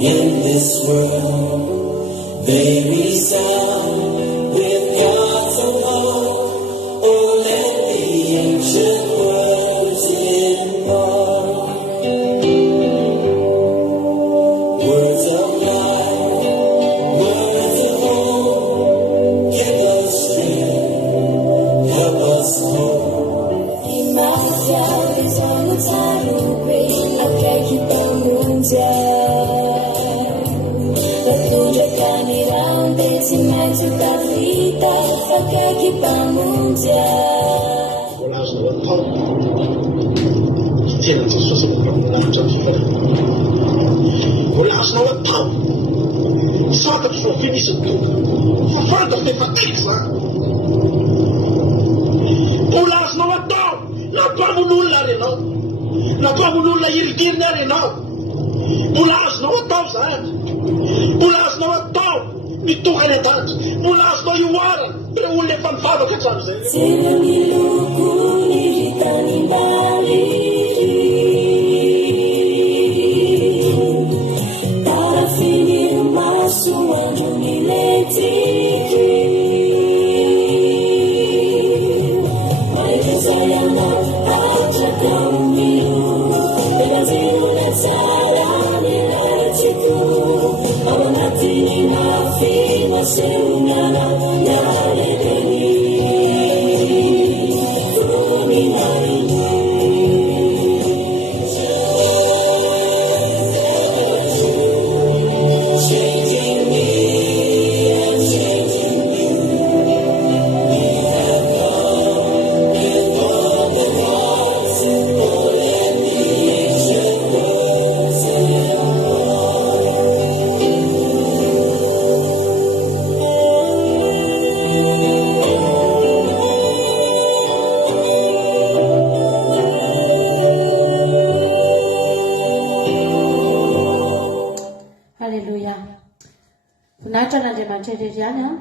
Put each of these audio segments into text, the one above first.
in this world. They resound with God's own heart. Oh, let the ancient words impart words of life, words of hope. Give us strength, help us hope. Imagine is on the time to breathe. I can't keep on moving down. But don't you come around, it's in my to the feet. I can't keep on moving down. 我那时候套，这样子说什么我那这几个人，我那时候套，啥个说非你是对的，反正非法对子。我那时候套，那把不弄来的呢，那把不弄来一点来的呢，我那时候套啥？我那时候套，你都还得谈，我那时候有娃了，别我来反发了看啥子？ Sila niluko nilita ni bali Tarafini masu wanyo niletiki Waituzaya na aja kamilu Belazinu letara niletiku Awanatini nafi maseunana Yaledeni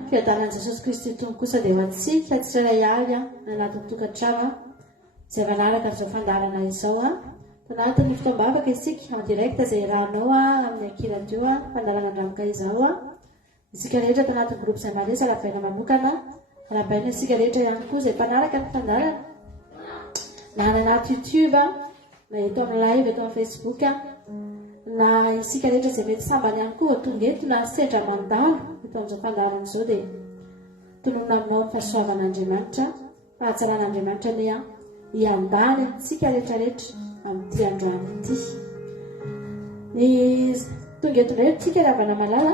Fiadanan'i Jesosy Kristy tony kosa dia ho antsika tsirairay avy anaty tokantrano izay manaraka amin'izao fandarana izao tanatin'ny fotoam-bavaka isika en direct izay rahanao amin'ny akiradio fandarana andramoka izao isika rehetra tanatin'ny groupe izay malesa rahabaina manokana rahabaina isika rehetra ihany koa izay mpanaraka ny fandarana na any anaty YouTube na eto amin'ny live eto amin'ny Facebook na isika rehetra izay mety sambany ihany koa tonga eto na sendra mandalo eto amin'izao fandarana izao dia tonona aminao ny fahasoavan'Andriamanitra fahatsaran'Andriamanitra ny hiandany antsika rehetrarehetra amin'ity androany ity ny tonga eto rehetra tsika ravana malala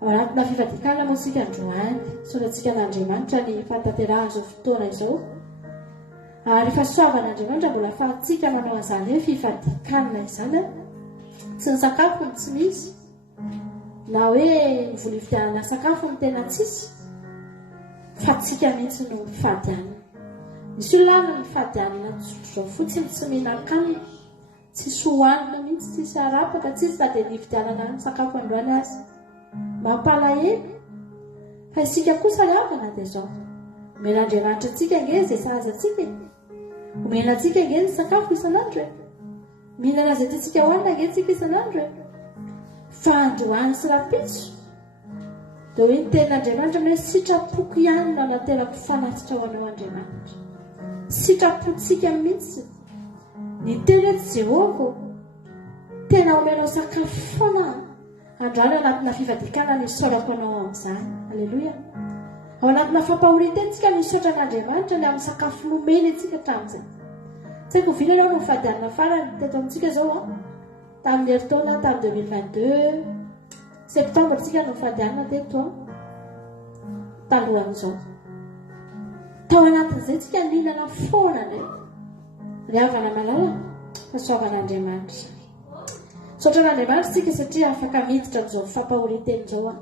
ao anatina fifadikana moa sika androany sorantsika n'Andriamanitra ny fanatanterahany fotoana izao ary fahasoavan'Andriamanitra mbola fahatsika manao an'izany hoe fifadikana izany tsy ny sakafo ny tsy misy na hoe ny volividianana sakafo ny tena tsisy fa tsika mihitsy no mifadianana misy olona ny mifadianana zao fotsiny tsy mihinan-kanina tsisy hohanina mihitsy tsisy arapaka tsisy na dia nividianana ny sakafo androany azy mampalahelo fa isika kosa lavana dia zao omen'Andriamanitra antsika nge izay sahaza antsika omena antsika nge ny sakafo isan'andro mihinana izay tiantsika hohanina nge tsika isan'andro fa androany sy rapitso dia hoe ny ten'Andriamanitra hoe sitrapoko ihany no anaterako fanatitra ho anao Andriamanitra sitrapontsika mihitsy ny teny hoe Jehova tena omenao sakafo foana androany anatina fifadikana ny saorako anao amin'izany alleloia ao anatina fampahorintentsika misaotra an'Andriamanitra ny amin'ny sakafo nomeny antsika hatramin'izay tsy haiko vila ianao no mifadianana farany teto amintsika izao tamin'ny heritaona tamin'ny 2022 septembre tsika no mifadianana teto talohan'izao tao anatin'izay tsika nihinana foana ry havana malala fahasoavan'Andriamanitra saotra an'Andriamanitra tsika satria afaka miditra amin'izao fampahorinteny izao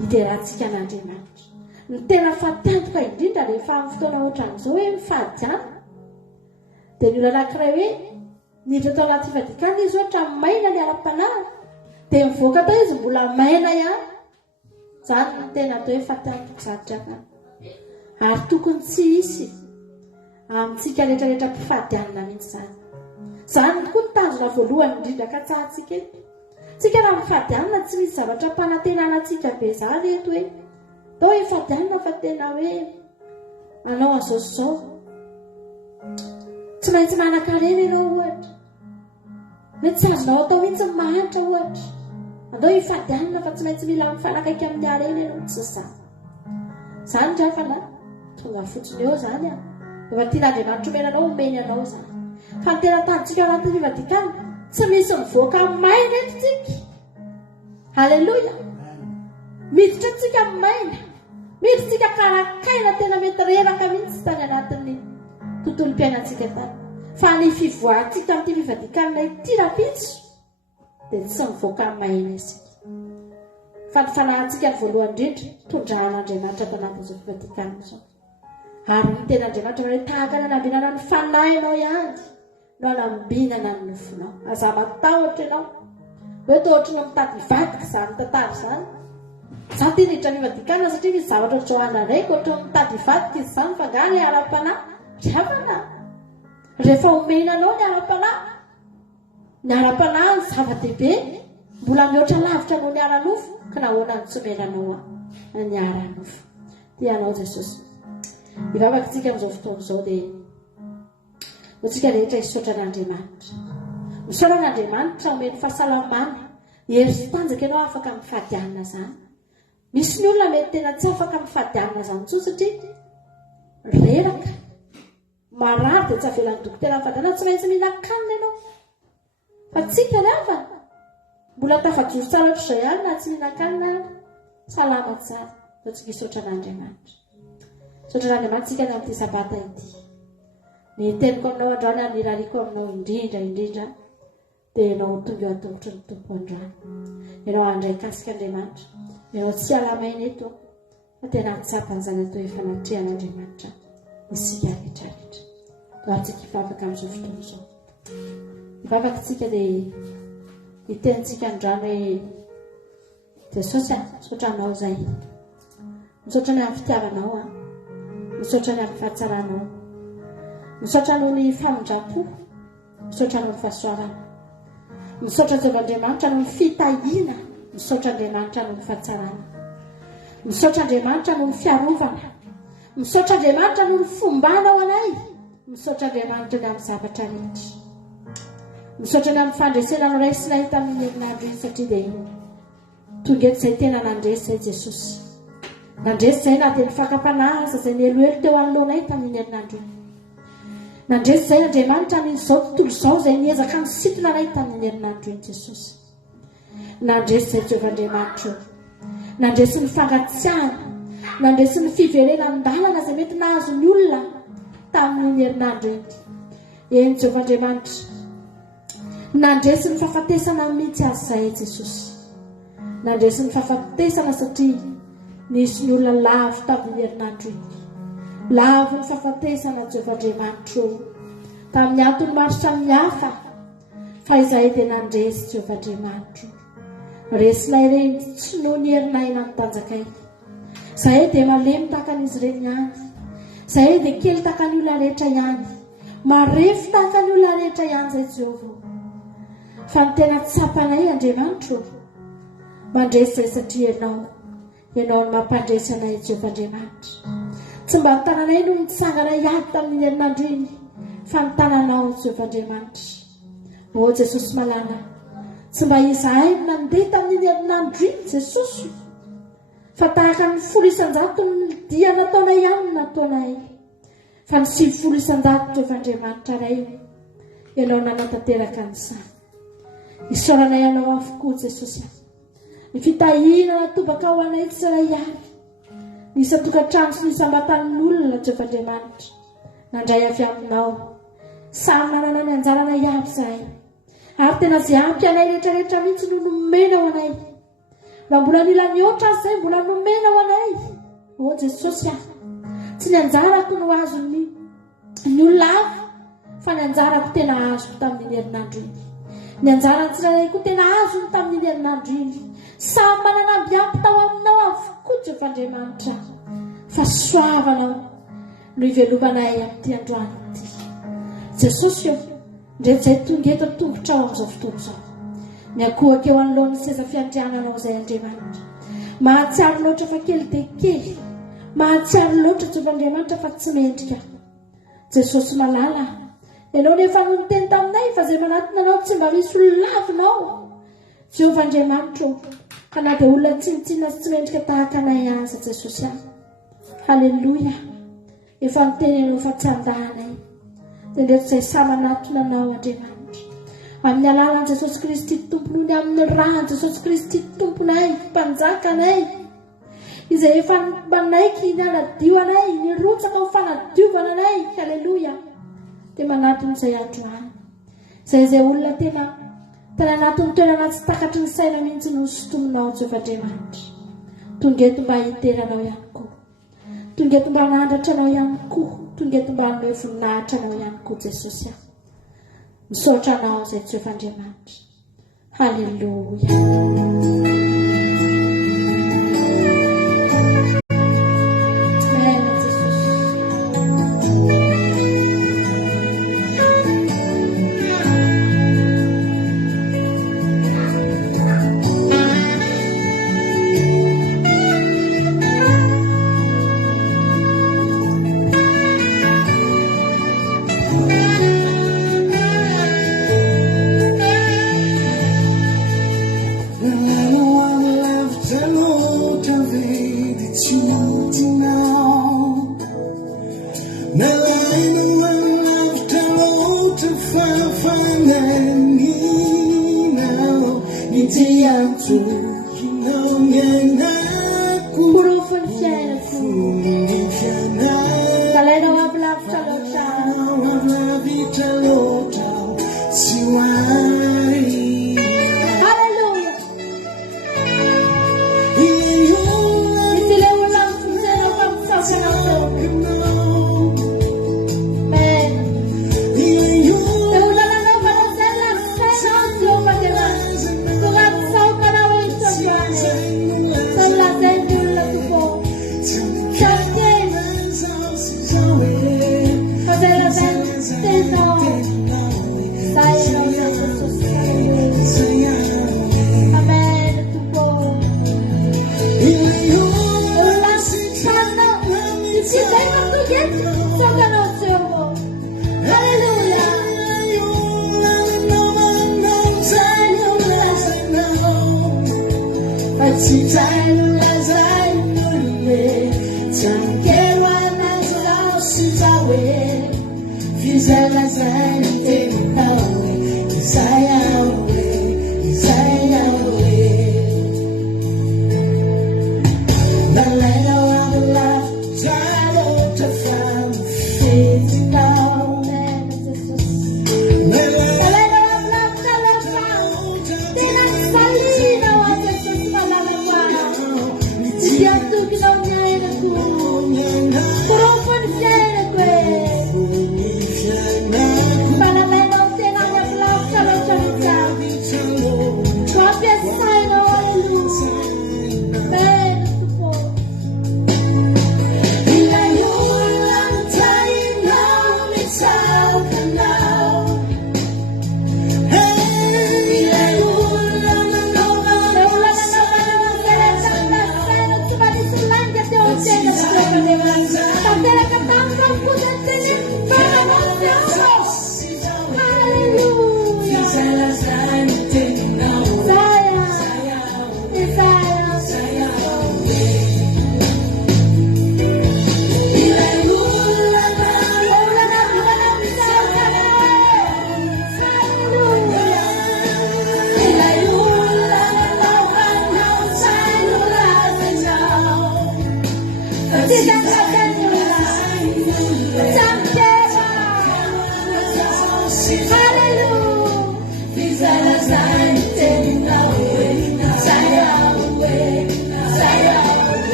hiderahantsika an'Andriamanitra ny tena fatiantoka indrindra rehefa amin'ny fotoana ohatran'izao hoe mifadiana dia ny olona anankiray hoe niditra tao anaty fifadikana izy ohatra maina ny ara-panahiny dia mivoaka tao izy mbola maina ihany zany no tena atao hoe fatiantoka zatraka ary tokony tsy hisy amintsika rehetrarehetra mpifadianana mihitsy zany tokoa ny tanjona voalohany indrindra ka tsahantsika eto tsika raha mifadianina tsy misy zavatra mpanantenana antsika be za reto hoe tao hoe fadianina fa tena hoe manao azao tsy maintsy manan-karena ianao ohatra hoe tsy azonao atao mihitsy ny mahantra ohatra andao hifadianina fa tsy maintsy mila mifanakaiky amin'ny harena ianao tsy zany zany drafana tonga fotsiny eo zany efa tian'Andriamanitra omenanao omeny anao zany fa ny tena tanitsika ao anatin'ny fivadikana tsy misy mivoaka maina eto tsika. Halleluja. Miditra tsika maina, miditra tsika karakaina tena mety reraka mihitsy tany anatin'ny tontolom-piainantsika tany. Fa ny fivoahantsika amin'ity fivadikana ity rapitso dia tsy mivoaka maina isika. Fa ny fanahintsika voalohany indrindra tondrahan'Andriamanitra tanatin'izao fivadikana izao. Ary ny ten'Andriamanitra hoe tahaka ny anambinana ny fanahinao ihany no anambinana ny nofinao. Aza matahotra ianao hoe toa ohatranao mitady vadika izany tantara izany. Za tia niditra fivadikana satria misy zavatra joana raiky ohatranao mitady vadika izany fa nga ny ara-panahy riavana. Rehefa omenanao ny ara-panahy, ny ara-panahy ny zava-dehibe, mbola mihoatra lavitra noho ny ara-nofo ka nahoana ny tsy omenanao ny ara-nofo. Tianao Jesosy. Ivavaka amin'izao fotoana izao dia hotsika rehetra hisaotra an'Andriamanitra. Misaotra an'Andriamanitra omeny fahasalamana. Hery sy tanjaka ianao afaka mifadianina zany. Misy ny olona mety tena tsy afaka mifadianina zany tsoa satria reraka marary dia tsy avelan'ny dokotera mifadianina tsy maintsy mihinan-kanina ianao. Fa tsika rehefa mbola tafajoro tsara ohatr'izay ihany na tsy mihinan-kanina salama tsara. Fa tsika hisaotra an'Andriamanitra. Saotra an'Andriamanitra tsika ny amin'ity sabata ity. Ny teniko aminao androany ary nirariako aminao indrindra dia ianao tonga eo an-tongotry ny tompo androany. Ianao handray kasika Andriamanitra. Ianao tsy alamaina eto fa tena hitsapany izany atao efa natrehan'Andriamanitra isika rehetrarehetra. Ary tsika hivavaka amin'izao fotoana izao. Hivavaka tsika dia hitentsika androany hoe Jesosy misaotra anao izay. Misaotra ny amin'ny fitiavanao misaotra ny amin'ny fahatsaranao. Misaotra noho ny famonjam-po, misaotra noho ny fahasoavana. Misaotra Jehovandriamanitra noho ny fitahiana, misaotra Andriamanitra noho ny fahatsarana. Misaotra Andriamanitra noho ny fiarovana. Misaotra Andriamanitra noho ny fombanao anay. Misaotra Andriamanitra ny amin'ny zavatra rehetra. Misaotra ny amin'ny fandresena no raisinay tamin'ny herinandro iny satria dia tonga eto izay tena nandresy izay Jesosy. Nandresy izay na dia ny fakapanaza izay nielohelo teo anoloanay tamin'ny herinandro iny. Nandresy izay Andriamanitra amin'izao tontolo izao izay niezaka nisintona anay tamin'ny herinandro iny Jesosy. Nandresy izay Jehovandriamanitra. Nandresy ny fangatsiahana, nandresy ny fiverenan-dalana izay mety nahazo ny olona tamin'ny herinandro iny. Eny Jehovandriamanitra. Nandresy ny fahafatesana mihitsy azy izay Jesosy. Nandresy ny fahafatesana satria nisy ny olona lavo tamin'ny herinandro iny. Lavo ny fahafatesana Jehovandriamanitra tamin'ny antony maro samihafa fa izahay dia nandresy Jehovandriamanitra. Resinay ireny tsy noho ny herinayna mitanjakay. Izahay dia malemy tahaka an'izy ireny ihany. Izahay dia kely tahaka ny olona rehetra ihany. Marefo tahaka ny olona rehetra ihany izay Jehovah. Fa ny tena tsapanay Andriamanitra mandresy izay satria ianao no mampandresy anay Jehovandriamanitra. Tsy mba ny tananay no nitsangana ihany tamin'ny herinandro iny fa ny tananao Jehovandriamanitra. O Jesosy malana, tsy mba izahay no nandeha tamin'ny herinandro iny Jesosy fa tahaka ny 10,000 ny dia nataonay ihany nataonay. Fa ny 10,000 Jehovandriamanitra ray ianao nanatateraka an'izany. Isaoranay ianao avokoa Jesosy. Ny fitahiana natobaka ho anay tsirairay. Ny isan-tokantrano sy ny isambatan'olona Jehovandriamanitra nandray avy aminao. Samy manana ny anjarana iaby izahay. Ary tena izay ampy anay rehetrarehetra mihitsy no nomena ho anay. Mba mbola nila mihoatra azy izay mbola nomena ho anay. O Jesosy, tsy ny anjarako no azony ny olona hafa fa ny anjarako tena azoko tamin'ny herinandro iny. Ny anjarany tsirairay koa tena azony tamin'ny herinandro iny. Samy manana mbiampy tao aminao avokoa Jehovandriamanitra. Fa soavanao no ivelomanay amin'ity androany ity. Jesosy io, ndreto izay tonga eto tongotra ao amin'izao fotoana izao. miakohaka eo anolohan'ny seza fiandriananao izay Andriamanitra. Mahatsiaro loatra fa kely dia kely, mahatsiaro loatra Jehovah-Andriamanitra fa tsy mendrika. Jesosy malala, ianao nefa no niteny taminay fa izay manatona anao tsy mba misy ololavinao. Jehovah-Andriamanitra, ka na dia olona tsinitsinina sy tsy mendrika tahaka anay aza Jesosy ahy. Halleloia. Efa niteny ianao fa tsy andahanay. Dia ndreto izay sa manatona anao Andriamanitra. Amin'ny alalan'i Jesosy Kristy tomponay, amin'ny rahan'i Jesosy Kristy tomponay, mpanjakanay, izay efa manaiky ny hanadio anay, nirotsaka ho fanadiovana anay. Halleloia. Dia manatona izay androany. Izay olona tena anatiny toerana tsy takatry ny saina mihitsy no sotominao Jehovah-Andriamanitra. Tonga eto mba hiteranao ihany koa. Tonga eto mba hanandratra anao ihany koa. Tonga eto mba hanome voninahitra anao ihany koa Jesosy ahy. Misaotra anao izay Jehovah-Andriamanitra. Halleluia.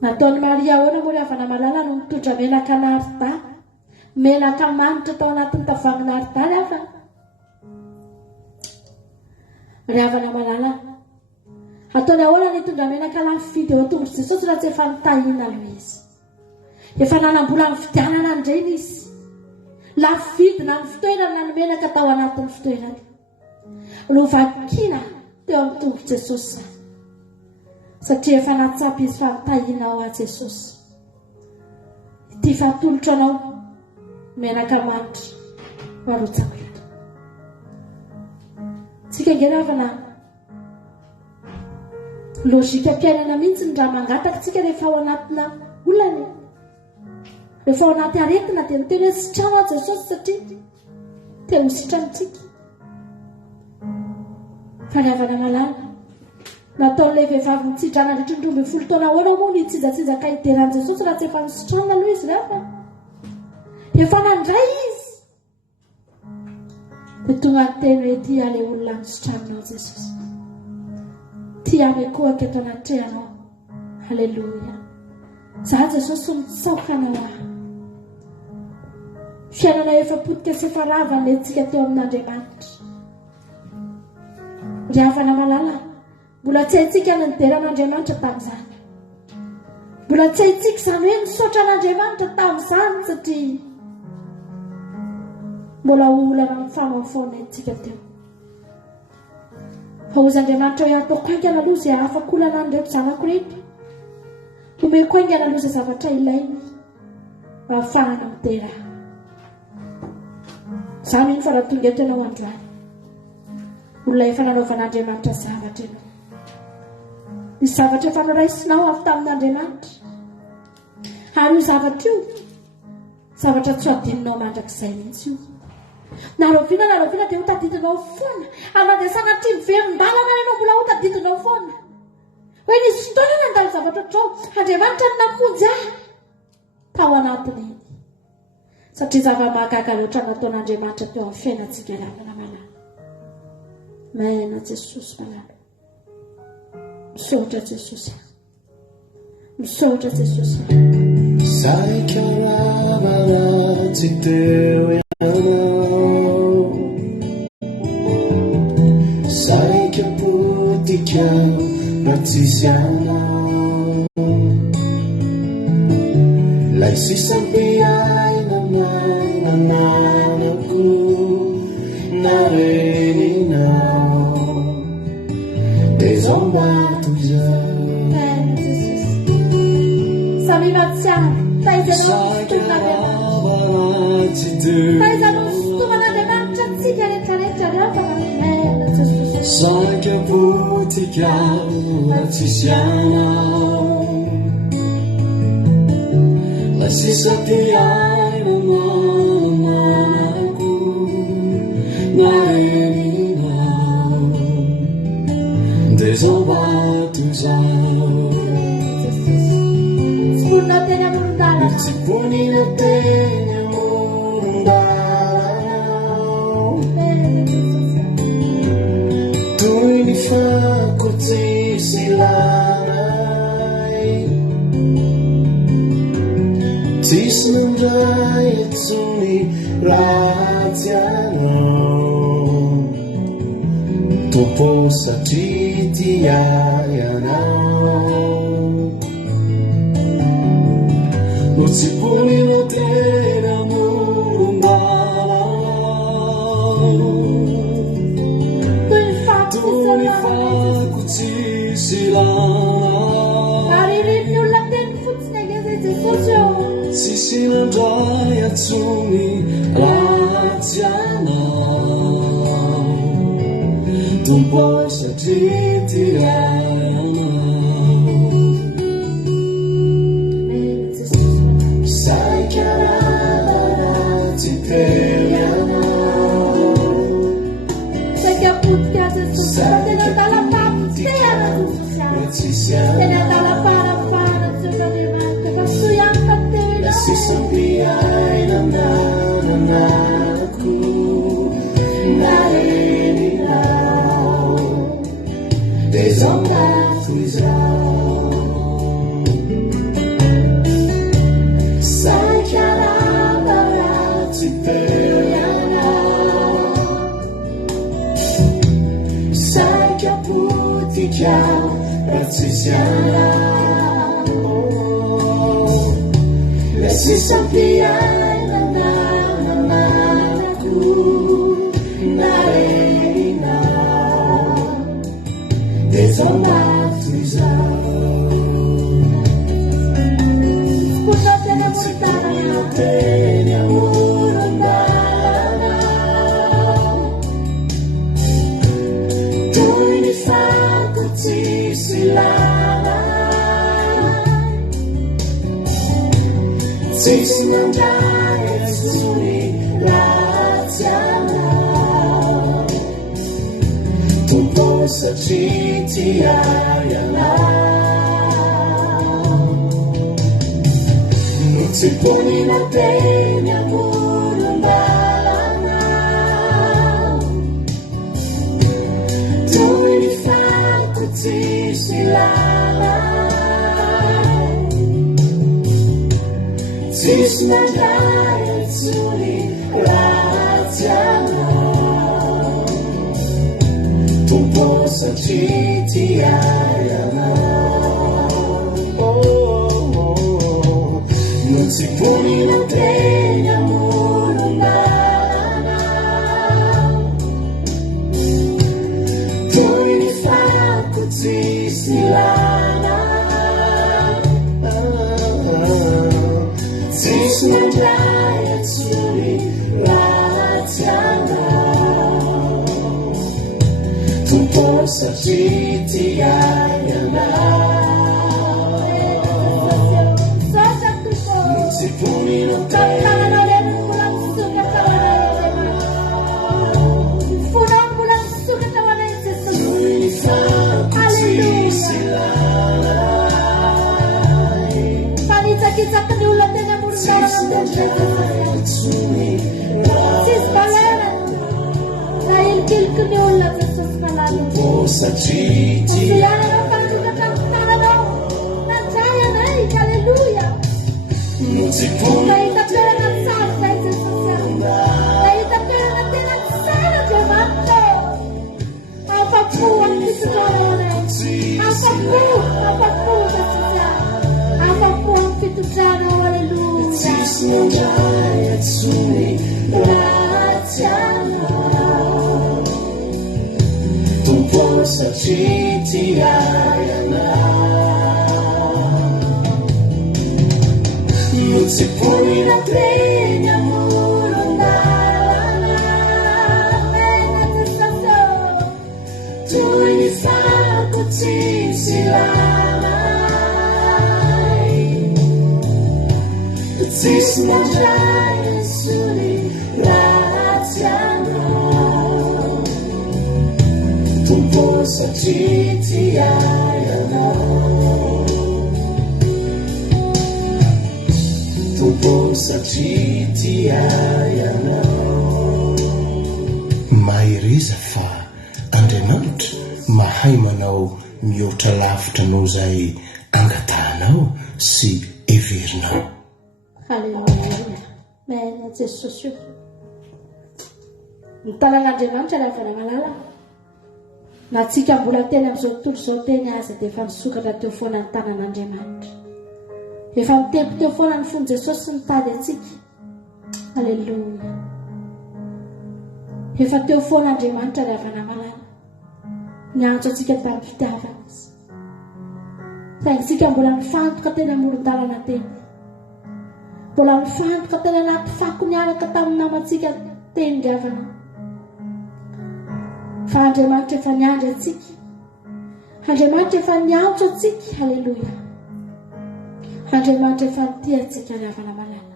nataony Maria ahoana moa ry havana malala no mitondra menaka narita menaka manitra tao anatin'ny tavoahangy narita ry havana ry havana malala ataony ahoana nitondra menaka lafo vidy eo tongotra Jesosy raha tsy efa nitahiana aloha izy efa nanambola ny fidianana andreny izy lafo vidy na ny fitoerany na ny menaka tao anatin'ny fitoerany no vakiana teo amin'ny tongotra Jesosy satria efa natsapy izy fa nitahiana ao a Jesosy ity fatolotra anao menaka manitra marotsako eto tsika ngeravana logika mpiainana mihitsy ny raha mangataka tsika rehefa ao anatina olana rehefa ao anaty aretina dia miteny hoe sitrano a Jesosy satria teo sitranitsika fanaovana malala nataon'ilay vehivavy nitsidrana andritry 12 taona ahoana moa nitsijatsijaka iteran'i Jesosy raha tsy efa nisitrana aloha izy rehefa efa nandray izy dia tonga ny teny hoe tia ilay olona nisitrananao Jesosy tia ame koa aketo anatrehanao halleloia za Jesosy mitsaokanao aho fiainana efa potika sy efa rava nentsika teo amin'Andriamanitra ry havana malala mbola tsy haintsika ny nideran'Andriamanitra tamin'izany mbola tsy haintsika izany hoe nisaotra an'Andriamanitra tamin'izany satria mbola olana ny famaofaona entsika teo fa ozy Andriamanitra hoe ataoko haingana aloha izay afaka olana an'ireo mpizanako rehetra omeko haingana aloha izay zavatra ilainy mba ahafahana midera za mino fa raha tonga eto ianao androany olona efa nanaovan'Andriamanitra zavatra ianao ny zavatra efa noraisinao avy tamin'Andriamanitra ary io zavatra io zavatra tsy adinonao mandrakizay mihitsy io naroviana dia ho tadidinao foana anadesana tri miverim-dalana ianao mbola ho tadidinao foana hoe nisy fotoana nandalo zavatra otrao Andriamanitra ny namonjy ahy tao anatiny iny satria zava-mahagaga loatra nataon'Andriamanitra teo amin'ny fiainantsika ravana malala maina Jesosy malala misaotra Jesosy misaotra Jesosy Saika ravana tsy teo ianao saika potika mba tsisy anao lay sisampiaina nananako nareninao dia zao mbato zao Samimatsiana, taizanao fotoan'Andriamanitra antsika rehetrarehetra ravana Jesosy saika potika tsisy anao la sisa tiaina nananako nareninao dia zao mbato zao Purna tena mundala Sipuni na tena mundala fakotsisylanay tsisy nandray atsony rahatyanao tompo satria tiayanao no tsy ponino tena morondanao tony fakotsisy lanay tsisy nandray atsony rahatyanao tompo satria tiayanao saikarana tsy teanao la sisampiainanananako nareninao desambato izao saikarana tsy teanao saikapotikao ratsisianao la sisampiainanananako nareninao desambato izao teny amorondanao toy ny fakotsisy lanay tsisy nandray atsony rahatyanao tompo satria tiayanao no tsy ponina teny amorondanao toy ny fakotsisy lanay tsisy nandray atsony rahatyanao tompo satria tiayanao no tsy ponina teny amorondanao toy ny fakotsisy lanay tsisy nandray atsony rahatyanao tompo satria tiayanao no tsy ponino teny toy ny fakotsisy lanay Fanitsakitsakiny olona tena amorondanao atsony tsisy balena na ilikiliky ny olona Jesosy malalo tompo satria ianana fanokatra tananao nandray anay halleluja no tsy ponino mahita toerana tsara zay Jesosy mahita toerana tena tsara Jehovah afapo amin'ny fitodrana afapo Jesosy afapo amin'ny fitodrana halleluja tsisy nandray atsony rahatyanao tompo satria tiayanao no tsy ponina teny amorondanao toy ny fakotsisy lanay tsisy nandray atsony rahatyanao tompo satria tiayanao tompo satria tiayanao mahiriza fa Andriamanitra mahay manao mihoatra lavitra anao zay angatanao sy everinao. Halleluja. Maina Jesosy io. Ny tanan'Andriamanitra raha vana malala. Na tsika mbola teny amin'izao tontolo izao teny aza dia efa misokatra teo foana ny tanan'Andriamanitra. Efa mitempo teo foana ny fon'i Jesosy sy mitady atsika. Halleluja. Efa teo foana Andriamanitra raha vana malala. Niantso atsika tamin'ny fitiavana izy. Saingy tsika mbola mifantoka teny amoron-dalana teny. Mbola mifantoka teny anaty fako niaraka tamin'ny namantsika teny gavana. Fa Andriamanitra efa niandry atsika. Andriamanitra efa niantso atsika. Halleluja. Andriamanitra efa nitia atsika ravana malala.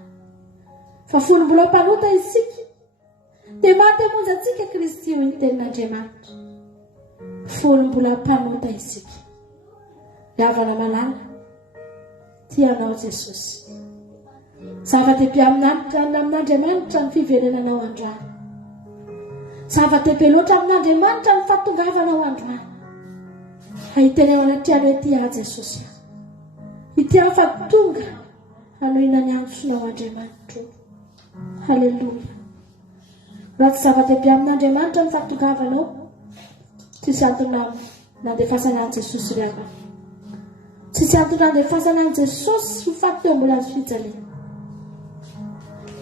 Fa fony mbola mpanota isika. Dia maty hamonjy atsika Kristy io ny tenin'Andriamanitra. Fony mbola mpanota isika. Ravana malala. Tianao Jesosy. Zava-dehibe amin'Andriamanitra ny fiverenanao androany. Zava-dehibe loatra amin'Andriamanitra ny fahatongavanao androany. Ahitenao anatriano ety Jesosy. Ity fa tonga anohina ny antsonao Andriamanitra. Halleluja. Raha tsy zava-dehibe amin'Andriamanitra ny fahatongavanao, tsisy antony nandefasana an Jesosy riava. Tsisy antony nandefasana an Jesosy ho faty teo mbola azo fijaliana.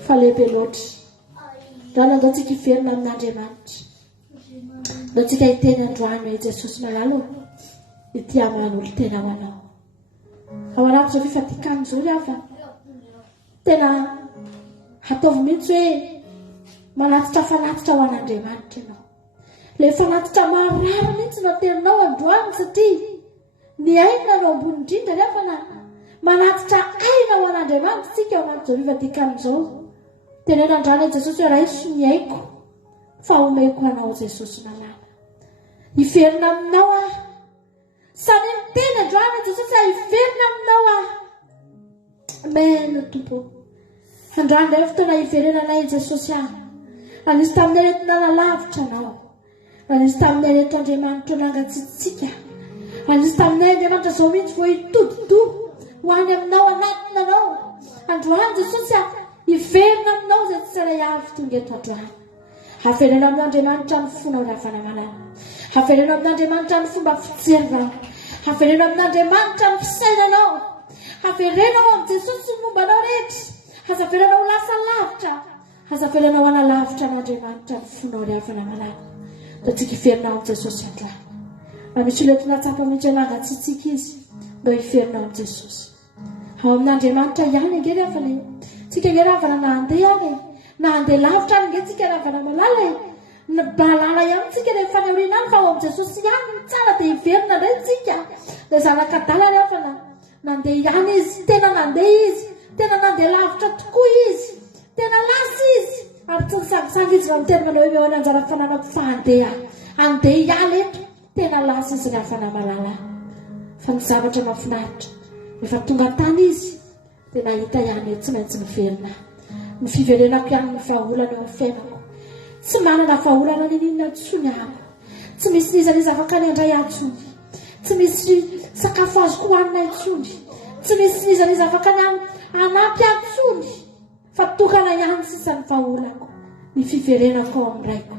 Fa lehibe loatra. Raha nandao tsika hiverina amin'Andriamanitra. Ndao tsika hiteny androany hoe Jesosy malalo. Ity aman'olo tena ho anao. Ao anatiny izao fifatikany izao riava. Tena ataovy mihitsy hoe manatitra fanatitra ho an'Andriamanitra ianao. Ilay fanatitra marary mihitsy no ateninao androany satria ny aina no ambony indrindra riava na manatitra aina ho an'Andriamanitra tsika ao anatin'izao fifatikany izao. Tenena andrany Jesosy hoe raiso ny aiko fa omeko anao Jesosy malala. Hiverina aminao aho. Samy miteny androany Jesosy hoe hiverina aminao aho. Amen Tompo. Androany iray fotoana hiverenanay Jesosy aho. Anisy tamin'ny aretina nalavitra anao. Anisy tamin'ny aretina Andriamanitra nangatsitsika. Anisy tamin'ny Andriamanitra izao mihitsy vao hitodido ho any aminao anatiny anao. Androany Jesosy aho. Hiverina aminao izay tsy saray avy tonga eto androany. Haverena amin'Andriamanitra ny fonao ravana malala. Haverena amin'Andriamanitra ny fomba fijerinao. Haverena amin'Andriamanitra ny fisainanao. Haverenao amin'ny Jesosy ny mombanao rehetra. Hazaveranao lasa lavitra. Hazaveranao analavitra an'Andriamanitra ny fonao ravana malala. Mba tsika hiverina amin'ny Jesosy androany. Mba misy letina tsapa mihitsy anangatsitsika izy. Mba hiverina amin'ny Jesosy. Ao amin'Andriamanitra ihany ange rehefa le tsika nge ravana na handeha any. Na handeha lavitra any nge tsika ravana malala e. Balala ihany tsika rehefa ny aoriana any fa ao amin'ny Jesosy ihany ny tsara dia hiverina indray tsika. Dia zanak'Adala rehefa nandeha ihany izy. Tena nandeha izy. Tena nandeha lavitra tokoa izy. Tena lasa izy. Ary tsy nisangisangy izy raha miteny manao hoe eo anjara fananako fa handeha. Handeha ihany eto. Tena lasa izy ravana malala. Fa ny zavatra mahafinaritra. Rehefa tonga tany izy. Dia nahita ihany tsy maintsy miverina. Ny fiverenako ihany ny vahaolana eo amin'ny fiainako. Tsy manana vahaolana ninona intsony aho. Tsy misy nizaniza afaka ny andray antsony. Tsy misy sakafo azoko hohanina intsony. Tsy misy nizaniza afaka ny anampy antsony. Fa tokana ihany sisa ny vahaolako. Ny fiverenako ao amin'ny raiko.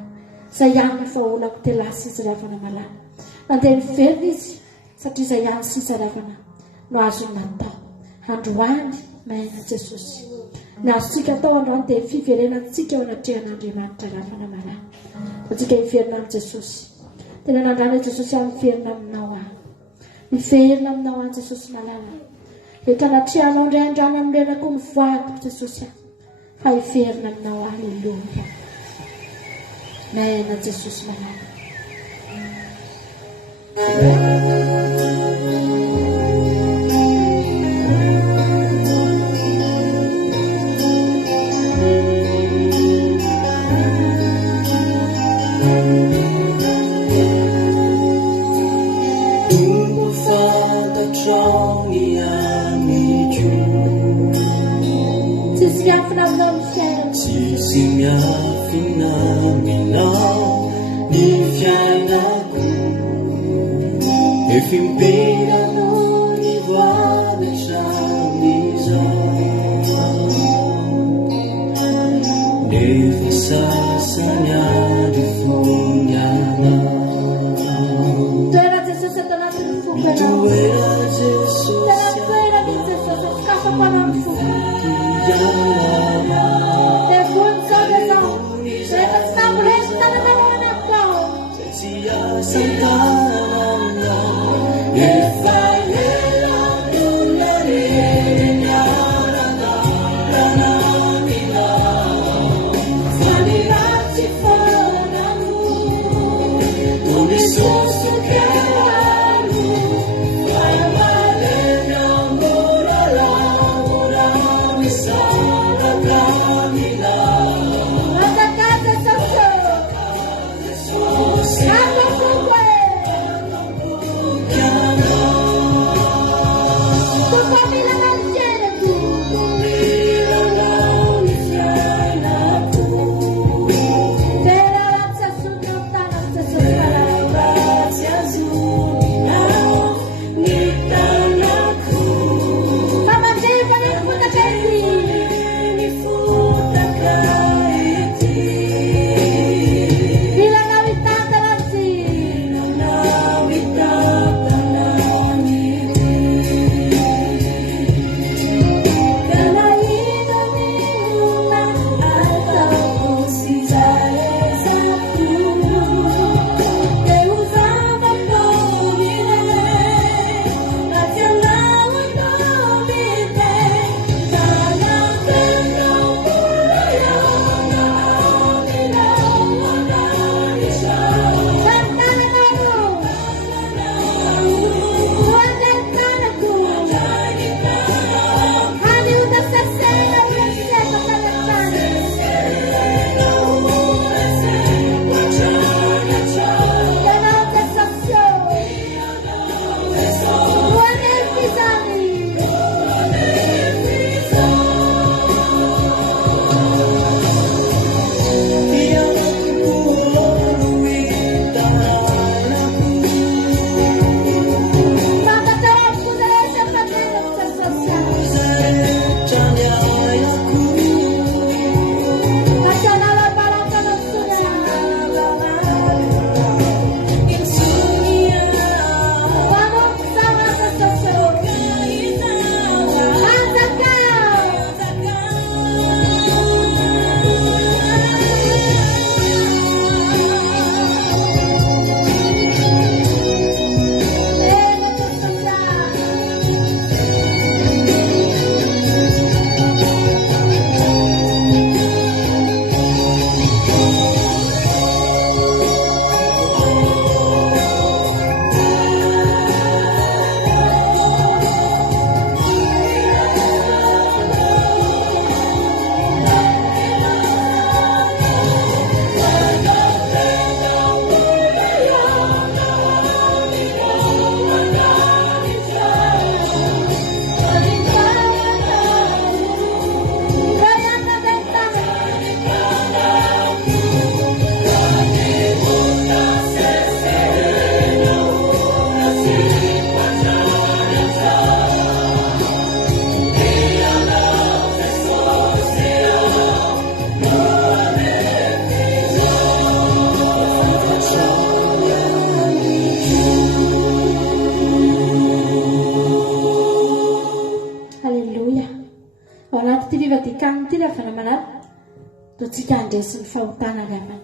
Izay ihany ny vahaolako dia lasa izy ravana malala. Nandeha niverina izy satria izay ihany sisa ravana no azony natao. Androany maina Jesosy. Ny azontsika atao androany dia fiverenantsika ao anatrehan'Andriamanitra ravana malala. Antsika hiverina amin'ny Jesosy. Tena nandrany Jesosy amin'ny hiverina aminao aho. Hiverina aminao aho Jesosy malala. Eto anatrehanao indray andrany amin'ny renako ny voako Jesosy aho. Fa hiverina aminao aho. Halleluja. Maina Jesosy malala. Sisi miafina minao ni fiainako Efimperano ny voavetramiza nefa sasany andro fongana toera Jesosy ato anatin'ny fokanao toera Jesosy toera misy Jesosy askafapanao fo devony zao ianao rehefa tsy nambolesy tanananana atao tsy asantanana efa tsika andresin'ny fahotana ravana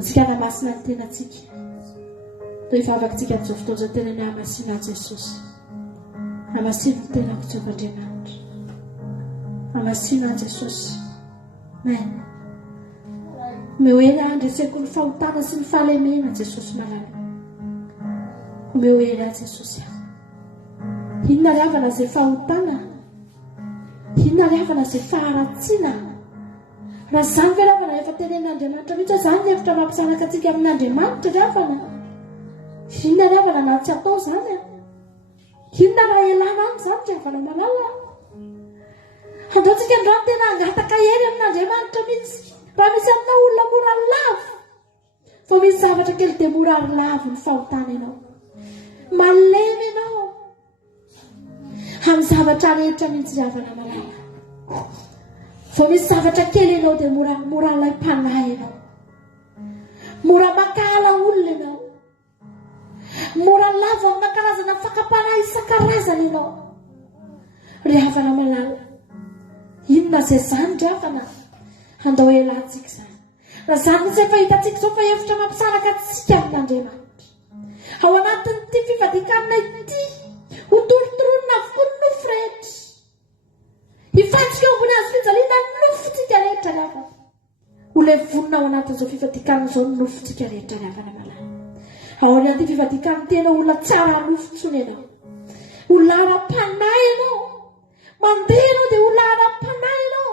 tsika namasina ny tenatsika to ivavakantsika n'izao fotoana izao tena ny hamasina an Jesosy hamasina ny tenako Jehovah-Andriamanitra hamasina an Jesosy men mehoera andreseko ny fahotana sy ny fahalemena Jesosy malala mehoera Jesosy inona ravana izay fahotana inona ravana izay faharatsiana raha zany ve ravana efa tenen'Andriamanitra mihitsy zany ny hevitra mampisanaka antsika amin'Andriamanitra ravana inona ravana na tsy atao zany inona raha elana any zany ravana malala andao tsika androany tena angataka hery amin'Andriamanitra mihitsy raha misy amina olona morary lavo fa misy zavatra kely dia morary lavo ny fahotana ianao malemy ianao amin'ny zavatra rehetra mihitsy ry havana malala. Vao misy zavatra kely ianao dia mora ilay mpanahy ianao, mora makala olona ianao, mora lava amina karazana fakapanahy isan-karazana ianao ry havana malala. Inona izay zany ry havana andao elantsika izany, raha zany mihitsy efa hitantsika izao fa hevitra mampisaraka antsika amin'Andriamanitra ao anatin'ity fivadikanina ity, ho tolotolonina avokoa ny nofo rehetra, hifantsika eo ambony hazo fijaliana ny nofontsika rehetra ry havana. Ho levonina ao anatin'izao fivadikanina izao ny nofontsika rehetra ry havana malala. Ao anaty fivadikanina tena olona tsara nofo ntsony ianao, olona ara-panahy ianao, mandeha ianao dia olona ara-panahy ianao,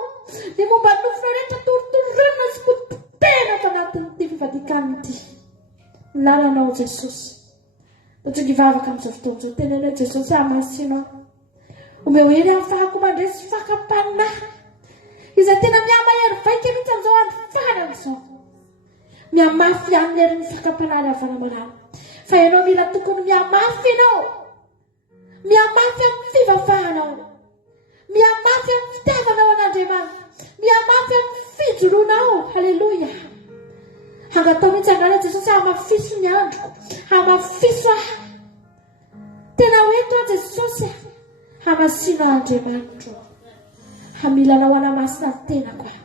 dia momba ny nofonao rehetra tolotolonina sy potipotehina ato anatin'ity fivadikanina ity. Lalanao Jesosy, totrika hivavaka amin'izao fotoana izao, tenenao Jesosy hamasinao, omeo hery amin'ny fahako mandresy fakapanahy izay tena miamahery vaika mihitsy amin'izao andro farany izao, miamafy amin'ny herin'ny fakapanahy ry havana malala. Fa ianao mila tokony miamafy ianao, miamafy amin'ny fivavahanao, miamafy amin'ny fitiavanao an'Andriamanitra, miamafy amin'ny fijoroanao. Halleloja. Hangatao mihitsy andrana Jesosy hamafiso ny androko, hamafiso aho, tena hoeto aho Jesosy, hamasina Andriamanitra, hamilanao hanamasina ny tenako aho.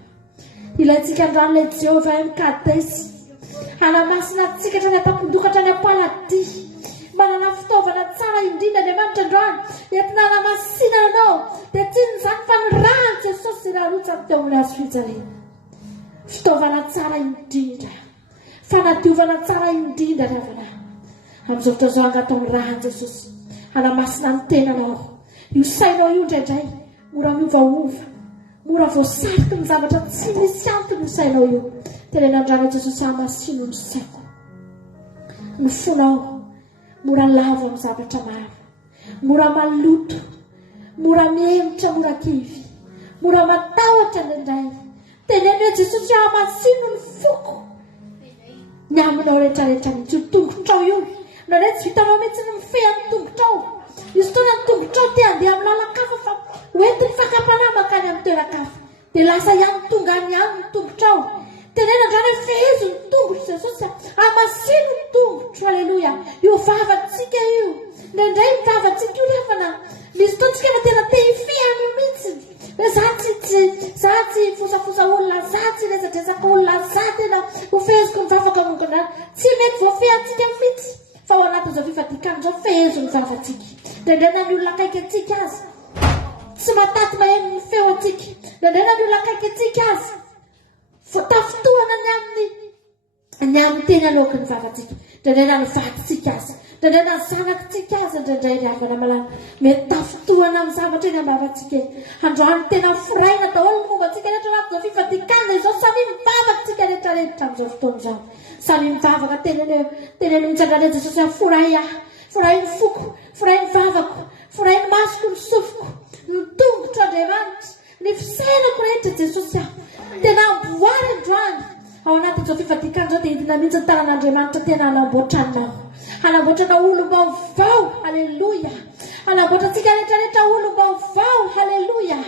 Ilayntsika androany ilay Jehovah mikadesy, hanamasina antsika hatrany atampondokatra ny ampaladia, manana fitaovana tsara indrindra Andriamanitra androany entina hanamasina anao, dia tsy izany fa ny rano Jesosy raha rotsany teo amin'ny hazo fijaliana. Fitaovana tsara indrindra, fanadiovana tsara indrindra ry havana. Amin'izao fotoana izao angatao ny rano Jesosy, hanamasina ny tenanao, io sainao io indraindray mora miovaova, mora voasariky ny zavatra tsy misy antony io sainao io. Tenena andrano Jesosy hamasino ny saiko, ny fonao mora lavo amin'ny zavatra maro, mora maloto, mora miemotra, mora kivy, mora matahotra indraindray. Tenena hoe Jesosy hamasino ny foko, ny aminao rehetrarehetra mihitsy. Io tongotrao io na hoe tsy vitanao mihitsy ny mifeha ny tongotrao, izy fotoana ny tongotrao te handeha amin'ny lalakafa fa hoentiny fakapanahy makany amin'ny toeran-kafa, dia lasa ihany tonga any ihany ny tongotrao. Tenena andrano hoe fehezo ny tongotro Jesosy, hamasino ny tongotro. Halleloja. Io vavantsika io, indraindray ny vavantsika io rehafana misy fotoantsika fa tena te hifehana mihitsy, hoe za tsy fosafosa olona, za tsy resadresaka olona, za tena ho feheziko ny vavaka mongondrano. Tsy mety voafehantsika mihitsy, fa ao anatin'izao fivadikana izao fehezo ny vavantsika. Indraindray na ny olona akaiky antsika azy tsy mataty maheno ny feo antsika, indraindray na ny olona akaiky antsika azy tafitohana ny amin'ny teny aloaka ny vavantsika, indraindray na ny vadintsika azy, indraindray na ny zanakitsika azy, indraindray ry havana malala mety tafitohana amin'ny zavatra eny am-bavantsika eny. Androany tena foraina daholo ny momba antsika rehetra anatin'izao fivadikana izao, samy mivavakantsika rehetrarehetra amin'izao fotoana izao, samy mivavaka. Teneny mihitsy andrany Jesosy hoe foray aho, foray ny foko, foray ny vavako, foray ny masoko, ny sofiko, ny tongotro Andriamanitra, ny fisainako rehetra Jesosy aho, tena amboary androany. Ao anatin'izao fivadikana izao dia indina mihitsy ny tanan'Andriamanitra tena hanamboatranao, hanamboatrana olom-baovao. Halleloja. Hanamboatrantsika rehetrarehetra olom-baovao. Halleloja.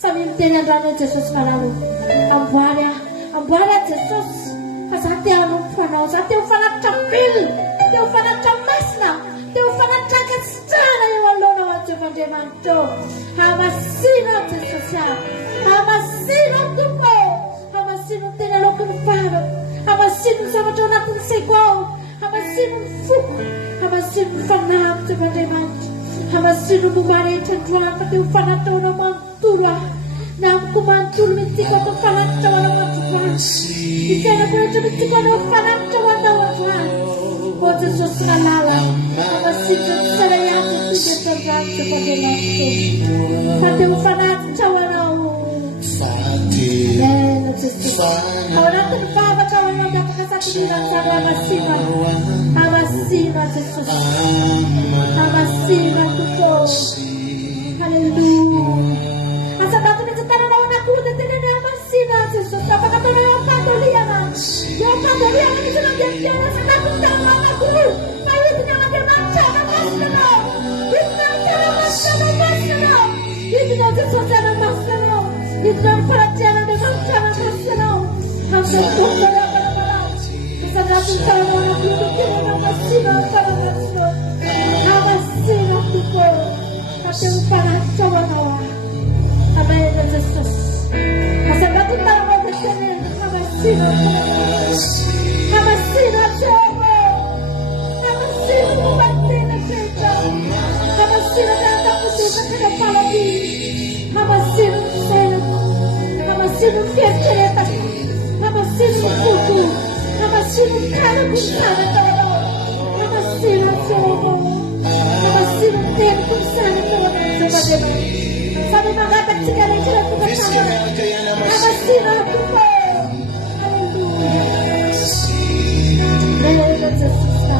Samy miteny andrano Jesosy malalo, amboary aho Jesosy, fa za te hanompo anao, za te ho fanatitra velona, te ho fanatitra masina, te ho fanatitra ankasitrahana eo alohanao Andriamanitra. Hamasino Jesosy aho, hamasino Tompo, hamasino tena aloako ny vavaka, hamasino ny zavatra ao anatin'ny saiko ao, hamasino ny foko, hamasino ny fanamitra Andriamanitra, hamasino momba rehetra androany fa te ho fanatitra ho anao manontolo aho, na amiko manontolo mitsika ho fanatitra ho anao mandrovany, ny fiainako rehetra mitsika ho anao fanatitra ho anao androany. O Jesosy malala, hamasino ny sara ihany ny tika androany Andriamanitra, fa te ho fanatitra ho anao. Jesosy ao anatin'ny vavaka ho anao dia afaka sakirirana hamasina, hamasina Jesosy, hamasina Tompo. Halleluja. Asabato mihitsy tananao anankiroa dia teneny hamasina Jesosy, afaka ataonao ampandoliana, dia ampandoliana mihitsy na dia fiaina sakafo tanana anankiroa, fa entiny ao Andriamanitra hamasina Ito'y paratiana ni Mangkana Masinao. Hanggang tukar ang panamalala. Sa natin sa mga bulutin ng masino ang panamasino. Namasino tuko. At yung panatsawa nawa. Amen na Jesus. Masagati tayo mo natin. Namasino ang panamasino. Namasino ang Diyomo. Namasino ang pati na Diyomo. Namasino na ang tapusin na kinapalagi. Namasino ang seno. Namasino ang fiyakereta. Namasino ang puto. Namasino ang karabunsana talaga. Namasino ang Diyomo. Namasino ang tempo kung sana talaga sa madema. Sabi mga tagsigarin sila kung kasama. Namasino ang puto. Hallelujah. Namasino ang Jesus na.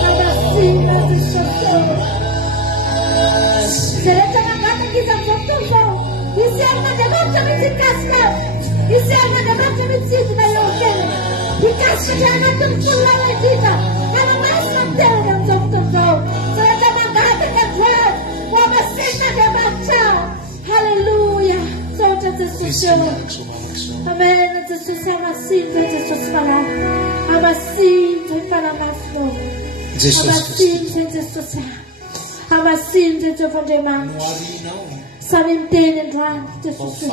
Namasino ang Jesus na. Sereta mga tagisang doktor mo. Isi ang nagagamit sa misikasya. Isi ang nagagamit sa misikasya yung kero. Ikasya dyan natin tulaway dito. Ano mas magdero ng doktor mo. Sereta mga tagisang wamasita gabat siya. Hallelujah. Sereta Jesus yun. Amen. Jesus amasin. Jesus pala. Amasin. Para mas mo. Amasin. Jesus Amasin sa Panginoon. Samintin and run. Jesus.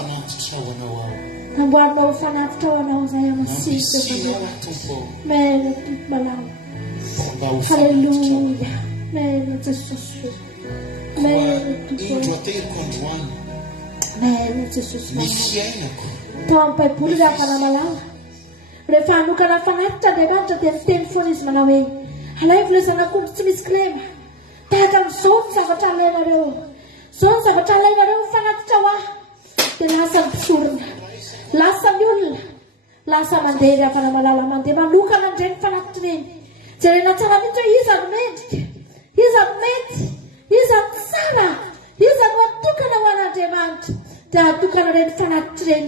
Ang buwan na ufanaftawa na usay amasin sa Panginoon. Amen. Hallelujah. Amen. Jesus. Amen. Amen. Jesus. Tampay pula ka na malala. Refano ka na fanafta. Diba? Ten phone is manaway. Halay plus na kung sumisklema. Tagang son sa katalay na rin. Son sa katalay na rin fanatawa. Lasang surna. Lasang yun. Lasang mandera para malalaman. Di ba? Luka ng rin fanatrin. Siri na tsaka nito, he's a mate. He's a mate. He's a sana. He's a watuka na wana demand. Datuka na rin fanatrin.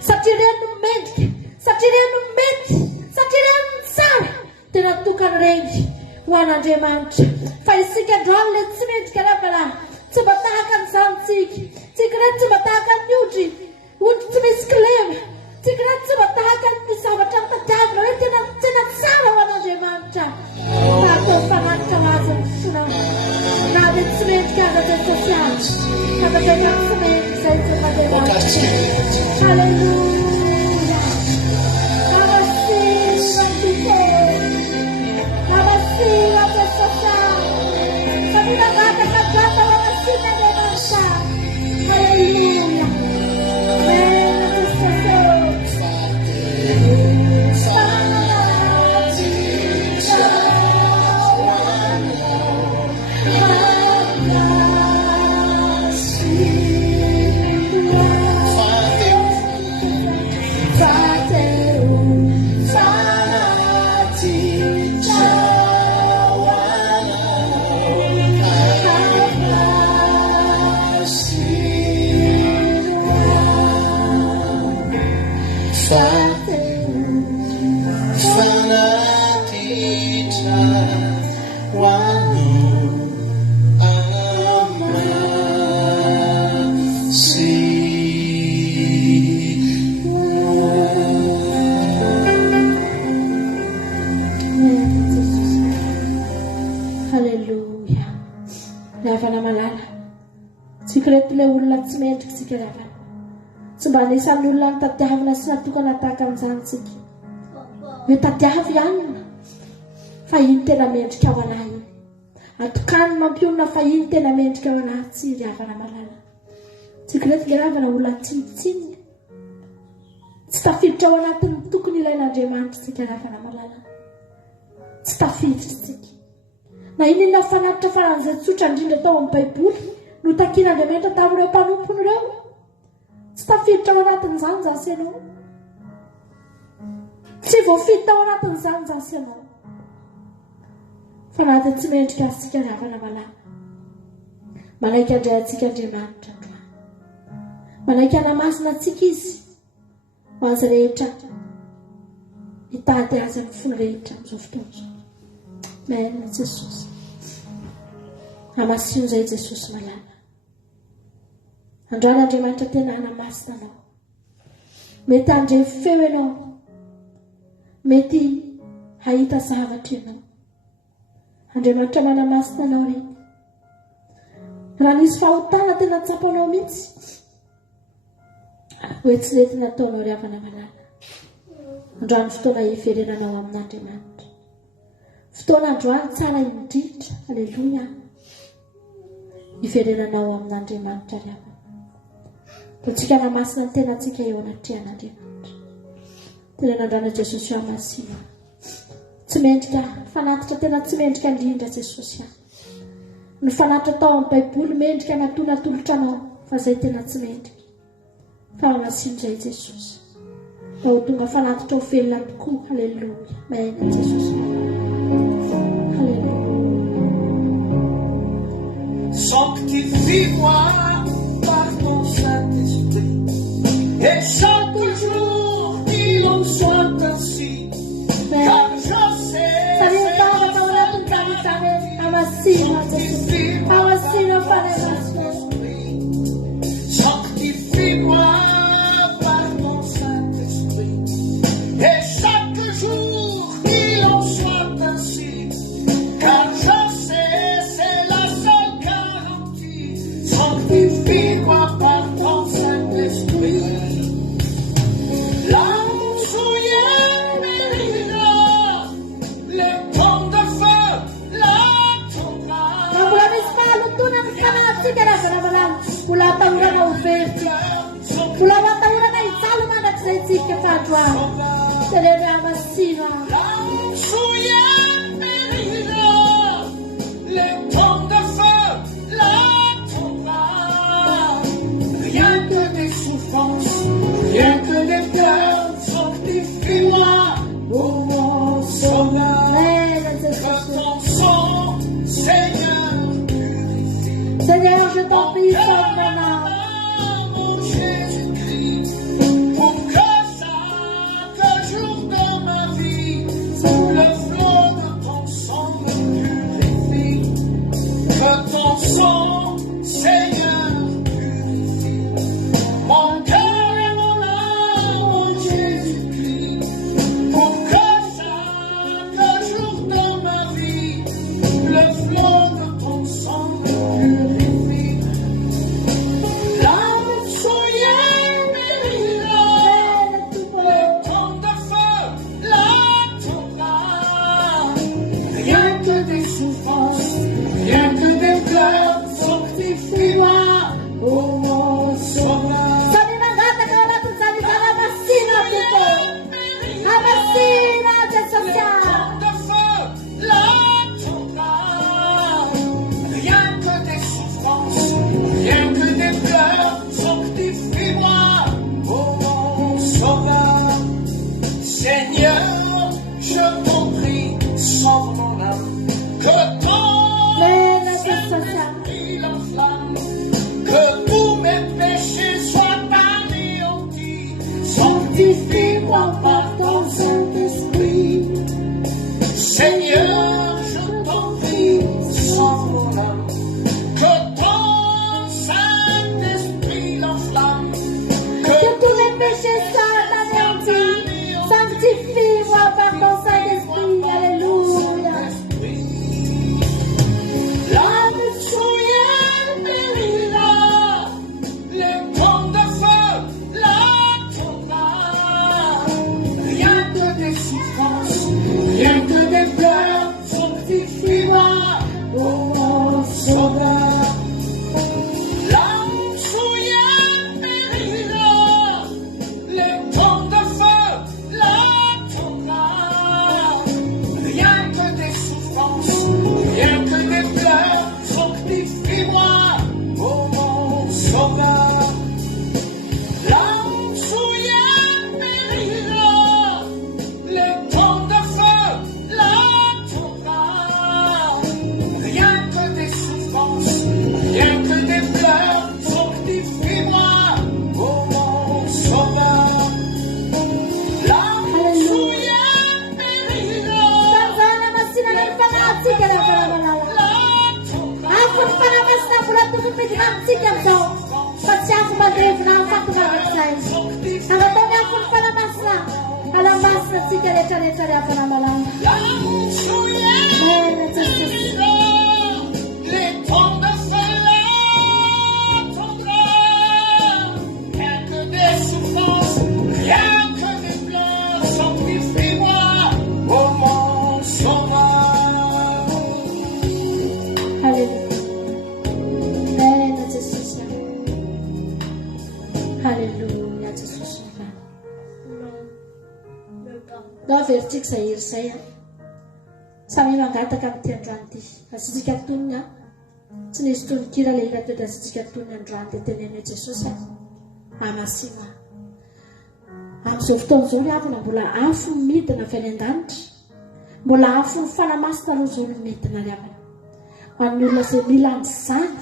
Satirin ng mate. Satirin ng mate. Satirin ng sana. Tinatuka na rin. Wana demand. Faisika drum let's meet karabala. Subatakan samsik. Tikrat subatakan nyuji. Would to be sclem. Tikrat subatakan misabatang tataglo. Tinat sara wana demand. Tato fangat kamazan suna. Nabit smith kagatan sosyan. Kagatan smith says subatakan. Hallelujah. Namaste. Namaste. Hallelujah. Secret le ulat semet sikeravan. Sebani sanulang tatyahav nasatu kana takam sansiki. Yo tatyahav yan. Fayinte na ment kawanay. At kan mampiyon na fayinte na ment kawanay siya kana malala. Secret geravan na ulat tsin. Stafit kawana tentuk nila na demand sikeravan na malala. Stafit siki. Na ini na fanata faranze tsucha ndinde to mpaipuri. Nutakina de meta tabro panumpun reu. Stafit kawana tenzanza seno. Sivo fit kawana tenzanza seno. Fanata tsimet kasikeravan na malala. Malaika de demand. Malaika na masna tsikisi. Wazareta. Itate azen funreta mzoftozo. Men Jesus. Amasinza Jesus malala. Androany Andriamanitra tena hanamasina anao. Mety handre feo ianao. Mety hahita zavatra ianao. Andriamanitra manamasina anao reny. Raha nisy fahotana tena tsapanao mihitsy, hoe tsy lety nataonao ry havana malala. Androany fotoana hiverenanao amin'Andriamanitra. Fotoana androany tsara indrindra. Aleluia. Hiverenanao amin'Andriamanitra ry havana. Tsika namasina ny tenantsika eo anatrehan'Andriamanitra. Tena nandrana Jesosy ao masina. Tsy mendrika fanatitra tena tsy mendrika indrindra Jesosy ao. Ny fanatitra tao amin'ny Baiboly mendrika natolotolotra anao, fa izay tena tsy mendrika. Fa masinzay Jesosy. Ho tonga fanatitra ho velona tokoa. Halleluja. Maina Jesosy. Halleluja. Sanctifie-moi par ton Saint-Esprit, et chaque jour il en soit ainsi, car je sais sanctifie-moi par ton Saint-Esprit, et chaque jour il en soit ainsi, car je sais c'est la seule garantie. Sanctifie-moi par ton Saint-Esprit. La souillure mérira les tongs de feu, la tombera. Rien que des souffrances, rien que des pleurs, sanctifie-moi, ô mon sauveur. Que ton sang, Seigneur, purifie. Seigneur, je t'en prie, sauve mon âme. Mon Jésus-Christ, pour que chaque jour de ma vie, sous le flot de ton sang me purifie. Que ton sang, Seigneur, purifie. Mon cœur et mon âme, mon Jésus-Christ, pour que chaque jour de ma vie, le flot de ton sang me purifie. L'âme souillée mérira le temps de feu, la tombera. Rien que des souffrances, rien que des pleurs, sanctifie-moi, ô mon sauveur. Rien que des souffrances, rien que des pleurs, sanctifie-moi, ô mon sauveur. Seigneur, je t'en prie, sauve mon âme, que ton esprit l'enflamme, que tous mes péchés soient anéantis. Sanctifie-moi par ton Saint-Esprit. Seigneur, je t'en prie, sauve mon âme, que ton Saint-Esprit l'enflamme, que tous mes péchés soient anéantis. Sanctifie-moi par ton Saint-Esprit. Alléluia. l'âme souillée mérira les tongs de feu, la tombera. Rien que des souffrances, rien que des pleurs, sanctifie-moi, ô mon sauveur. L'âme souillée mérira les tongs de feu, la tombera. Rien que des souffrances, rien que des pleurs, sanctifie-moi, ô mon sauveur. L'âme souillée mérira les tongs de feu, la tombera. Rien que des souffrances, rien que des pleurs, sanctifie-moi, ô mon sauveur. L'âme souillée mérira Aku para mas na pula tu pergi hamsi kan kau. Pasang tevina fatomavakizay anataony afony fanamasina alamasina tsika rehetrarehetra ry afanamalana ena jesosy Les temps de cela attendra, rien que des souffrances, rien que des pleurs, sanctifie-moi, oh mon sauveur. Alléluia. Ena jesosy Alléluia jesosy Dao veritsika izay hery izay samy mangataka amin'ity androany ity asitsika tonina tsy nisy tonikira le hira toetra asitsika tonina androany dia teneny hoe Jesosy amasina amin'izao fotoana izao ny avana mbola afo ny midina avy any an-danitra mbola afo ny fanamasina aloha izao ny midina ry avana ho an'ny olona izay mila an'izany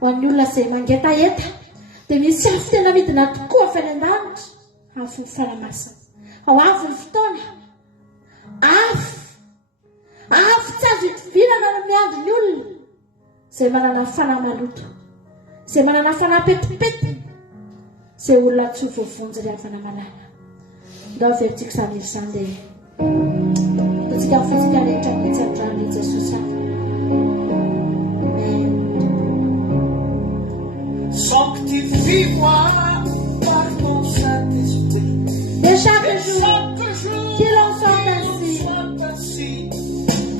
ho an'ny olona izay mangetaeta dia misy afo tena midina tokoa avy any an-danitra afo ny fanamasina ao afo ny fotoana afo tsy azo hitovirana no miandro ny olona izay manana fanamaloto izay manana fanapetipety izay olona tsy ho voavonjy ry afanamalana ndao veritsika izany iry izany dia tatsika mifatsika rehetra mihitsy androany Jesosy Sanctifie-moi par ton Saint-Esprit. et chaque Et jour chaque jour, qu'il en soit ainsi soit ainsi.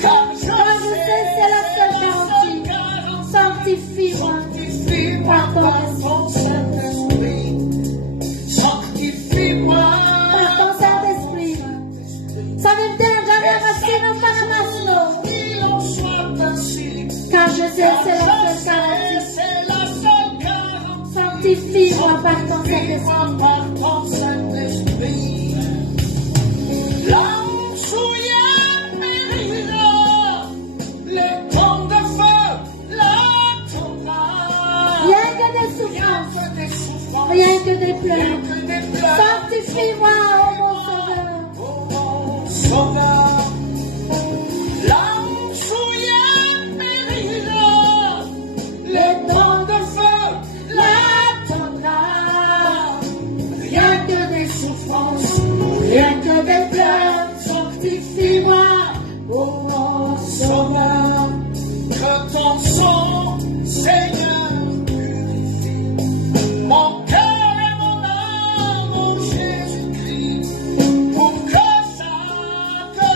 Car je quand je sais c'est la seule garantie sanctifie-moi Sanctifie-moi par ton Saint-Esprit. Sanctifie-moi par ton Saint-Esprit ça veut dire jamais masino fanamasino qu'il en soit ainsi. car je sais c'est la seule C'est garantie la seule garantie. sanctifie-moi par ton Saint-Esprit Par ton Saint-Esprit. Là où souillera les temps de feu, l'attendra. rien que des souffrances Des souffrances, rien que des pleurs que des pleurs. sanctifie-moi oh mon sauveur Oh mon sauveur. Là où souillera les temps de feu, l'attendra. Rien que des souffrances, rien que des pleurs, sanctifie-moi, oh mon sauveur. Que ton sang, Seigneur, purifie mon cœur et mon âme, oh Jésus-Christ, pour que chaque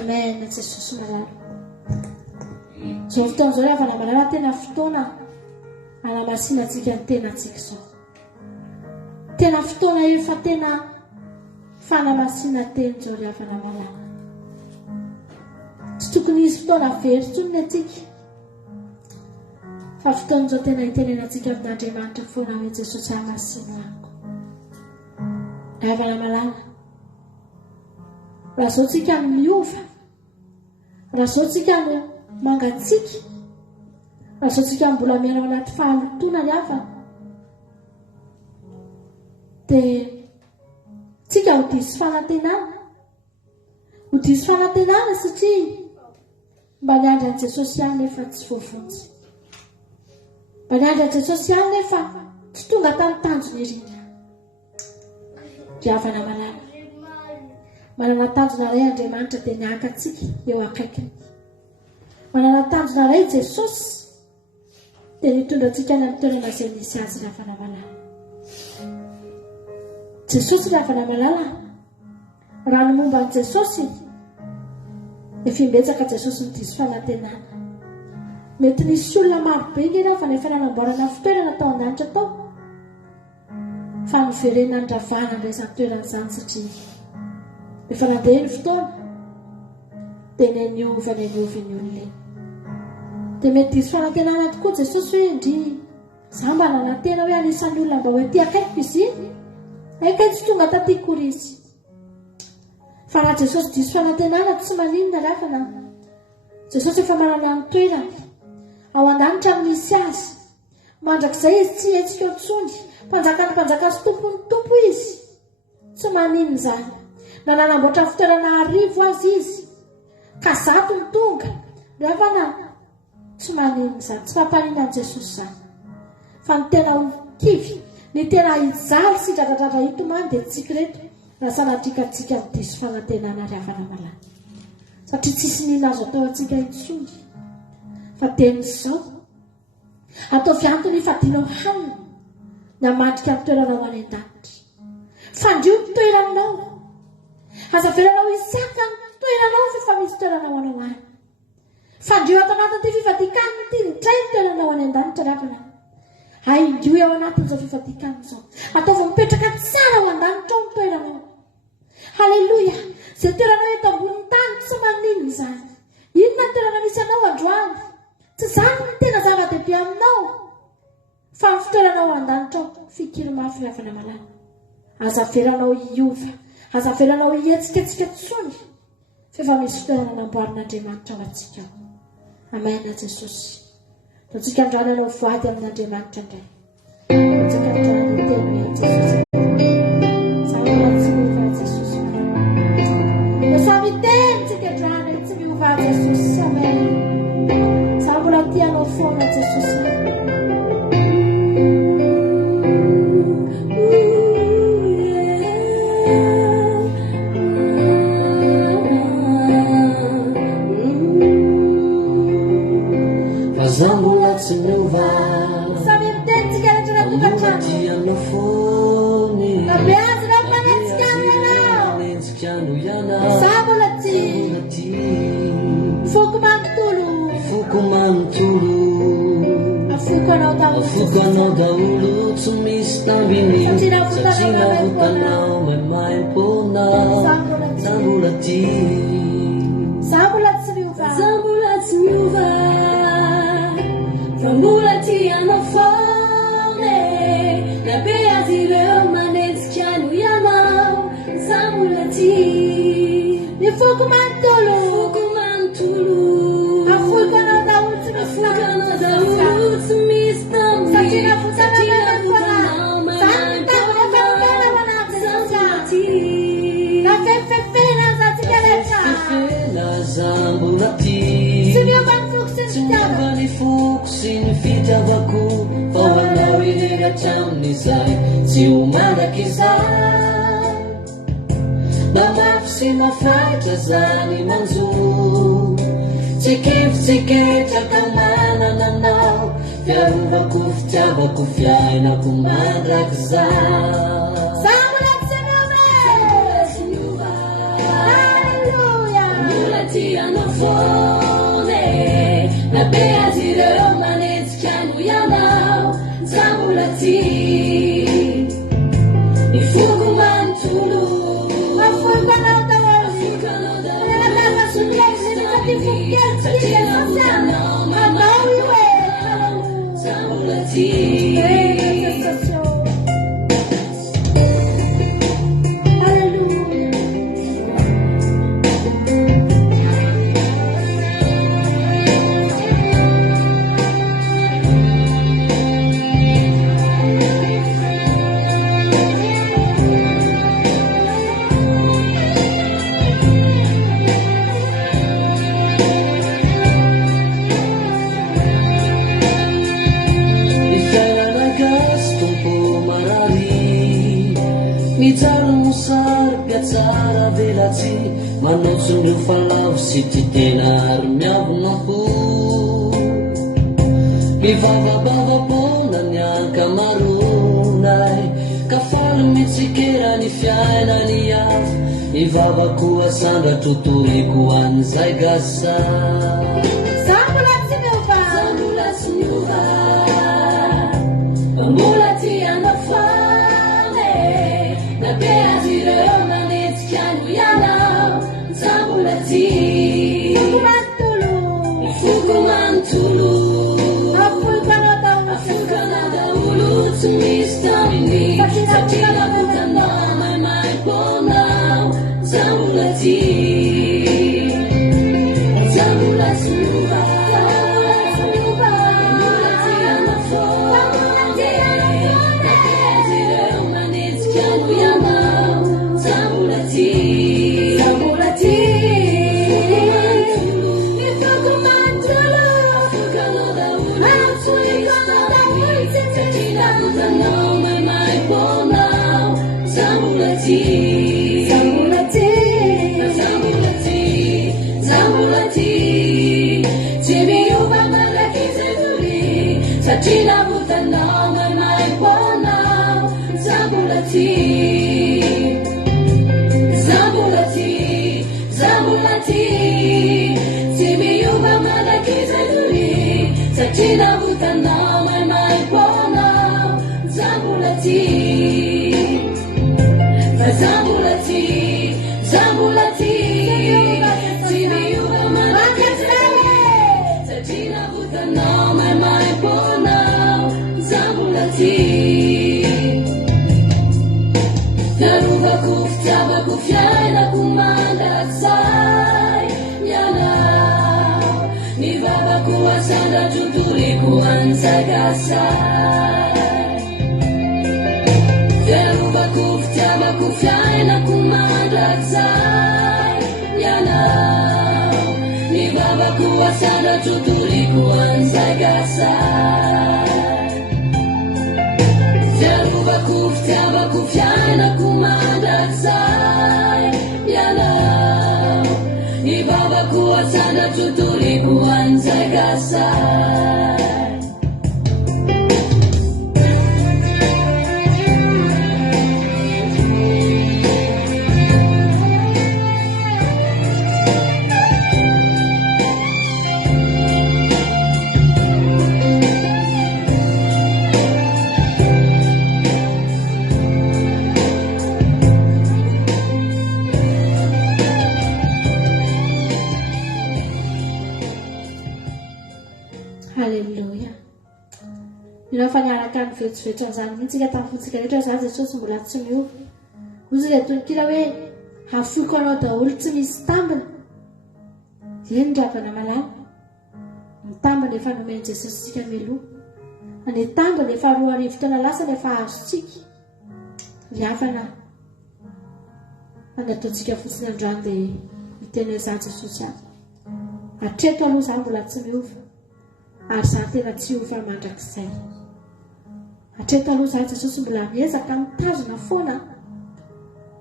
amen jesosy malala zao fotoana zao rehefa namalala tena fotoana anamasinatsika ny tenatsika zao tena fotoana efa tena fanamasina teny zao rehefa namalala tsy tokony izy fotoana very tsony atsika fa fotoana zao tena hitenenantsika amin'Andriamanitra foana hoe Jesosy amasina ako rehefa namalala raha zao tsika no miova raha zao tsika no mangatsika raha zao tsika mbola miana ao anaty fahalotona ny hafa dia tsika ho diso fanantenana ho diso fanantenana satria mba niandra an'i Jesosy ihany nefa tsy voavonjy mba niandra an'i Jesosy ihany nefa tsy tonga tany tanjony irindra dia avana malala manana tanjona ray Andriamanitra dia nianka antsika eo akaikiny manana tanjona ray Jesosy dia nitondra antsika na toerana izay nisy azy rehefa namalala Jesosy rehefa namalala raha ny momba an'i Jesosy efa imbetsaka Jesosy nidiso fanantenana mety nisy olona marobe nge fa nefa nanamboarana fitoerana tao an-danitra tao fa niverena ny ravana ndraisan'ny toerana izany satria efa nandeha ny fotoana dia neniova ny olona dia mety diso fanantenana tokoa Jesosy hoe ndry za mba nanantena hoe anisan'ny olona mba hoe ty akaiko izy iny aika tsy tonga taty kory izy fa raha Jesosy diso fanantenana tsy maninona rehefa na Jesosy efa manana ny toerana ao an-danitra misy azy mandrakizay izy tsy hetsika otsony mpanjaka sy tompony tompo izy tsy maninona zany na nanamboatra fitoerana arivo azy izy ka zato ny tonga rehefa na tsy maninona zany tsy mampanina an' Jesosy zany fa ny tena kivy ny tena hijaly sy dradradratra hitomany dia tsika reto raha sanatrikatsika ny diso fanantenana rehefa namalala satria tsisy nina azo atao atsika intsony fa tenyzao ataovy antony fadinao hanina namadrika ny toeranao any an-danitra fandrio ny toeranao azaveranao isaka ny toeranao fa misy toeranao anao any fandrio ato anatin'ity fifadikany ty nitray ny toeranao any an-danitra rehefa haindio ao anatin'izao fifadikany zao ataovy mipetraka tsara ao an-danitra ao ny toeranao halleloia zay toeranao eto amboniny tany tsy maninona zany inona ny toerana misy anao androany tsy zany ny tena zava-dehibe aminao fa ny fitoeranao an-danitra ao fikiry mafy rehefa namalala azaveranao hiova azaveranao hihetsiketsika tsony fa efa misy fitoerana namboarin'Andriamanitra ao atsika ao amena Jesosy totsika androany anao voady amin'Andriamanitra indray totsika androany teny hoe Jesosy tsy miova Jesosy efa miteny tsika androany tsy miova Jesosy amen za mbola tianao foana Jesosy Zambola tsy miova samy miteny tsika rehetra tokantrano tianao foany be azy raha manenjikano ianao menjikano ianao za mbola ty foko manontolo afoko anao daholo tsy misy tambiny satria navotanao maimaim-pona zambola ty za mbola tsy miova Mbola tianao foany na be azy ireo manenjikano ianao za mbola ty ny foko manontolo afoko anao daholo tsy misy tambiny satria navotanao na fefefena za tsika rehetra za mbola ty tsy miova ny foko sy ny fitiavana ny foko sy ny fitiavako fa hoanao irehatra amin'izay tsy ho mandraka izay mba mafy sy mafatra zany manjo tsikevitsiketraka manana anao fiarovako fitiavako fiainako mandraka zay za mbola tsy miova halleluia tianao foana na be azy ireo manetsika no ianao zambola ty ifoko manontolo afokanao daholy manao io e zambola ty Tsara velatsy manotson'ireo falavo sy ty tena ary miavonako mivavabavapona ny ankamaronay ka faly mitsikera ny fiainany azy mivavako asandra totoriko an'izay gasa zambola tsy miova mbola tianao fane na be azy ireo zambola ty ifoko manontolo afokanao daolo tsy misy taminy satria nabotanao maimaiponao zambola ty zambola tsy miova mbola tianao foana na be azy ireo manetsika no ianao zambola ty Satrina butanao mai ponao zambola ty tsy miova malaky zay dori satrina butanao mai ponao zambola ty fa zambola ty tsy miova malaky zay satrina butanao mai ponao zambola ty narovako fitiavako fiainako mandatsay mianao mivavako asandra totoriko an'izay gasay narovako fitiavako fiainako mandatsay mianao mivavako asandra totoriko an'izay gasay narovako fitiavako fiainako mandatsay mianao mivavako asandra totoriko an'izay gasay Halleluja. Minao faniaraka ny vetsovetra n'izany mihitsika tamin'ny fontsika rehetra zany Jesosy mbola tsy miova. Ozy ilay tononkira hoe hafoko anao daholo tsy misy tambina. Eny ny ravana malala. Ny tambina efa nomeny Jesosy tsika meloha. Ny tambina efa roa arivo taona lasa efa azotsika. Liavana andataontsika fotsiny androany dia miteny hoe izany Jesosy azy. Hatreto aloha izany mbola tsy miova. Ary za tena tsy ova mandrakizay. Hatreto aloha izany Jesosy mbola miezaka mitazona foana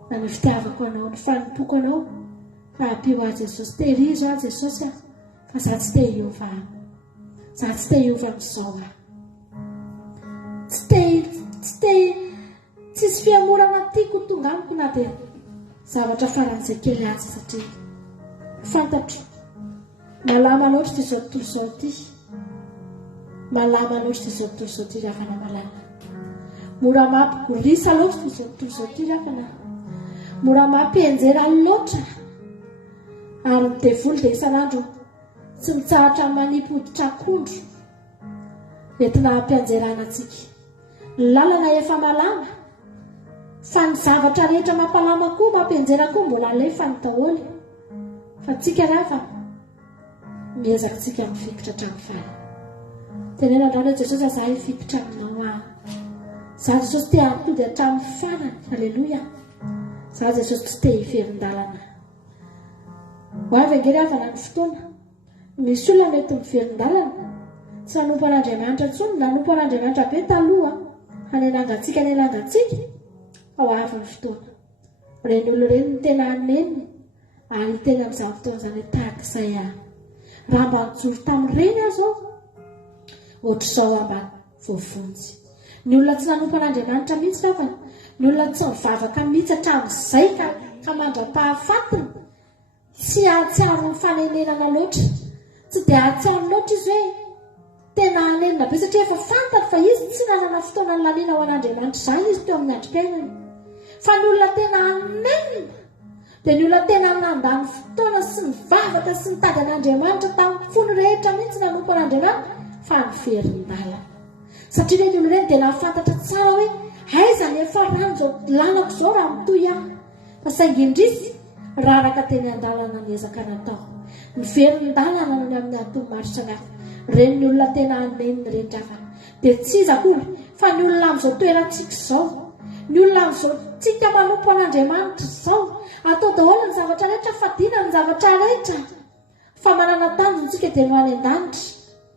na ny fitiavako anao, ny fanotoko anao fa hampio azy Jesosy. Tehirizo azy Jesosy fa za tsy te hiova. Za tsy te hiova amin'izao tsisy fiamorana tiako tonga amiko na dia zavatra faran'izay kely azy satria fantatro malama loatra ty zao tontolo zao ty, malama loatra ty zao tontolo zao ty rafana malama, mora mampigorisa loatra ty zao tontolo zao ty rafana, mora mampienjera loatra ary midevolo dia isan'andro tsy mitsahatra manipoditra akondro entina hampianjerana antsika. Ny lalana efa malama fa ny zavatra rehetra mampalama koa mampianjera koa mbola alefa ny daholo, fa tsika rafa miezaka tsika mifikitra hatramin'ny farany. Tenena andreo Jesosy zaho hifikitra aminao aho, zaho Jesosy te hampitody hatramin'ny farany. Halleloia. Zaho Jesosy tsy te hiverin-dalana. Ho avy angery avana ny fotoana misy olona mety miverin-dalana tsy nanompan'Andriamanitra intsony, nanompan'Andriamanitra be taloha hanenangatsika nenangatsika. Ao avy ny fotoana reny olo reny ny tena haneniny ary tena amin'izany fotoana izany hoe tahaka izay raha mba nijoro tamin'ireny aho zao ohatr'izao ambany voavonjy. Ny olona tsy nanompan'Andriamanitra mihitsy rafana, ny olona tsy mivavaka mihitsy hatramin'izay ka mandra-pahafatiny tsy ahatsiaro ny fanenenana loatra, tsy dia ahatsiaro loatra izy hoe tena hanenina be satria efa fantany fa izy tsy nanana fotoana ny lanina ho an'Andriamanitra izany izy teo amin'ny androm-piainany. Fa ny olona tena hanenina dia ny olona tena nandany fotoana sy mivavaka sy mitady an'Andriamanitra tamin'ny fony rehetra mihitsy nanompan'Andriamanitra fa niverin-dalana. Satria ny olona reny dia nahafantatra tsara hoe aiza ny efa rano zao lalako izao raha mitoy aho, fa saingy indrisy raha araka teny an-dalana niezaka natao. Niverin-dalana no amin'ny antony maro samihafa. Reny ny olona tena haneniny reny rafana dia tsy iza koa fa ny olona amin'izao toerantsika izao, ny olona amin'izao tsika manompo an'Andriamanitra izao, atao daholo ny zavatra rehetra, fadina ny zavatra rehetra, fa manana tanjony tsika dia no any an-danitra.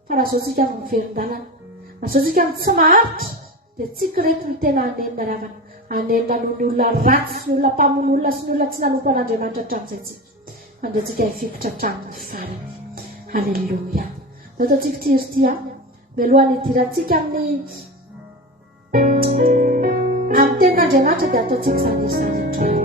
Fa raha izao tsika miverin-dalana, raha izao tsika tsy maharitra dia tsika reto ny tena hanenina rafana, hanenina noho ny olona ratsy sy ny olona mpamono olona sy ny olona tsy nanompo an'Andriamanitra hatramin'izay tsika mandeha tsika hifikitra hatramin'ny farany. Halleloia. Ataontsika ity izy ity mialohan'ny hidirantsika amin'ny tenin'Andriamanitra dia ataontsika izany izy izany hatray.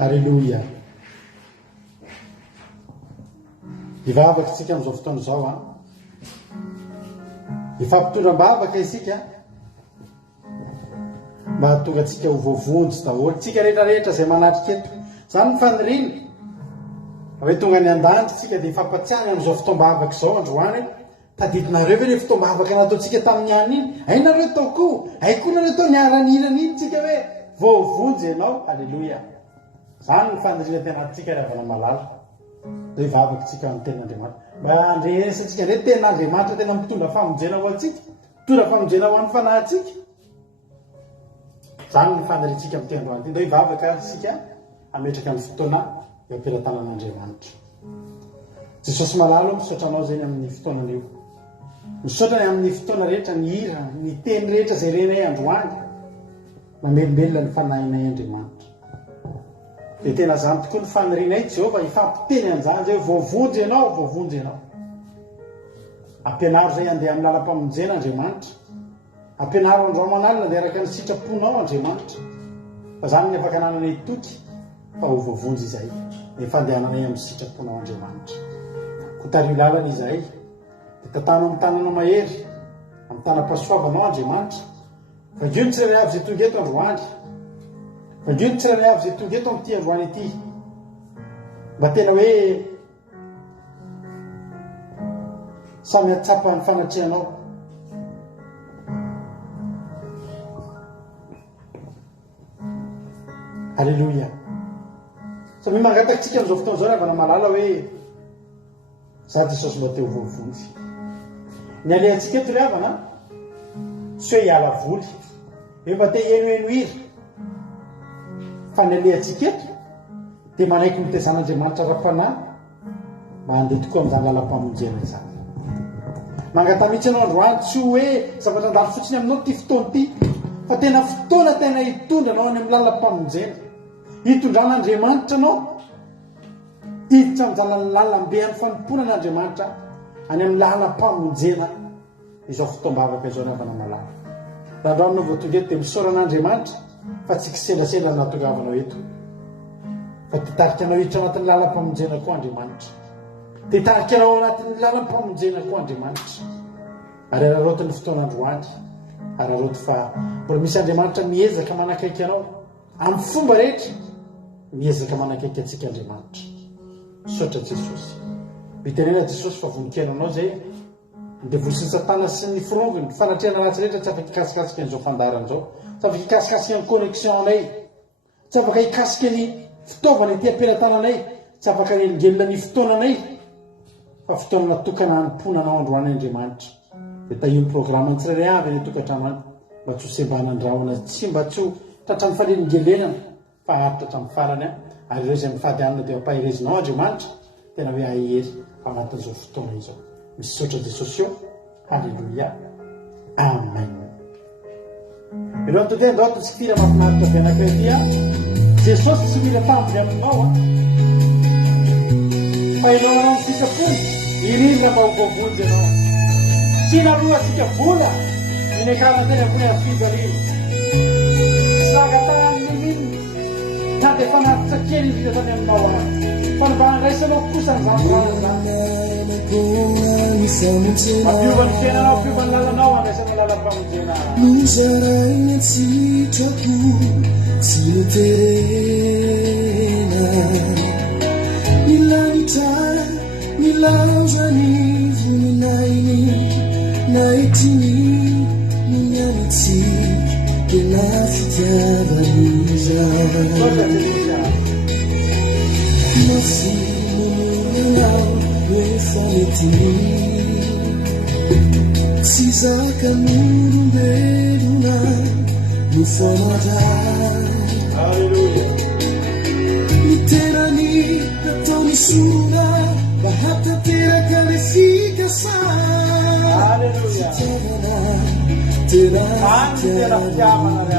Alleluia. Ivavaka tsika am'izao fotoana zao a. Ifampitondram-bavaka isika mba hatonga atsika ho voavonjy daholo tsika rehetrarehetra zay manatrika eto. Zany ny fanirina hoe tonga ny an-danitra tsika dia ifampatsiahana am'izao fotoam-bavaka zao androany. Tadidinareo ve le fotoam-bavaka nataontsika tamin'ny any iny? Ay nareo tao koa, ay koa nareo tao niaran'irana iny tsika hoe voavonjy ianao. Alleluia. Zany ny fanirina tena tsika ravana malala. Dia ivavaka tsika amin'ny ten'Andriamanitra. Mba andresantsika ndray ten'Andriamanitra tena mitondra famonjena ho antsika, mitondra famonjena ho an'ny fanahintsika. Zany ny faniritsika amin'ny ten'Andriamanitra. Dia ivavaka sika ametraka ny fotoana eo am-pilatanan'Andriamanitra. Jesosy malalo misaotra anao zany amin'ny fotoana io. Misaotra amin'ny fotoana rehetra, ny hira, ny teny rehetra zay renay androany. Mamelombelona ny fanahinay Andriamanitra. Dia tena zany tokoa ny fanirinay Jehovah ifampiteny an'izany zay voavonjy ianao, voavonjy ianao. Ampianaro zay andeha amin'ny lalam-pamonjena Andriamanitra. Ampianaro androany alina dia araka ny sitraponao Andriamanitra. Fa zany ny afaka anananay toky fa ho voavonjy izay. Ny fandehananay amin'ny sitraponao Andriamanitra. Kotario lalana izahay. Dia tatano amin'ny tanana mahery, amin'ny tanam-pahasoavanao Andriamanitra. Fa gio ny tsirairay avy zay tonga eto androany. Fa gio ny tsirairay avy zay tonga eto amin'ity androany ity. Mba tena hoe samy atsapa ny fanatrehanao. Alleluia. Samy mangatakatsika amin'izao fotoana izao ravana malala hoe za Jesosy mba teo voavonjy. Ny alehantsika eto ry havana sy hoe hiala voly. Hoe mba te eno hira. Fa ny alehantsika eto dia manaiky mitezan'Andriamanitra ra-panahy mba handeha tokoa amin'izany lalam-pamonjena izany. Mangatamitsy anao androany tsy hoe zavatra andalo fotsiny aminao ty fotoana ity, fa tena fotoana tena hitondra anao any amin'ny lalam-pamonjena. Hitondran'Andriamanitra anao, hiditra amin'ny lalam-bean'ny fanompoana an'Andriamanitra any amin'ny lalam-pamonjena izao fotoam-bavaka izao ravana malala. Raha androanao vao tonga eto dia misaoran'Andriamanitra fa tsy kiselasela nahatongavanao eto. Fa titarika anao hiditra anatin'ny lalam-pamonjena koa Andriamanitra. Titarika anao anatin'ny lalam-pamonjena koa Andriamanitra. Ary araroty ny fotoan'androany, araroty fa mbola misy Andriamanitra miezaka manakaiky anao amin'ny fomba rehetra, miezaka manakaiky antsika Andriamanitra. Misaotra Jesosy. Vitenena Jesosy fa voninkaina anao zay dia vosin'ny Satana sy ny firoviny, ny fanatrehana ratsy rehetra tsy afaka hikasikasika an'izao fandaharana izao, tsy afaka hikasikasika ny connexion-nay, tsy afaka hikasika ny fitaovana ity am-pelatananay, tsy afaka hangelingelina ny fotoananay, fa fotoana natokana hanomponanao androany Andriamanitra. Dia tahiny programma ny tsirairay avy ny tokantrano any mba tsy ho semba hanandrahona, tsy mba tsy ho tratramin'ny fanelingelenana fa haritra hatramin'ny farany ary ireo zay mifady anina dia ampahirezinao andriamanitra tena hoe ahery anatin'izao fotoana izao. Misy saotra Jesosy eo. Halleluia, amen. Ireo antoteandao ataontsika tira mafinaritra be anankiray ity a. Jesosy tsy mila tambiny aminao a, fa ianao anao ny fitsapony irindra mba ho voavonjy ianao. Tsy naroantsika vola iny ekarana tena vony afijaliana tsy nangatahany mininy na dia fanatitsakely indrindra tany aminao a, fa ny mba handraisanao kosa ny zanyrana zany mampiovany fiainanao, mampiovany lalanao andraisana lalam-pamonjena. Mizaraina tsitrako tsy noterena, milanitra milanja ny voninainy naitiny minyamatsy tena fitiavaniza mafinononanao rehefa mety tsy zaka nolombelona no fanatray ny tenany nataony sorona mba hatateraka le fikasana fitiavana tena fitiavana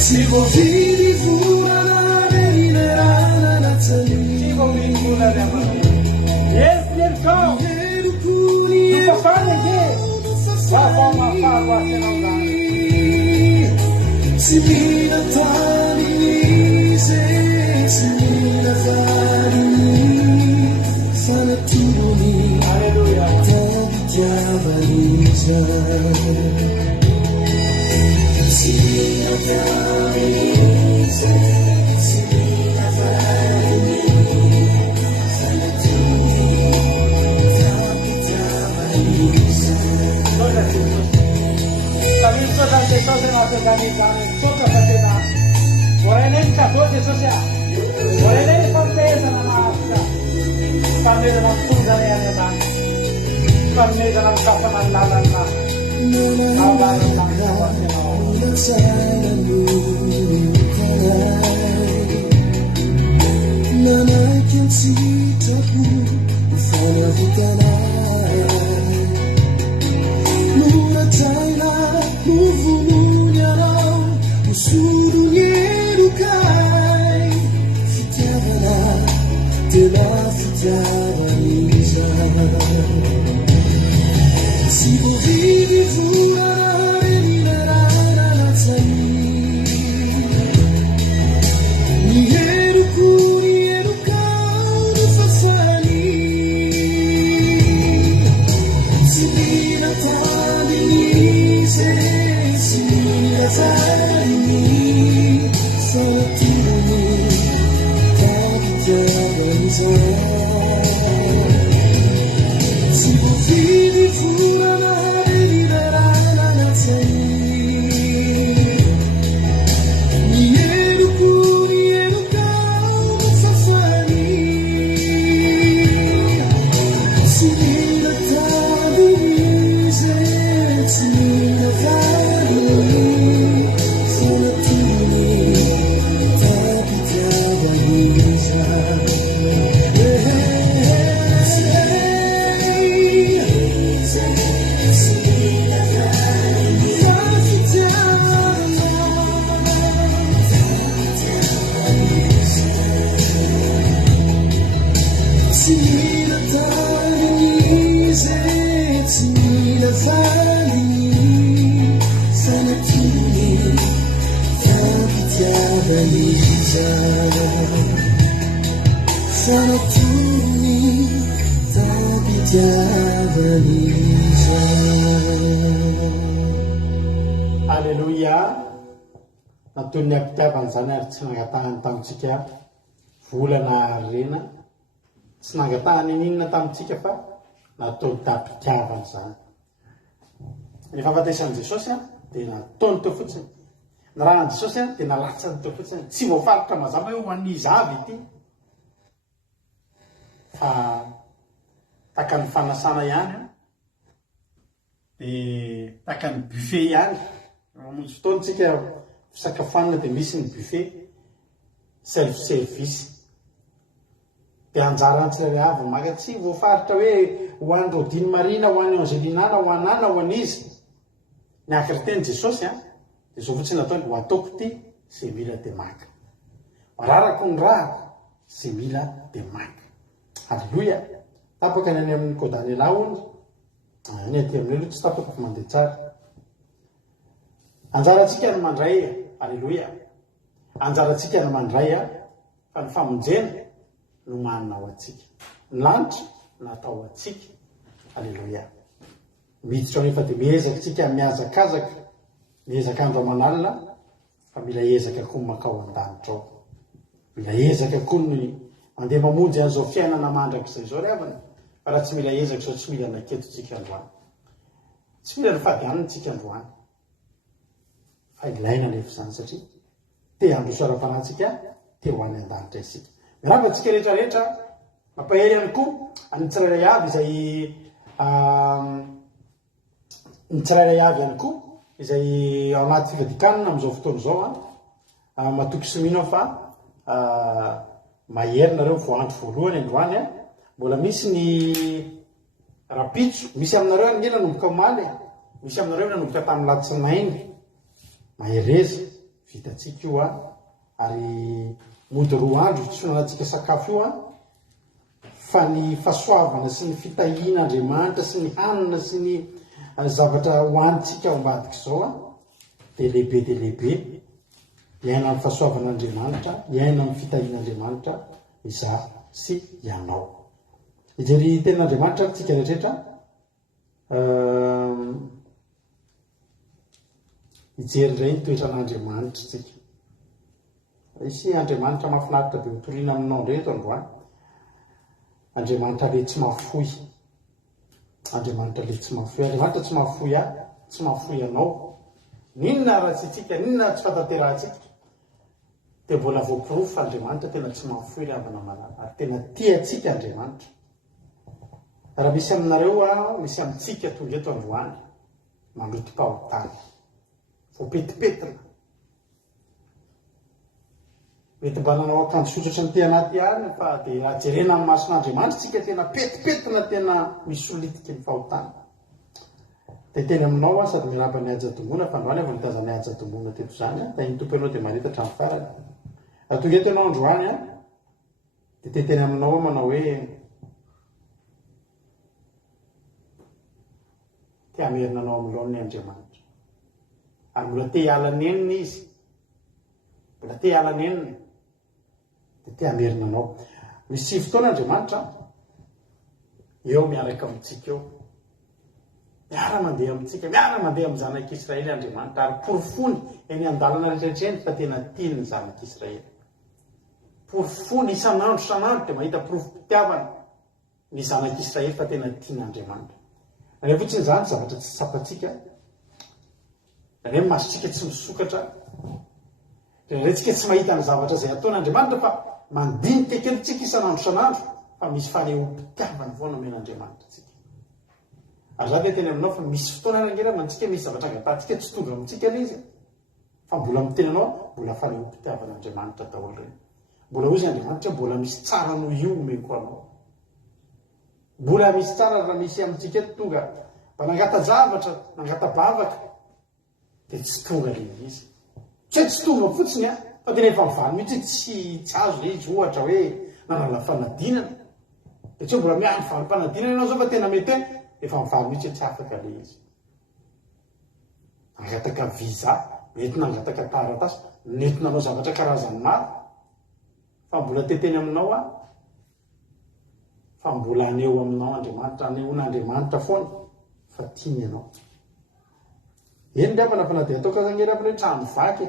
tsy voaviry volana lerilerana natsany si mina talini se si mina falini fanatuloni tabitiavaniza si mina talini se si mina falini Jesosy nahapeganizany tsotra fa tena voainay ny kadô Jesosy a, voainay ny fanomezana mahafika, fanomezana mitondra any ambany, fanomezana mikafana ny lalany ao lalany mahafikavantenao. Nanaiky antsitrako fanavitana Nurajaina uvulunyarao usudunierukai fitiavana tela fitiavaniza sibo vivi vurare ninarana natsani nieruku nierukau nufasani sibina Alleluia. Natony ampitiavana zany ary tsy nangatahany tamintsika volana rena, tsy nangatahany ninona tamintsika fa natao tampitiavana zany. Ny fahafatesany Jesosy dia nataony teo fotsiny, ny rahany Jesosy dia nalatsany teo fotsiny, tsy voafaritra mazava hoe ho an'izy avy ity fa taka ny fanasana ihany dia taka ny buffet ihany. Mamonjy fotoana tsika fisakafoanana dia misy ny buffet self service dia anjarany tsirairay avy maka tsy voafaritra hoe ho an'ny rodiny marina ho an'ny angelinana ho anana ho an'izy ny akary teny jesosy a dia zao fotsiny ataony ho ataoko ty zay mila dia maka mararako ny rahako zay mila dia maka halleloia tapaka ny any amin'ny kodany lahy ony ny aty amin'io aloha tsy tapaka fa mandeha tsara anjarantsika ny mandray halleloia anjarantsika ny mandray a fa ny famonjena no manina ao atsika ny lanitra natao atsika halleloia miditra nefa dia miezaka tsika miazakazaka miezaka andro amanalina fa mila ezaka koa makao an-danitra ao mila ezaka koa ny mandeha mamonjy an'izao fiainana mandrak'izay zao ry avana fa raha tsy mila ezaka zao tsy mila naketotsika androany tsy mila ny fadianiny androany fa ilaina nefa zany satria te androso ara-panatsika te ho any an-danitra isika miravantsika rehetrarehetra mampahery ihany koa any tsirairay avy izay ny tsirairay avy ihany koa izay ao anaty fivadikanina amin'izao fotoana zao a matoky sy mino fa mahery nareo voandro voalohany androany a mbola misy ny rapitso misy aminareo ny nanomboka omaly misy aminareo nanomboka tamin'ny latsinainy mahereza vitatsika io a ary mody roa andro tsy fonanatsika sakafo io a fa ny fahasoavana sy ny fitahiana Andriamanitra sy ny hanina sy ny zavatra hoanitsika ao ambadika izao a dia lehibe iaina amin'ny fahasoavan'Andriamanitra iaina amin'ny fitahian'Andriamanitra izaho sy ianao ijery ten'Andriamanitra tsika rehetrarehetra ijery indray ny toetran'Andriamanitra tsika isy Andriamanitra mahafinaritra be mitoriana aminao ndreto androany Andriamanitra le tsy mahafoy Andriamanitra le tsy mahafoy Andriamanitra tsy mahafoy tsy mahafoy anao ninona ratsitsika ninona tsy fatanterantsika dia mbola voapirofo Andriamanitra tena tsy mahafoy le avana malala ary tena tiatsika Andriamanitra raha misy aminareo misy amintsika tonga eto androany mandrotim-pahotany voapetipetina mety mba nanao akanjo sotratra ny te anaty any fa dia ajerena amin'ny mason'Andriamanitra tsika tena petipetina tena misolitika ny fahotany dia teny aminao sady miraba ny aja-dombona fa androany avy nitazany aja-dombona teto zany dia ny tompo ianao dia maritatra ny farany raha tonga eto ianao androany dia teteny aminao manao hoe te hamerinanao amin'ny laon'ny Andriamanitra ary mbola te hiala nenina izy mbola te hiala nenina dia te hamerina anao misy fotoana Andriamanitra eo miaraka amintsika eo miara mandeha amintsika miara mandeha amin'ny zanak'Israely Andriamanitra ary porofony eny an-dalana rehetrarehetra eny fa tena tiany ny zanak'Israely porofony isan'andro dia mahita porofom-pitiavana ny zanak'Israely fa tena tian'Andriamanitra rehefa fotsiny zany zavatra tsy sapatsika rehefa masontsika tsy misokatra rehefa tsy mahita ny zavatra izay ataon'Andriamanitra fa mandinika kelitsika isan'andro fa misy fanehoam-pitiavana foana men'Andriamanitra tsika ary zany teny aminao fa misy fotoana angera mantsika misy zavatra angatantsika tsy tonga amintsika izy fa mbola miteny anao mbola fanehoam-pitiavan'Andriamanitra daholo reny mbola ozy Andriamanitra mbola misy tsara no io omeko anao mbola misy tsara raha misy amintsika eto tonga mba nangata-javatra nangata-bavaka dia tsy tonga le izy tsy tonga fotsiny fa tena efa mivaly mihitsy tsy azo le izy ohatra hoe nanala fanadinana dia tsy mbola miany valim-panadinana ianao zao fa tena mety efa mivaly mihitsy tsy afaka le izy nangataka viza mety nangataka taratasy nety nanao zavatra karazany maro fa mbola teteny aminao fa mbola aneo aminao Andriamanitra anehoan'Andriamanitra foana fa tiany ianao eny ndray fanafana dia atao kazangera amin'ny trano vaky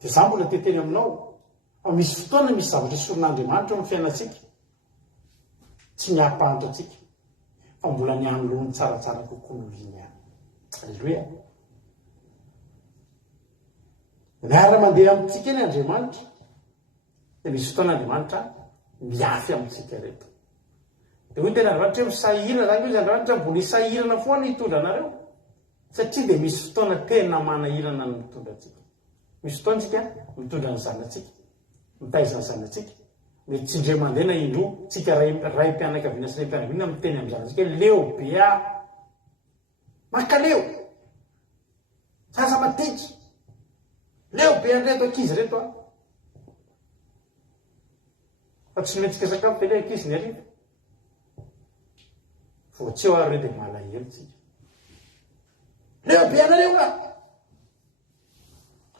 dia za mbola teteny aminao fa misy fotoana misy zavatra soron'Andriamanitra amin'ny fiainantsika tsy miapahantra atsika fa mbola ny anoloany tsaratsara kokoa no iny ihany halleloia miara mandeha amintsika eny Andriamanitra dia misy fotoan'Andriamanitra miafy amintsika reto dia hoy tena Andriamanitra hoe misahirana zany izy Andriamanitra mbola hisahirana foana hitondra anareo satria dia misy fotoana tena manahirana ny mitondra atsika misy fotoantsika mitondra ny zanatsika mitaizany zanatsika mety tsy indray mandeha na indro tsika ray mpianakaviana sy ray mpianakaviana miteny amin'ny zanatsika leo bea makaleo sasa matiky leo be andreto ankizy reto a fa tsy metsika sakafo de le ankizy ny ariva vo tsy eo ary re dia malahelo tsika leo be anareo a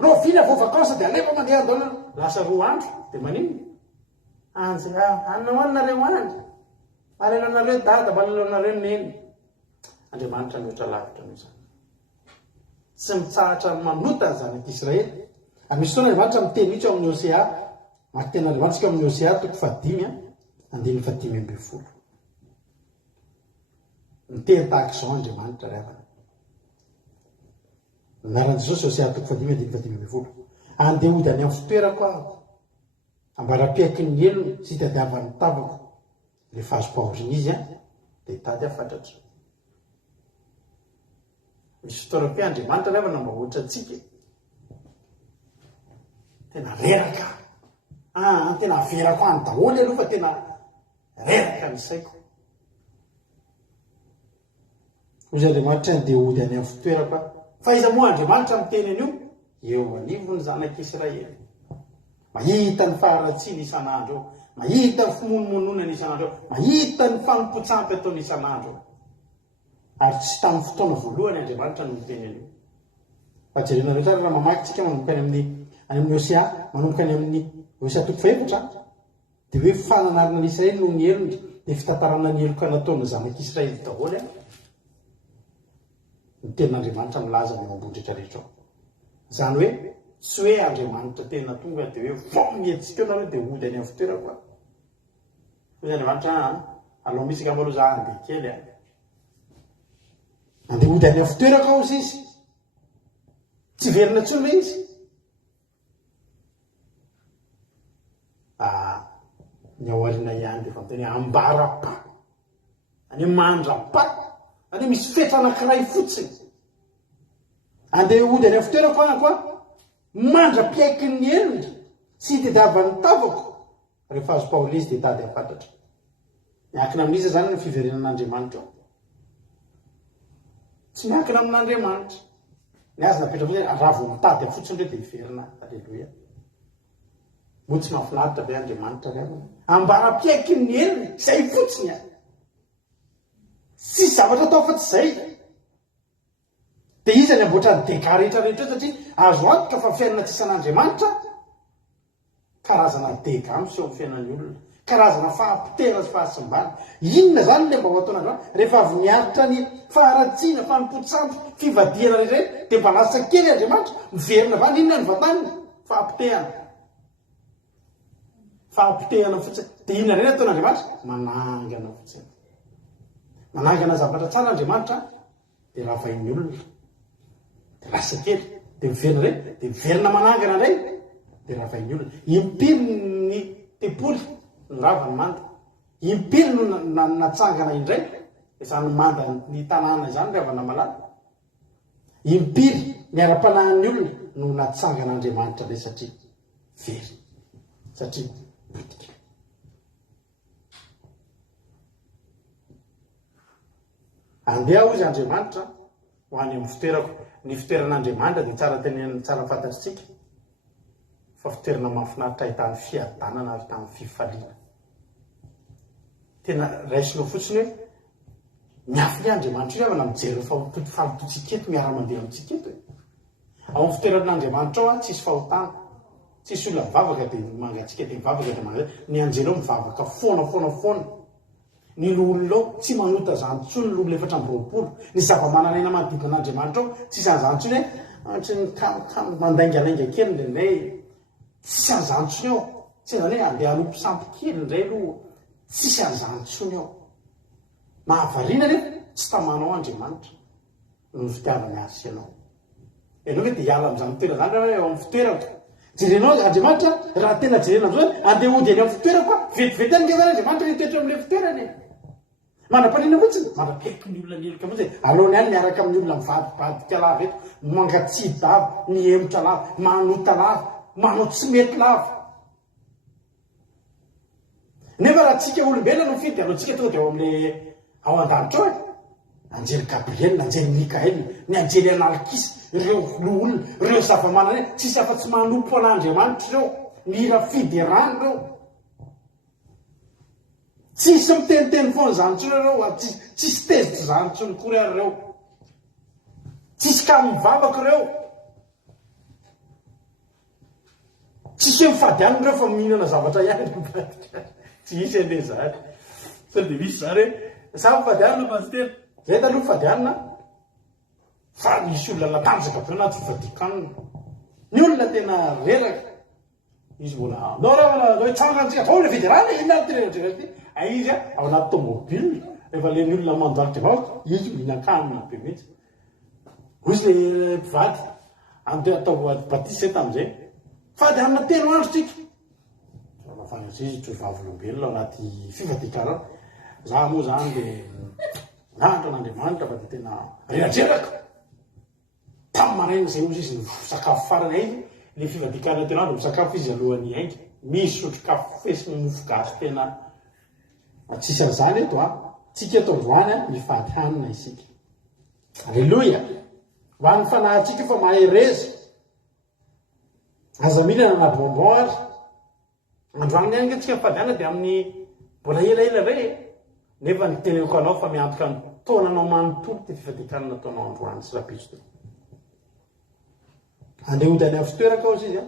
ro vina vo vakansa de alefa mandeha andona lasa roa andro de manino anjy anao anareo andro malelo anareo dada malelo anareo neny Andriamanitra mihoatra lavitra noho izany tsy mitsahatra manota ny zanak'Israely misy fotoana Andriamanitra miteny itsy amin'ny Hosea makiteny Andriamanitra amin'ny Hosea 5:5 miteny tahaka izao Andriamanitra ravana naran'i Jesosy Hosea 5:5 andeha ody any amin'ny fitoerako aho ambara-piaiky ny elony sy hitadiavan'ny tavako rehefa azo mpaoriny izy dia hitady afatratra misy fotoana pia Andriamanitra ravana mba ohatra atsika tena reraka tena averako any daholo aloha fa tena reraka ny saiko ozy Andriamanitra andeha ody any amin'ny fitoerako aho fa iza moa Andriamanitra miteny an'io eo anivo ny zanak'Israely mahita ny faharatsiany isan'andro eo mahita ny fimonomononana isan'andro eo mahita ny fanompotsampy ataony isan'andro eo ary tsy tamin'ny fotoana voalohany Andriamanitra no miteny an'io fa jerenareo tsara raha mamakitsika manomboka any amin'ny Hosea manomboka any amin'ny Hosea 4 dia hoe fananarana ny Israely noho ny elony dia fitantarana ny eloka nataony zanak'Israely daholo ny tenin'Andriamanitra milaza ny ambondritra rehetra ao zany hoe tsy hoe Andriamanitra tena tonga dia hoe vao mietsika eo nareo dia ody any amin'ny fitoerako a hoy Andriamanitra aloha misy ka maloha za andeha kely andeha ody any amin'ny fitoerako ao izy tsy verina tsony ve izy ny aoriana ihany dia fa miteny ambara-pa any mandra-pa any misy fetra anankiray fotsiny andeha ody any amin'ny fitoerako anako a mandra-piaiky ny elony sy hitadiavan'ny tavako rehefa azo mpaholy izy dia hitady afatatra miankina amin'izy zany ny fiverenan'Andriamanitra ao tsy miankina amin'Andriamanitra ny azy napetra fotsiny raha vao mitady afotsiny reo dia hiverina alleloia moa tsy mahafinaritra be Andriamanitra reo ambara-piaiky ny elony izay fotsiny sy zavatra atao fa tsy izay dia izy ny amboatra ny dega rehetrarehetra satria azo antoka fa fiainana tsy isan'Andriamanitra karazana dega amitsy eo amin'ny fiainan'ny olona karazana fahampitera sy fahasimbana inona zany le mba ho ataon'Andriamanitra rehefa avy miaritra ny faharatsiana fanompotsampy fivadiana rehetrarehetra dia mba lasa kely Andriamanitra miverina vany inona ny vataniny fahampitehana fotsiny dia inona reny ataon'Andriamanitra manangana fotsiny manangana zavatra tsara Andriamanitra dia ravain'ny olona dia lasa kely dia miverina reny dia miverina manangana indray dia ravain'ny olona impiry ny tepoly ny ravany manda impiry no natsangana indray izany manda ny tanàna izany ravana malala impiry ny ara-panahin'ny olona no natsanganaandriamanitra ilay satria very satria potika andeha ozy Andriamanitra ho any amin'ny fitoerako ny fitoeran'Andriamanitra dia tsara teneniny tsara fantatritsika fa fitoerana mahafinaritra ahitany fiadanana ary tamin'ny fifaliana tena raisinao fotsiny hoe miafy Andriamanitra io avana mijery fahototsikety eto miara-mandeha amintsika eto ao amin'ny fitoeran'Andriamanitra ao tsisy fahotana tsisy olona mivavaka dia mangatsika dia mivavaka dia mangatsika ny anjelao mivavaka foana ny olonao tsy manota zany tsony ny olona 420 ny zava-mananaina manodidina an'Andriamanitra ao tsisy an'izany tsony hoe mandaingalainga kely ndraindray tsisy an'izany tsony ao tsy zany hoe andeha hanompo sampy kely indray aloha tsisy an'izany tsony ao mahavariana rehefa tsy tamanao Andriamanitra no fitiavany azy ianao ianao hoe dia hiala amin'izany fitoerana zany raha eo amin'ny fitoerako jerenao Andriamanitra raha tena jerena amin'izao andeha ody any amin'ny fitoerako vetivety any nge zany Andriamanitra mitoetra amin'ilay fitoerany manam-panina fotsiny manapeky ny olona nyelika fotsiny aloany any miaraka amin'ny olona mivadibadika lava eto mangatsidy lava ny emotra lava manota lava manao tsy mety lava nefa raha tsika olombelona no fidy aloantsika tonga de ao amin'le ao an-danitra eo anjely Gabriel anjely Mikael ny anjely analikisa ireo loolona ireo zava-manana tsisy afa-tsy manompo an'Andriamanitra ireo mira fidy rano ireo tsisy miteniteny foana zanitsony ireo tsisy tezitra zanitsony kory ary ireo tsisy ka mivavaka ireo tsisy hoe mifady aminy ireo fa mihinana zavatra ihany tsy isy ane zany sa de misy zany hoe sa mifady amina pasitera zay taloha mifady amina fa misy olona latanjaka be anaty fivadikanina ny olona tena reraka izy mbola nao tsanganatsika vao le fédéral inona ty izy ao anaty tomobile rehefa le ny olona mandoalitra avao izy mihinan-kanina be mihitsy ozy le mpivady andeha atao batisa tam'izay fady amina telo andro tsika mafanaizy tovavolombelona anaty fivadikana za moa zany de nandro an'Andriamanitra fa de tena reratreraka tamin'ny maraina zay ozy izy sakafo farana izy le fivadikana telo andro misakafo izy alohan'ny aingy misy sotro-kafo fesiny mofogasy tena tsisy an'izany eto tsika eto androany mifady hanina isika alleloia ho an'ny fanahintsika fa mahereza aza mihinana na bonbon ary androany any tsika mifady hanina de amin'ny mbola elaela re nefa ny teneko anao fa miantoka ny taonanao manontolo ty fivadikanana nataonao androany sy rapitso andeha hodany amin'ny fitoeraka ao izy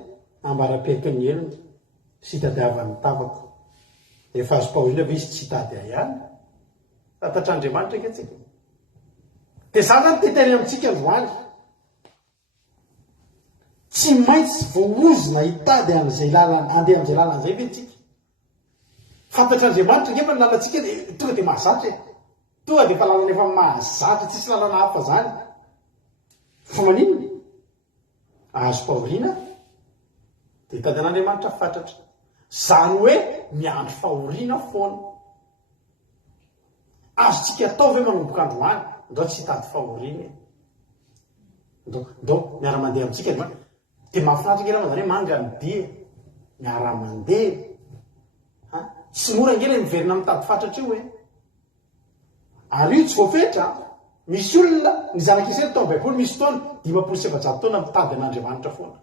ambara-piaika ny elony sy hitadiavan'ny tavako efa azo paolina ve izy tsy hitady ihany fantatr'Andriamanitra ke tsika de za zany teteny amintsika androany tsy maintsy voaozina hitady an'izay lalana andeha amin'izay lalana zay ve tsika fantatr'Andriamanitra nefa ny lalantsika de tonga de mahazatra tonga de fa lalana efa mahazatra tsisy lalana hafa zany fa manino azo paolina de hitady an'Andriamanitra fatratra zany hoe miandro fahoriana foana azo tsika atao ve manomboka androany ndao tsy hitady fahoriana ndao miara-mandeha amintsika de mahafinaritra ngela zany hoe manga ny dia miara-mandeha tsy mora ngela miverina mitady fatratra io hoe ary io tsy voafetra misy olona ny zanak'Israely tao baiboly misy fotoana 570 taona mitady an'Andriamanitra foana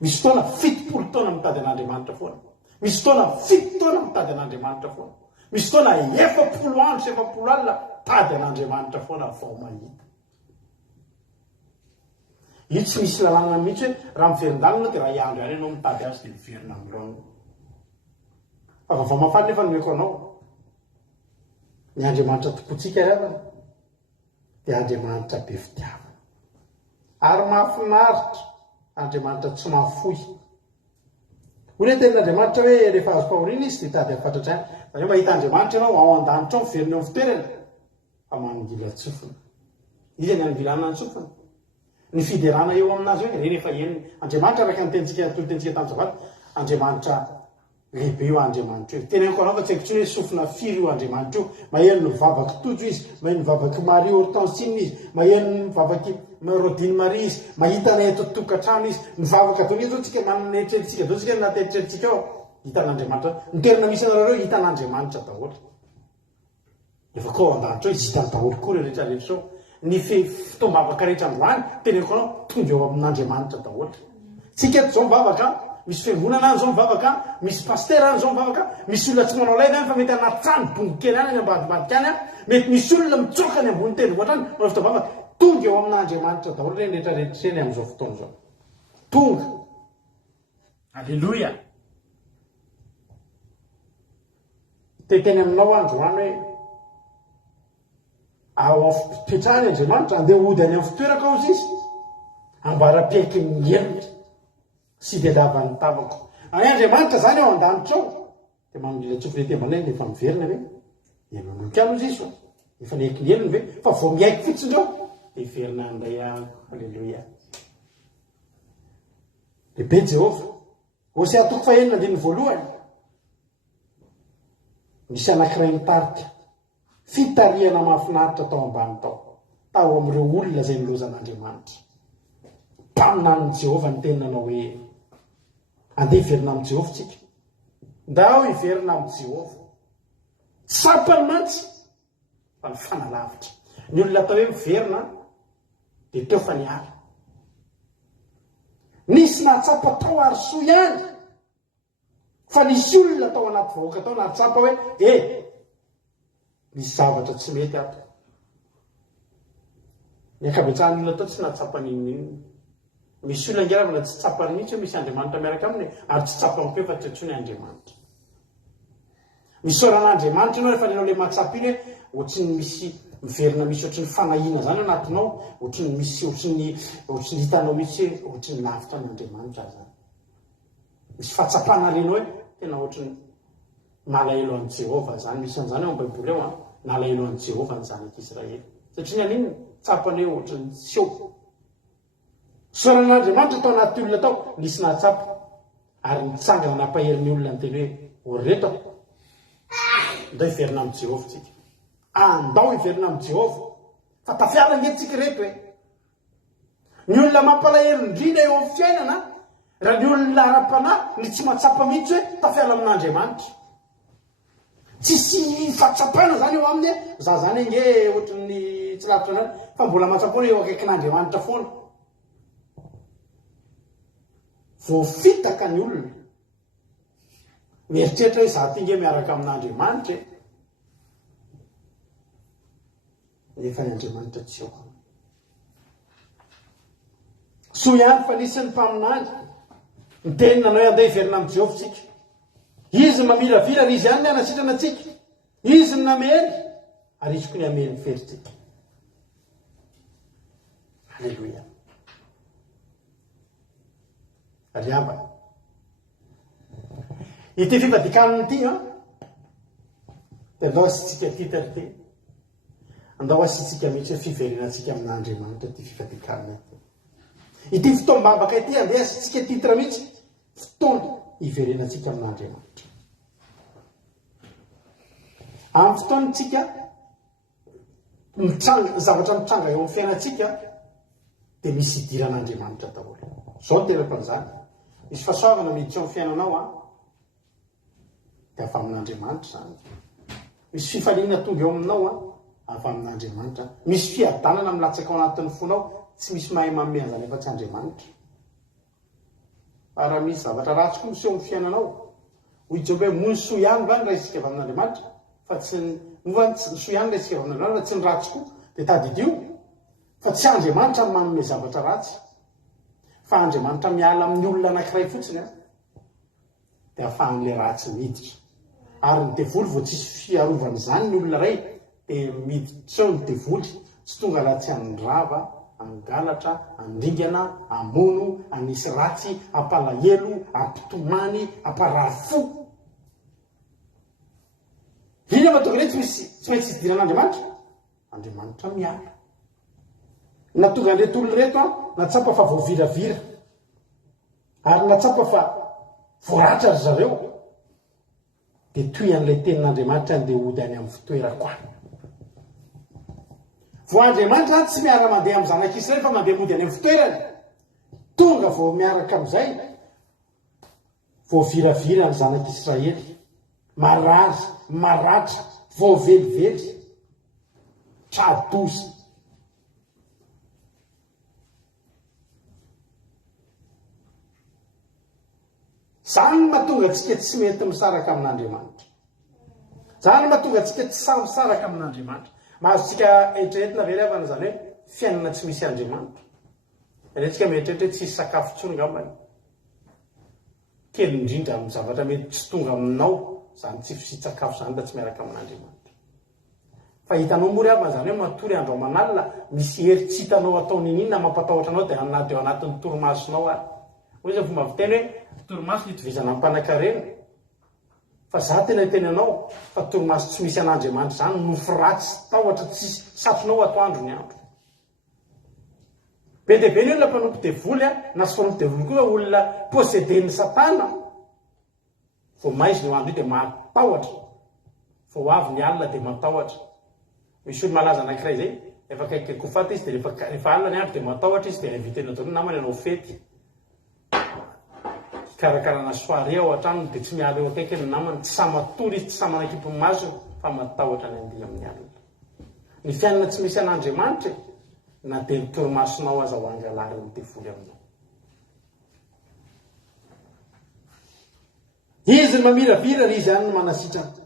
misy fotoana 70 taona mitady an'Andriamanitra foana misy fotoana 7 taona mitady an'Andriamanitra foana misy fotoana 70 andro sy 70 alina tady an'Andriamanitra foana vao mahita io tsy misy lalàna mihitsy hoe raha miverin-dalina de raha iandro ihany ianao mitady azy de miverina amin'ireo fa vao mafaly nefa nomeko anao ny Andriamanitra tokotsika revana de Andriamanitra be fitiavana ary mahafinaritra Andriamanitra tsy mahafoy hoy ny tenin'Andriamanitra hoe rehefa azo pahoriana izy de hitady afatratra any zany hoe mahita Andriamanitra ianao ao an-danitra ao miverina eo amin'ny fitoerana fa manongila tsofina izy ny anvilana ny tsofina ny fiderana eo aminazy hoe rehefa eny Andriamanitra araka ny tenitsika tolotentsika tam'zavaty Andriamanitra lehibe io Andriamanitra io teneniko anao fa tsy haiko tsiny hoe sofina firy io Andriamanitra io maheno ny vavaky tojo izy maheno ny vavaky Marie Hortensine izy maheno ny vavaky Rodine Marie izy mahita ny eto tokantrano izy mivavaka dony zao tsika manana eritreretintsika zao tsika naty eritreretintsika ao hitan'Andriamanitra ny toerana misy anareo reo hitan'Andriamanitra daholo efa koa ao an-danitra izy hitany daholo koa rehetra rehetra ao ny fitoam-bavaka rehetra androany teneniko anao tonga eo amin'Andriamanitra daholo tsika eto zao mivavaka misy fiangonana any zao mivavaka misy pastera any zao mivavaka misy olona tsy manao laiva any fa mety anaty trano bongo kely any any ambadibadika any mety misy olona mitsoka any ambony tendrombohitra any manao fitoam-bavaka tonga eo amin'Andriamanitra daholo reny rehetra rehetra eny amin'izao fotoana zao tonga alleloia teteny aminao androany hoe ao amin'ny fipetrahany Andriamanitra andeha hody any amin'ny fitoeraka ao izy ambara-piaiky ny elitra sy de lavan'ny tavako any Andriamanitra zany ao an-danitra ao de manodila tsofy le tembanay de efa miverina ve de manoloka alo izy iso efa naiky ny elony ve fa vao miaiky fotsiny reo de verina anday alleloia lehibe Jehova Hosea toko fahenina andiny voalohany misy anankiray mitarika fitariana mahafinaritra tao ambany tao amin'ireo olona izay milozan'Andriamanitra. Mpaminany Jehova ny tenanao hoe andeha hiverina amin'ny Jehova tsika. Ndao hiverina amin'ny Jehova. Tsapany mantsy fa ny fanalavitra. Ny olona atao hoe miverina dia teo fa niala. Nisy nahatsapa tao ary soa ihany. Fa nisy olona tao anaty vahoaka tao nahatsapa hoe misy zavatra tsy mety ato. Ny ankabetsahan'ny olona tao tsy nahatsapa ninonino. Misy olona ngeravana tsy tsapany mihitsy hoe misy Andriamanitra miaraka aminy ary tsy tsapany koa fa tsetso ny Andriamanitra. Misy oran'Andriamanitra ianao rehefa ilay mahatsapa iny hoe ohatrany misy miverina misy ohatrany fanahiana zany anatinao, ohatrany misy ohatrany hitanao mihitsy hoe ohatrany lavitra n'Andriamanitra zany. Misy fahatsapana renao hoe tena ohatrany malahelo an'i Jehova zany. Misy an'izany ao amin'ny Baiboly ao nalahelo an'i Jehova ny zanak'Israely. Satria an'iny tsapany hoe ohatrany sio. Soran'Andriamanitra tao anaty olona tao nisy nahatsapa ary nitsangana nampaherin'ny olona ny teny hoe reto andao hiverina amin'ny Jehova tsika. Andao hiverina amin'ny Jehova. Fa tafiala ngentsika reto hoe ny olona mampalahelo indrindra eo amin'ny fiainana raha ny olona ara-panahy ny tsy mahatsapa mihitsy hoe tafiala amin'Andriamanitra. Tsisy fahatsapana zany eo aminy za zany nge ohatrany tsy lavitra anao fa mbola mahatsapona eo akaikin'Andriamanitra foana. Voafitaka ny olona mieritreritra hoe za tinge miaraka amin'Andriamanitra nefa ny Andriamanitra tsy eo. Soa ihany fa nisy ny mpaminany ny teninanao hoe andeha hiverina amin'ny Jehova tsika. Izy ny mamilavila ary izy ihany ny anasitrana antsika. Izy ny nameny ary izy koa ny ameny feritsika. Halleluia. Ariamba. Ity fifadikaniny ity dia andao asitsika titary ty. Andao asitsika mihitsy hoe fiverenantsika amin'Andriamanitra ty fifadikanina ity. Ity fotoam-bavaka ity andeha asitsika titra mihitsy fotoana hiverenantsika amin'Andriamanitra. Amin'ny fotoanantsika zavatra mitranga eo amin'ny fiainantsika dia misy idiran'Andriamanitra daholo. Zao no teraka an'izany. Misy fahasoavana miditra amin'ny fiainanao dia avy amin'Andriamanitra zany. Misy fifaliana tonga eo aminao avy amin'Andriamanitra. Misy fiadanana milatsaka ao anatin'ny fonao tsy misy mahay manome an'izany efa tsy Andriamanitra. Raha misy zavatra ratsy koa miseho amin'ny fiainanao, hoy Jobe mony soa ihany va ny raha isika avy amin'Andriamanitra fa tsy ny soa ihany raha isika avy amin'Andriamanitra fa tsy ny ratsy koa dia tadidio fa tsy Andriamanitra manome zavatra ratsy fa Andriamanitra miala amin'ny olona anankiray fotsiny dia ahafahan'ilay ratsy miditra. Ary ny devoly vao tsisy fiarovana ny olona iray dia miditra eo ny devoly tsy tonga ratsy andrava, angalatra, andingana, amono, anisy ratsy, ampalahelo, ampitomany, amparafo. Ina mahatonga ilay tsy maintsy idiran'Andriamanitra? Andriamanitra miala. Natonga an'ireto olona reto natsapa fa voaviravira ary natsapa fa voaratra ry zareo dia toy an'ilay tenin'Andriamanitra andeha hody any amin'ny fitoerako any. Vao Andriamanitra tsy miara mandeha amin'ny zanak'Israely fa mandeha mody any amin'ny fitoerany. Tonga vao miaraka amin'izay voaviravira ny zanak'Israely, marary, maratra, voavelively, tradozy. Zany mahatonga antsika tsy mety misaraka amin'Andriamanitra. Zany mahatonga antsika tsy samy misaraka amin'Andriamanitra. Mahazontsika eritreretina ve avana zany hoe fiainana tsy misy Andriamanitra. Rehetsika mieritreritra hoe tsisy sakafo intsony ngambany. Kely indrindra amin'ny zavatra mety tsy tonga aminao zany tsy fisitsakafo zany raha tsy miaraka amin'Andriamanitra. Fa hitanao mory avana zany hoe matory andro aman'alina misy hery tsy hitanao ataony inona mampatahotra anao dia anaty eo anatin'ny torimasonao ary. Hoy izay fomba fiteny hoe torimaso hitovizana amin'ny mpanan-karena. Fa za tena itenanao fa torimaso tsy misy an'Andriamanitra zany nofo ratsy tahotra tsy satronao atoandro ny andro. Be dia be ny olona mpanompo devoly na sy mpanompo devoly koa olona poseden'ny Satana. Vao maizy ny andro io dia matahotra. Vao avy ny alina dia matahotra. misy olo malaza anankiray zay efa kaikako faty izy de rehefa alina ny andro de matahotra izy de invitena daholo namany anao fety karakarana soirée ao an-tranony de tsy miala eo akaiky ny namany tsy sa matory izy tsy sa manakipy maso fa matahotra ny andiha amin'ny alina ny fiainana tsy misy an'Andriamanitra na de ny torimasonao aza ho angalary ny devoly aminao. Izy ny mamiravira ry izy any ny manasitrana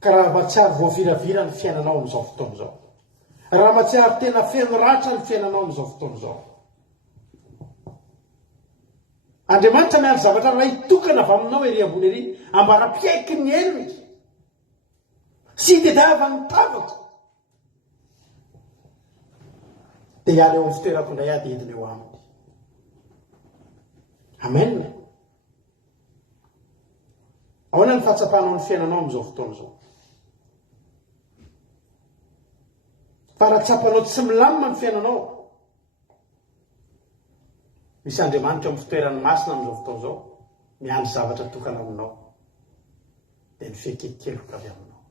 ka raha matsiary voaviravira ny fiainanao amin'izao fotoana izao, raha matsiary tena feno ratra ny fiainanao amin'izao fotoana izao. Andriamanitra miandry zavatra raha hitokana avy aminao ery ambony ery ambara-piaiky ny elony sy tediava ny tavaka dia hiala eo amin'ny fitoerako indray ady ediny eo aminy. Amen. Ahoana ny fahatsapanao ny fiainanao amin'izao fotoana izao? Fa raha tsapanao tsy milamina ny fiainanao, misy Andriamanitra amin'ny fitoerany masina amin'izao fotoana izao miandry zavatra tokana aminao dia ny fiekekeloka avy aminao.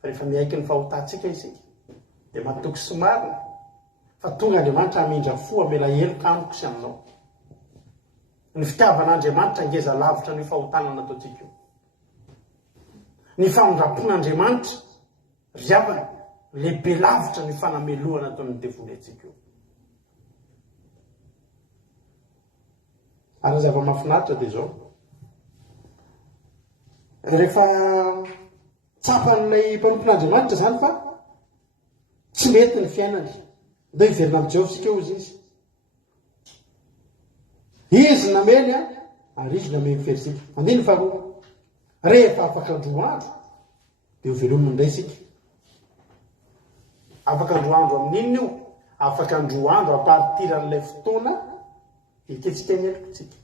Fa rehefa miaiky ny fahotantsika isika dia matoky sy marina fa tonga Andriamanitra hamindra fo hamela heloka amiko sy aminao. Ny fitiavan'Andriamanitra ngeza lavitra ny fahotanana ataontsika io. Ny famondrapon'Andriamanitra riavana lehibe lavitra ny fanamelohana ataon'ny devoly antsika io. Ary zava-mahafinaritra dia zao. Rehefa tsapan'ilay mpanompon'Andriamanitra zany fa tsy mety ny fiainany. Ndeha hiverina amin'ny Jehovah sika io izy. Izy namely ary izy namely ferisika. Andiny faharoa. Rehefa afaka androandro dia ho velominy indray sika. Afaka androandro amin'inona io? Afaka androandro a partir an'ilay fotoana iketsika ny helokontsika.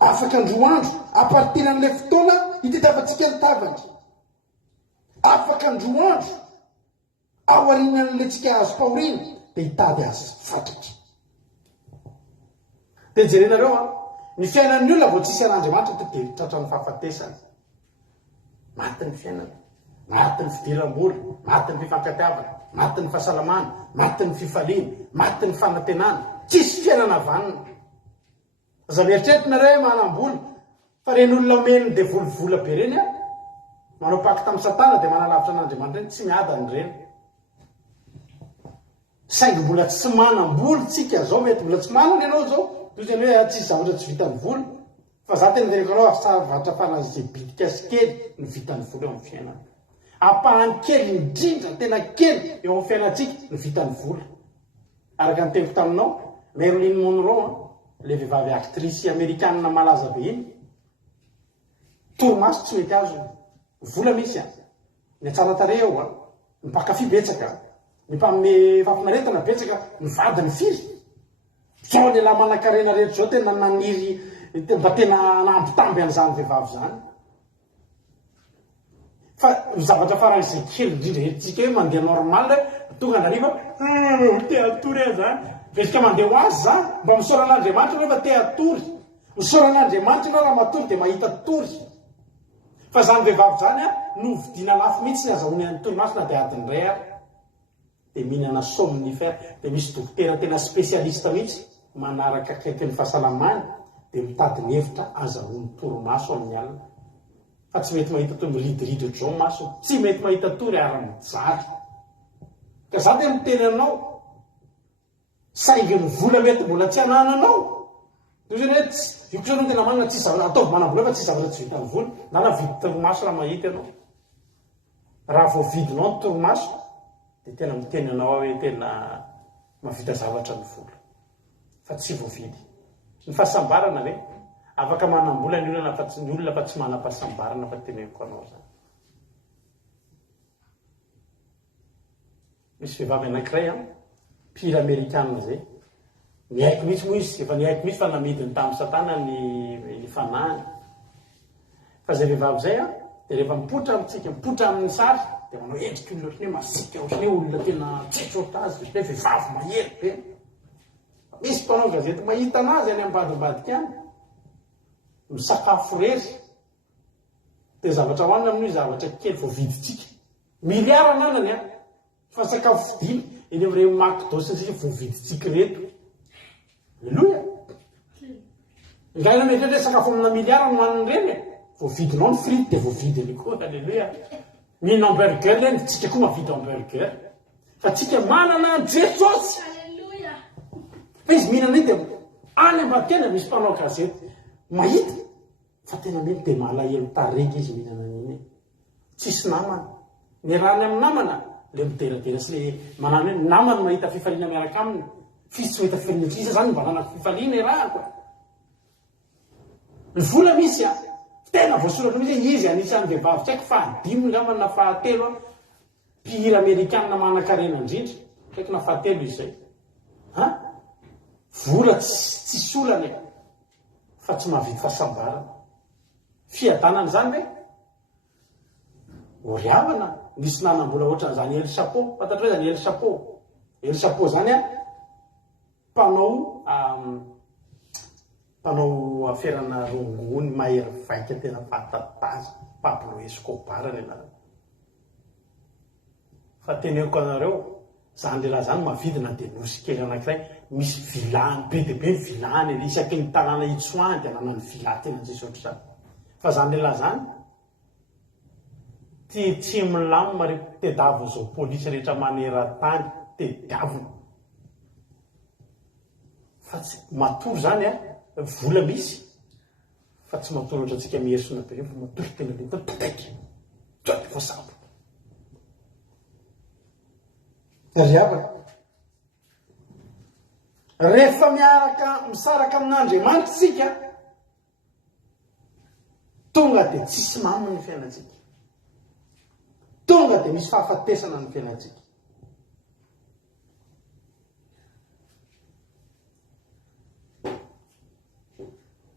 Afaka androandro a partir an'ilay fotoana hitetavantsika ny tavany. Afaka androandro ao aorianan'ilay tsika azo pahoriana dia hitady azy fatratra. Dia jerenareo ny fiainan'ny olona vao tsisy an'Andriamanitra dia tratra ny fahafatesana. Maty ny fiainana, maty ny fidiram-bola, maty ny fifankatiavana, maty ny fahasalamana, maty ny fifaliana, maty ny fanantenana. Tsisy fiainana vanina. Aza mieritreritinareo manam-bola fa reny olona omeny dia volovola be reny manao paky tamin'ny Satana dia manalavitra an'Andriamanitra reny tsy miadany reny. Saingy mbola tsy manam-bola tsika zao mety mbola tsy manana ianao zao toy izany hoe tsisy zavatra tsy vitan'ny vola fa za tena veriko anao zavatra fanazay bitika sy kely ny vitan'ny vola eo amin'ny fiainana. Ampahany kely indrindra tena kely eo amin'ny fiainantsika ny vitan'ny vola. Araka ny tempo taminao Marilyn Monroe, ilay vehivavy actrice amerikanina malaza be iny, torimaso tsy mety azo. Vola misy ny tsara tarehy eo ny mpakafy betsaka, ny mpanome fampinaretana betsaka, ny vadiny firy. Zao ny lahy manan-karena rehetra zao tena naniry mba tena nampitamby an'izany vehivavy zany. Fa zavatra faran'izay kely indrindra hetintsika hoe mandeha normal tonga anariva te atory azy zany. Vesika mandeha ho azy zany mba misoran'Andriamanitra rehefa te atory. Misoran'Andriamanitra ianao raha matory dia mahita tory. Fa zany vehivavy zany no vidiana lafo mihitsy ny azahoany an'ny torimasina dia adiny ray ary dia mihinana somnifère. Dia misy dokotera tena spesialista mihitsy manaraka akaiky ny fahasalamany dia mitady ny hevitra azahoany torimaso amin'ny alina. Fa tsy mety mahita tory miridiridry zao maso, tsy mety mahita tory ara-mijary. Ka za dia miteny anao saingy ny vola mety mbola tsy anananao. Toy izany hoe io kosa no tena manana tsisy zavatra ataovy manam-bola fa tsisy zavatra tsy vitan'ny vola. Na raha vidy torimaso raha mahita ianao. Raha vao vidinao ny torimaso dia tena miteny anao hoe tena mahavita zavatra ny vola. Fa tsy voavidy. Ny fahasambarana ve? Afaka manam-bola ny olona fa tsy manam-pahasambarana fa teneniko anao zany. Misy vehivavy anankiray mpira amerikanina zay. Nihaiko mihitsy moa izy, efa nihaiko mihitsy fa namidiny tamin'ny Satana ny fanahiny. Fa zay vehivavy zay dia rehefa mipotra amintsika, mipotra amin'ny sary dia manao endriky olona ohatrany hoe masika, ohatrany hoe olona tena tsotra azy, hoe vehivavy mahery be. Misy mpanao gazety mahita anazy any ambadimbadika any misakafo rery dia zavatra hoanina amin'io zavatra kely vao viditsika miliara nanany a fa sakafo fidiny eny amin'ireo makidositsika vao viditsika reto aloha ngaina metratra sakafo amina miliara no maniny reny vao vidinao ny frity dia vao vidy any koa alleluia mihina hamburger leny tsika koa mavidy hamburger fa tsika manana ny jesosy fa izy mihinana iny dia any ambakena misy mpanao gazety mahita fa tena mety dia malahelo tareky izy mihinana an'iny tsisy namana ny rany amin'ny namana le mideraderana sy le manano hoe namana mahita fifaliana miaraka aminy fisy tsy mahita fifaliana krista zany mba nanako fifaliana rahako ny vola misy a tena voasoratra misy izy anisan'ny vehivavy tsy haiko fahadimy ngamana na fahatelo mpihira amerikanina manan-karena indrindra tsy haiko na fahatelo izay vola tsy solany fa tsy mahavita fahasambarana fiadanana zany hoe oriavana nisy nanam-bola ohatran'izany El Chapo fantatra hoe zany El Chapo El Chapo zany a mpanao aferana rongony mahery vaika tena fatatazy Pablo Escobar ny anarany fa teneko anareo zany lehilahy zany mavidina dia nosy kely anankiray misy vilany be dia be vilany le isaky ny tanàna itsoany dia nanao ny vilany tena ntsisy ohatry zany fa zany lehilahy zany tsy milamina re tedaviny zao polisy rehetra maneran-tany tediaviny fa tsy matory zany a vola misy fa tsy matory ohatra antsika miersona be fa matory tena le pataiky toaty voasabo ry havana rehefa misaraka amin'Andriamanitra tsika tonga dia tsisy mamina ny fiainantsika tonga dia misy fahafatesana ny fiainantsika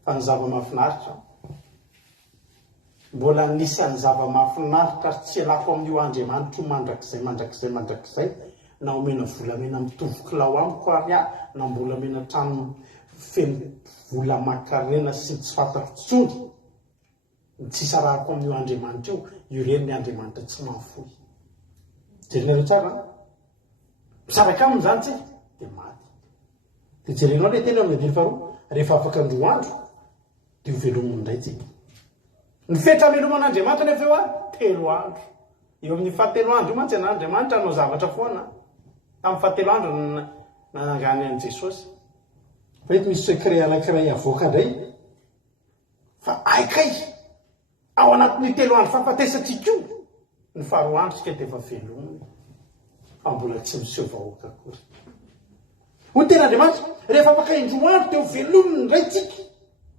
fa ny zava-mahafinaritra mbola nisy any zava-mahafinaritra tsy alako amin'io Andriamanitra mandrakizay na omena volamena mitovy kilao amiko ary na mbola mena trano feno vola makarena sy tsy fantako tsony tsy sarahako amin'io Andriamanitra io reny ny Andriamanitra tsy mahafoy jerenareo tsara misaraka aminy zany tsika dia maty dia jerenao le tena amin'ny adiny faharoa rehefa afaka androandro dia velominy indray tsika ny fetrameloman'Andriamanitra nefa eo a 3 andro eo amin'ny fahatelo andro io mantsy an'Andriamanitra anao zavatra foana tamin'ny fahatelo andro nanangany an' Jesosy fa eto misy secret anankiray avoaka indray fa aikay ao anatin'ny 3 andro fahafatesantsika io ny faharoa andro tsika dia efa velominy fa mbola tsy miseho vahoaka akory ho ten'Andriamanitra rehefa afaka indroandro dia ho velominy indray tsika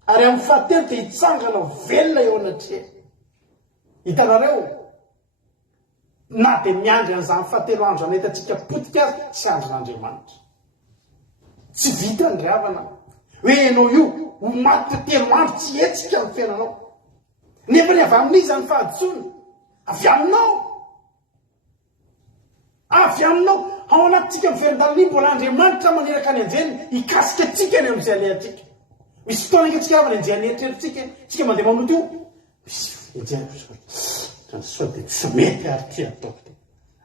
ary amin'ny fahatelo dia hitsangana velona eo anatria hitanareo na dia miandry an'izany fahatelo andro anetantsika potika azy tsy andron'Andriamanitra tsy vita ny ravana hoe ianao io ho maty 3 andro tsy hetsika amin'ny fiainanao nefa ny avy amin'izy zany fahaditsony avy aminao ao anatintsika miverindaliny mbola Andriamanitra maneraka ny anjeny hikasika atsika any amin'izay alehantsika misy fotoana antsika avy ny anjehany eritreritsika tsika mandeha mamoto io misy sao dia tsy mety ary ty ataoko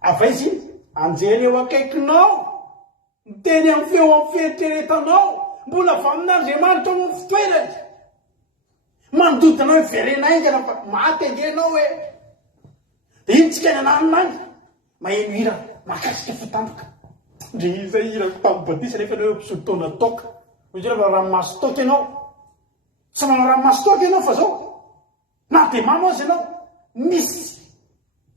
ava izy anjely eo akaikinao miteny amin'ny feo amin'ny fieritreretanao mbola avy amin'Andriamanitra ao amin'ny fitoerany manododinao verenaingana fa maty angenao hoe dia iny tsika ny ananinany maheno hira makasika fitampoka ndre izay hirako tamin'ny batisa rehefa hoe mpisotona toka izy rehefa ranomasy toka ianao tsy manao ranomasy toka ianao fa zao na dia mamo azy ianao misy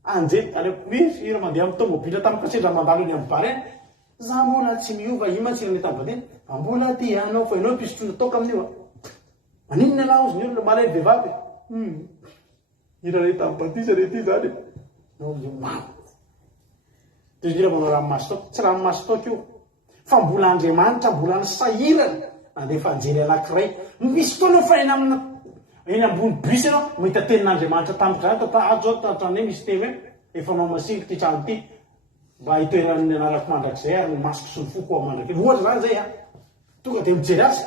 anjely aleko misy hira mandeha amin'ny tomobila tamin'ny kasendra mandalo eny amin'ny bareny za mbola tsy miova ima tsira ny tamin'ny batiny fa mbola ty anao fa ianao mpisotona toka amin'io maninona laha ozy ny malay vehivavy hira re tamin'ny batisa re ty zany nao mamo dia hira manao ranomasy toka tsy ranomasy toka io fa mbola Andriamanitra mbola ny sahirana andefa anjely anankiray misy fotoana fa eny ambony bus ianao mahita tenin'Andriamanitra tampoka zany tatahazo zao tantrane misy teny hoe efa nao masingo ty trano ty mba hitoeran'ny anarako mandrakizay ary ny masoko sy ny foko ao mandrakizay ohatra zany zay tonga dia mijery azy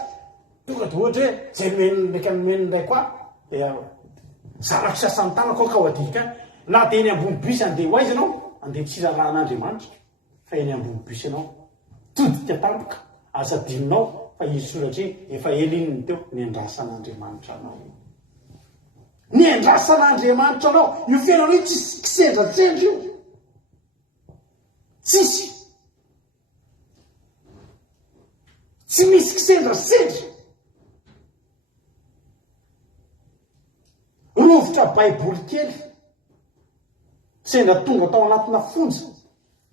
tonga dia ohatra hoe jeromeny ndraika nomeny indray koa dia zaraky sasany tanako ka ho adika na de eny ambony bus andeha ho aiza anao andeha tsiralan'Andriamanitra fa eny ambony bus ianao todika tampoka asadinonao fa izy soratra efa elininy teo ny andrasan'Andriamanitra anao ny andrasan'Andriamanitra anao io fiainanao io tsisy kisendratsendra io tsisy tsy misy kisendrasendra rovotra baiboly kely sendra tonga tao anatina fonja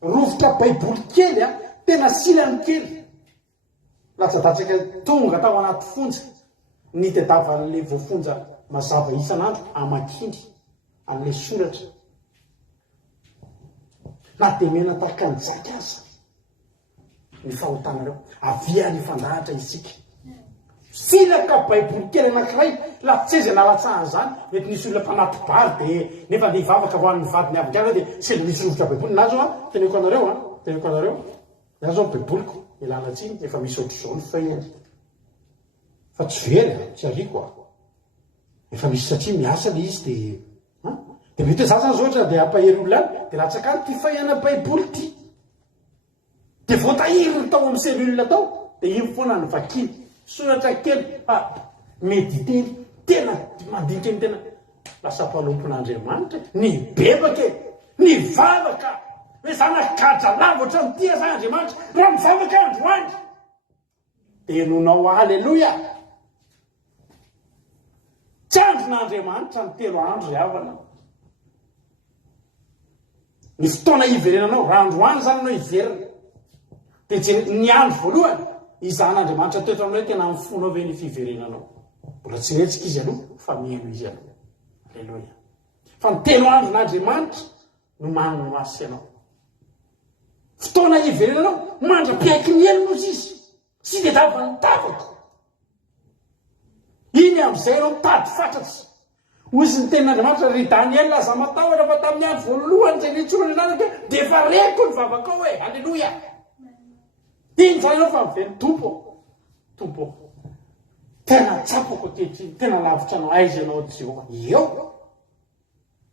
rovotra baiboly kely tena silany kely latsadatsaka tonga tao anaty fonja ny tadavan'le voafonja mazava isan'andro amakindry amin'le soratra na de mena tahaka ny jaka aza ny fahotanareo avia ny fandahatra isika silaka baiboly kely anankiray latseza na latsahany zany mety nisy olona mpanaty bary de nefa ny vavaka hoan'ny vadiny avy de sendra nisy rovotra baiboly nazo teneko anareo na zao baiboliko ilanatsiny efa misy ohatr'izao ny fainany fa tsy very tsy ariko efa misy satria miasa le izy de mety za zany zoatra de ampahery olona any de latsakany ty faihana baiboly ty de voatahiry tao amin'ny selulina tao de iny foana ny vakiny soratra kely mediteny tena mandinika ny tena lasa mpalompon'Andriamanitra ny bebaka ny vavaka hoe zanakadra lavatra ny tia zany Andriamanitra raha mivavaka androany de nonao alleloia tsy andron'Andriamanitra ny telo andro avana ny fotoana iverenanao raha androany zany anao iverina de ny andro voalohany izan'Andriamanitra toetra aminao tena amin'ny fonao ve ny fiverenanao mbola tsy retsika izy aloha fa mino izy aloha alleloia fa ny telo andron'Andriamanitra no manony masy anao fotoana iverenanao mandra-piaiky ny elinozy izy sy de davany tavaka iny am'izay anao mitady fatratsy ozy ny tenin'Andriamanitra ry Daniel laza matahotra fa tamin'ny andro voalohany zay nitsorany nanaka de efa reko ny vavaka hoe alleloia iny zany anao fa miveny tompo tena tsapako akehitriny tena lavitra anao aiza anao Jehova eo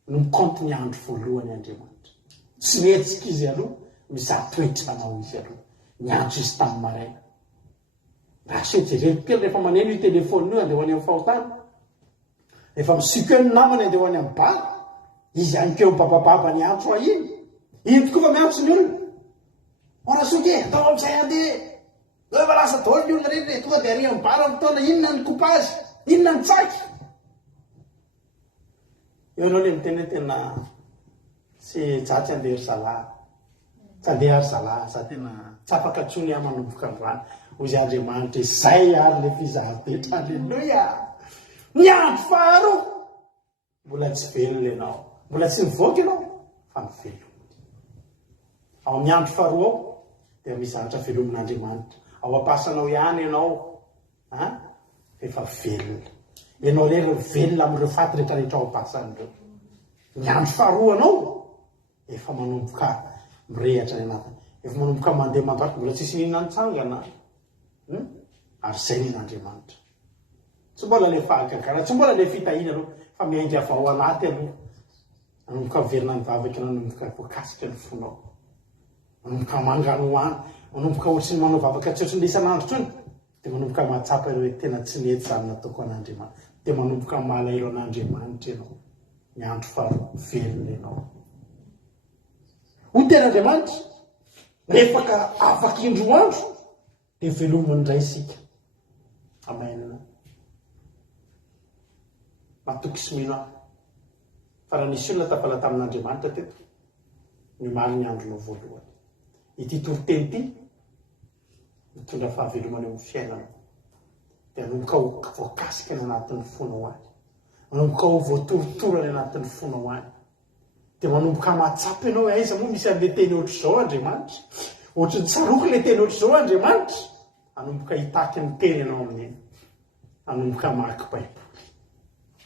no mikompy ny andro voalohany Andriamanitra tsy metsika izy aloha mizaha toetra anao izy aloha ny andro izy tamin'ny maraina raha sejereniko kely rehefa maneno io telefôny io andeha ho any amin'ny fahotana efa misiko eo ny namany andeha ho any amin'ny bary izy anikeo babababa ny antso iny tokoa fa miantso ny olona orasoke atao amin'izay andeha efa lasa daoly ny olona reny tonga de ary amin'ny bary amin'ny taona inona ny kopazy inona ny tsaky eo anao le miteny tena tsy jatsy andeha ry zalahy tsy andeha ary zalahy za tena tsapaka tsony a manomboka androany ozy Andriamanitra izay ary le fizahabetra alleloia ny andro faharoa mbola tsy velona ianao mbola tsy mivoaka ianao fa mivelona ao amin'ny andro faharoa ao dia mizahatra velomin'Andriamanitra ao ampasanao ihany ianao efa velona ianao rery velona amin'ireo faty rehetrarehetra ao ampasan'ireo ny andro faharoa anao efa manomboka mirehatra ny anatiny efa manomboka mandeha mandoaky mbola tsisy ninona nitsangana ary zay nin'Andriamanitra tsy mbola le fahagagara tsy mbola le fitahina aloha fa miainga avy ao anaty aloha manomboka miverina ny vavaka nanomboka voakasika ny fonao manomboka mangano hoany manomboka ohatrany manao vavaka tsy ohatrany le isan'andro tsony de manomboka mahatsapa hoe tena tsy nety zany nataoko an'Andriamanitra de manomboka malahelo an'Andriamanitra ianao ny andro faharoa velona ianao ho ten'Andriamanitra rehefa ka afaka indroandro de velominy indray isika amainana matoky sy mino aho fa raha nisy olona tafala tamin'Andriamanitra teto ny maly ny andronao voalohany ity toriteny ity mitondra fahavelomana eo amin'ny fiainana de anomboka ho voakasika ny anatin'ny fonao any manomboka ho voatorotorany anatin'ny fonao any de manomboka mahatsapa ianao aiza moa misy an'le teny ohatr'izao Andriamanitra ohatrany tsaroky le teny ohatr'izao Andriamanitra anomboka hitaky ny teny ianao amin'iny anomboka maky baiboly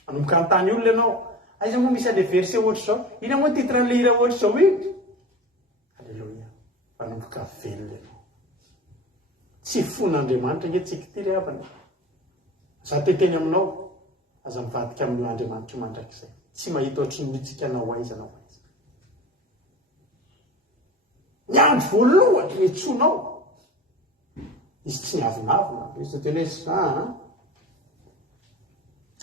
anomboka antany olona ianao aiza moa misy an'le verset ohatr'izao ina moa titre an'le hira ohatr'izao io alleloia anomboka velona ianao tsy fon'Andriamanitra nge tsika ty ry havana za teteny aminao aza mivadika amin'io andriamanitra io mandrakizay tsy mahita ohatry ny itsika nao aiza nao aiza ny andro voalohany metsonao izy tsy niavinavina izy teny hoe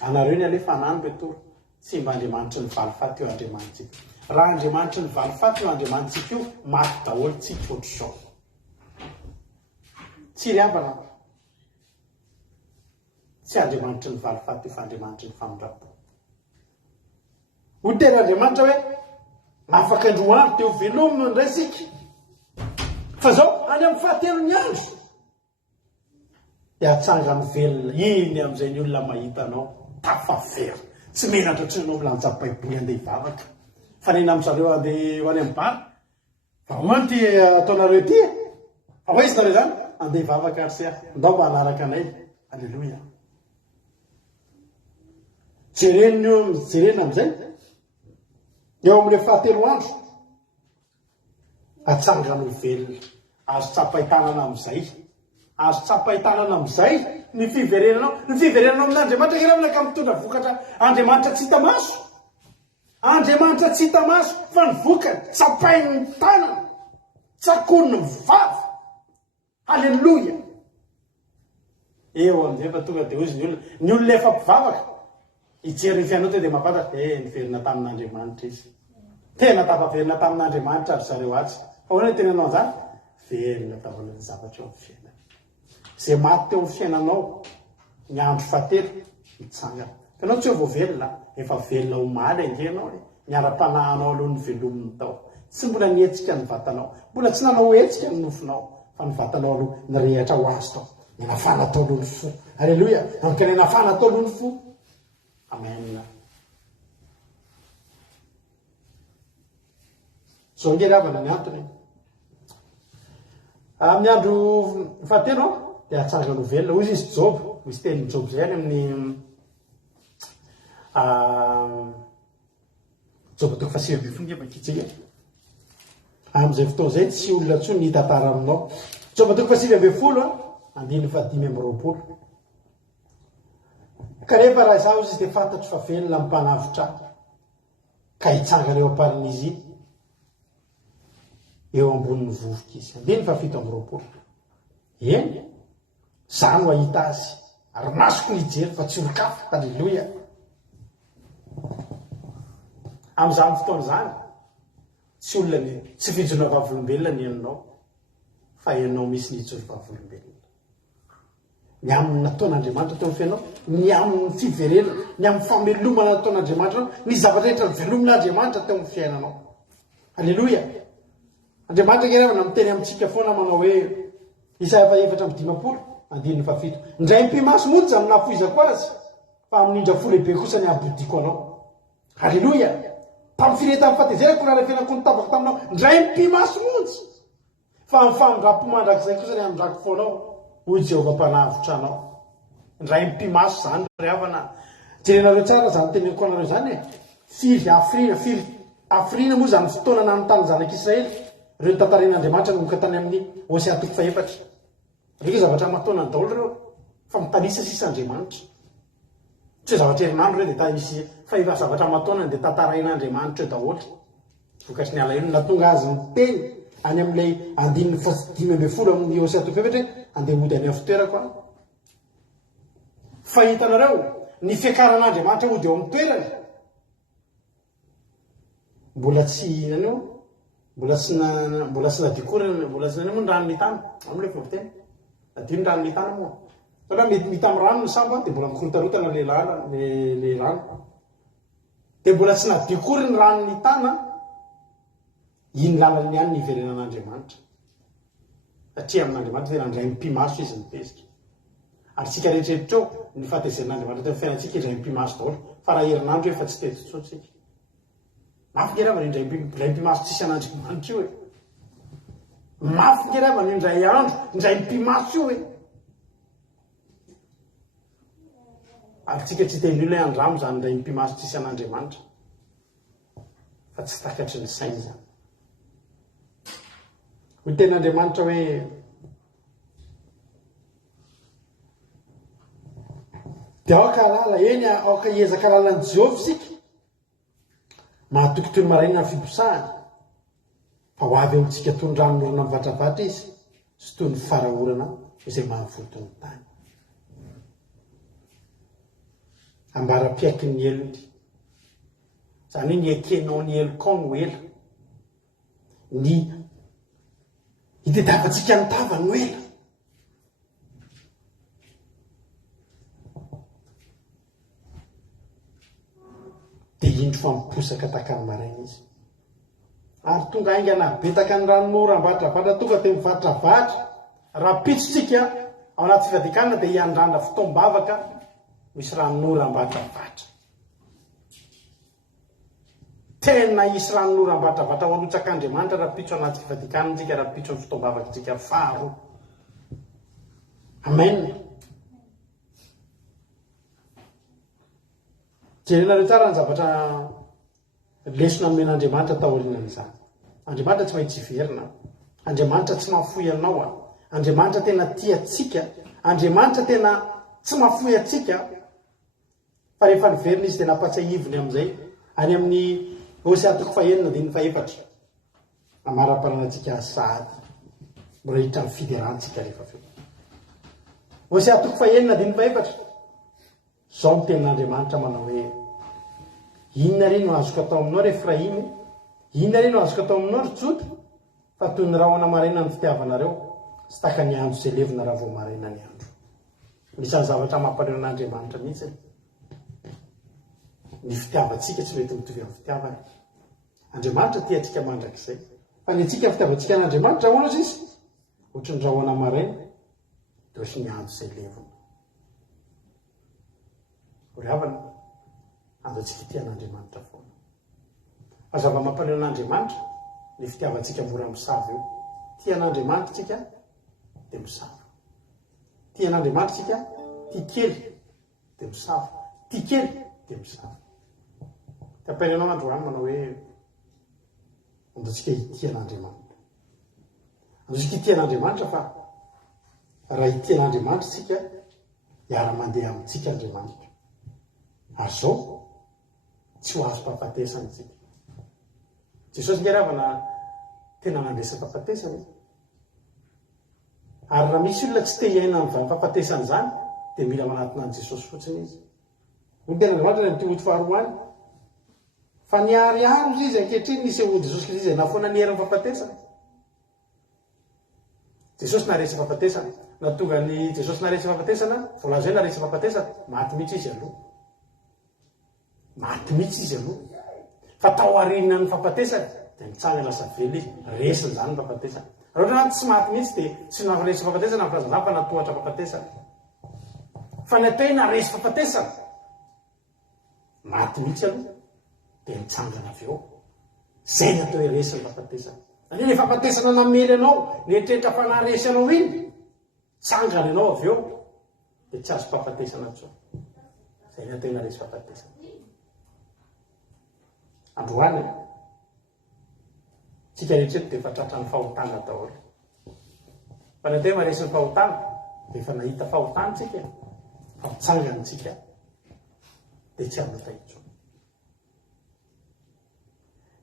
anareo ny alefa anany betoro tsy mba andriamanitra ny valifaty eo andriamanitsika raha andriamanitra ny valifaty eo andriamanitsika io maty daholo tsika ohatr'izao tsy ry avana tsy andriamanitra ny valifaty io fa andriamanitra ny famindrapo ho tena andriamanitra hoe afaka androany teo velomina ndray sika fa zao any amin'ny fahatelo ny andro dia atsangany velona iny amin'izay ny olona mahita anao tafavery tsy menatra ohatry anao milanjam-baiboly andeha hivavaka fa nena amin'izareo andeha ho any amin'ny bary fa hoany ty ataonareo ty fa ho izy nareo zany andeha hivavaka ary sy ndao mba hanaraka anay alleloia jerena amin'izay eo amin'ile fahatelo andro atsangany velona azo tsapahitanana amin'izay azo tsapahitanana amin'izay ny fiverenanao amin'andriamanitra kerana ka mitondra vokatra andriamanitra tsy hita maso andriamanitra tsy hita maso fa ny vokatra tsapainy tanana tsakony ny vava halleloia eo amin'izay fa tonga dia ozy ny olona efa mpivavaka hijery ny fianao to dia mafantatra niverina tamin'andriamanitra izy tena tafaverina tamin'andriamanitra ary zareo atsy fa hoana tena anao zany verina daholany zavatra eo amin'ny fiainana zay maty teo amin'ny fiainanao ny andro fahatelo mitsangana ka anao tsy ho voavelona efa velona ho maly angenao miara-panahanao aloha ny velominy tao tsy mbola nietsika ny vatanao mbola tsy nanao etsika ny nofinao fa ny vatanao aloha nyrehatra ho azy tao ny nafana tao aloha ny fo alleloia amika ny nafana tao aloha ny fo amen zao nge ravana ny antony amin'ny andro fahatelo dia atsangany velona ozy izy jobo misy tenin'ny jobo zay any amin'ny jobo toko fasivy fo ngebakitsika amin'izay fotoana zay tsy olona tsony ny tantara aminao jobo toko fasivy amby folo andiny fadimy amby roapolo kanefa raha izao izy dia fantatro fa velona mpanavitra ka hitsangana eo amparin'izy eo ambonin'ny vovoka izy andiny fafito amby roapolo eny za no ahita azy ary masoko ny hijery fa tsy olo-kafa halleloia amin'izany fotoana zany tsy olona ny tsy fijona vavolombelona ny aminao fa ianao misy ny hijoro vavolombelona ny amin'ny nataon'andriamanitra teo amin'ny fiainao ny amin'ny fiverenana ny amin'ny famelomana nataon'andriamanitra nao ny zavatra rehetra nyvelomin'andriamanitra teo amin'ny fiainanao halleloia andriamanitra ngeravana miteny amintsika foana manao hoe Isaia faefatra amby dimapolo andininy fafito ndray mpimaso montsy amin'ny nafoizako azy fa amin'indra fo lehibe kosa ny abodiko anao halleloia mpamifireta amin'ny fahatezerako raha fiainako ny tabako taminao ndray mpimaso montsy fa amin'ny famindrapo mandrakizay kosa ny amindrako foanao hoy Jehovah mpanavitra anao ndray mpimaso zany ry havana jerenareo tsara zany teneniko anareo zany firy afrina moa zany fotoana nanontany zanak'Israely reo ny tantaren'andriamanitra nomboka tany amin'ny Hosea toko faefatra reo zavatra mataona ny daholo reo fa mitanisa sisa andriamanitra tsy hoe zavatra herinandro reo dia misy fa zavatra mataonany dia tantarain'andriamanitra eo daholo vokatry ny alahelo natonga azy ny teny any amin'ilay andininy dimy amby folo amin'ny Hosea toko faefatra andeha hody any fitoerako a fahitanareo ny fiakaran'andriamanitra hody eo amin'ny toerany mbola tsy naneo mbola sy nadikory mbola sy naneo moa ny ranony tany am'le foteny adino ny ranony tany moa satria mita amin'ny rano ny sambo dia mbola mikorotarotana le rano dia mbola tsy nadikory ny ranony tany iny lalany ihany ny iverenan'andriamanitra satria amin'andriamanitra tena ndray mpimaso izy mitezitra ary tsika rehetrehitra eo ny fahatezeran'andriamanitra teo fiainantsika indray mpimaso daholo fa raha herinandro efa tsy tezitsotsika mafy ngeravana indray mpimaso tsisy an'andriamanitra io e mafy ngeravana indray andro indray mpimaso io e ary tsika tsy teny olona andramo zany indray mpimaso tsisy an'andriamanitra fa tsy takatry ny sainy zany ho ten'andriamanitra hoe dia aoka alala eny aoka hiezaka alalan'i Jehovah sika mahatoky toy ny maraina ny fiposahany fa ho avy amintsika toy ny ranomorona mivatravatra izy sy toy ny farahorana izay mahavotony tany ambara-piaiky ny elony zany hoe ny ekenao ny elokao no ela ny hitadiavantsika ny tava no ela dia indro fa miposaka takany maraina izy ary tonga aingana betaka ny ranomora ambadravatra tonga dia mivatravatra raha pitsotsika ao anaty fivadikanana dia hiandrana fotoam-bavaka misy ranomora ambadravatra tena isy ranomora ambadravatra ho arotsak'Andriamanitra raha pitso anaty fivadikanantsika raha pitso ny fotoam-bavakantsika faharoa amen. Jerenareo tsara ny zavatra lesona amen'Andriamanitra taorianan'izany. Andriamanitra tsy maintsy hiverina. Andriamanitra tsy mahafoy anao a. Andriamanitra tena tia atsika. Andriamanitra tena tsy mahafoy atsika. Fa rehefa niverina izy dia nampatsiahivony amin'izay. Any amin'ny Hosea 4:1-4 amara-paranantsika sady. Mbola hiditra ny fiderantsika rehefa avy eo. Hosea 4:1-4 zao ny tenin'Andriamanitra manao hoe inona re no azoko atao aminao ry Efraimy, inona re no azoko atao aminao ry Joda, fa toy ny rahona maraina ny fitiavanareo sy taka ny andro izay levina raha vao maraina ny andro. Misy zavatra mampaleo an'Andriamanitra mihitsy ny fitiavantsika tsy mety mitovy amin'ny fitiavany. Andriamanitra tia antsika mandrakizay fa ny antsika fitiavantsika an'Andriamanitra hoana izy ohatra ny rahona maraina dia ohatry ny andro izay levina. Horavana andatsika tian'Andriamanitra foana. Fa zava-mampaleo an'Andriamanitra ny fitiavantsika mora misava eo. Tian'Andriamanitra tsika dia misava. Tian'Andriamanitra tsika tia kely dia misava. Tia kely dia misava. Tapainanao androany manao hoe andatsika hitian'Andriamanitra. Andatsika hitian'Andriamanitra fa raha hitian'Andriamanitra tsika hiara-mandeha amintsika Andriamanitra. Ary zao tsy ho azo mpahafatesana tsika. Jesosy ngeravana tena nandresa mpahafatesana. Ary raha misy olona tsy te hiaina amin'ny mpahafatesana izany dia mila manatona an' Jesosy fotsiny izy. Ny tena Andriamanitra ny tihody faharoany. Fa niariaro izy ankehitriny nisy ho Jesosy Kristy izay nafoana ny heran'ny mpahafatesana. Jesosy naresa mpahafatesana. Natonga ny Jesosy naresa mpahafatesana, vola zay naresa mpahafatesana, maty mihitsy izy aloha. Maty mihitsy izy aloha. Fa tao arinana ny mpahafatesana dia mitsanga lasa velo izy. Resiny izany ny mpahafatesana. Raha ohatra tsy maty mihitsy dia tsy naresa mpahafatesana ny filazana fa natohatra mpahafatesana. Fa ny atao hoe naresa mpahafatesana, maty mihitsy aloha dia mitsangana avy eo. Zay ny atao hoe resiny mpahafatesana. Any ny fahafatesana namely anao, nietrehitra fa naresy anao iny, tsangana ianao avy eo dia tsy azo mpahafatesana intsony. Zay ny atao hoe naresy mpahafatesana. Androany tsika rehetra dia efa tratra ny fahotana daholo. Fa ny atao hoe maresy ny fahotana dia efa nahita fahotana tsika, fa mitsangana tsika dia tsy hanota intsony.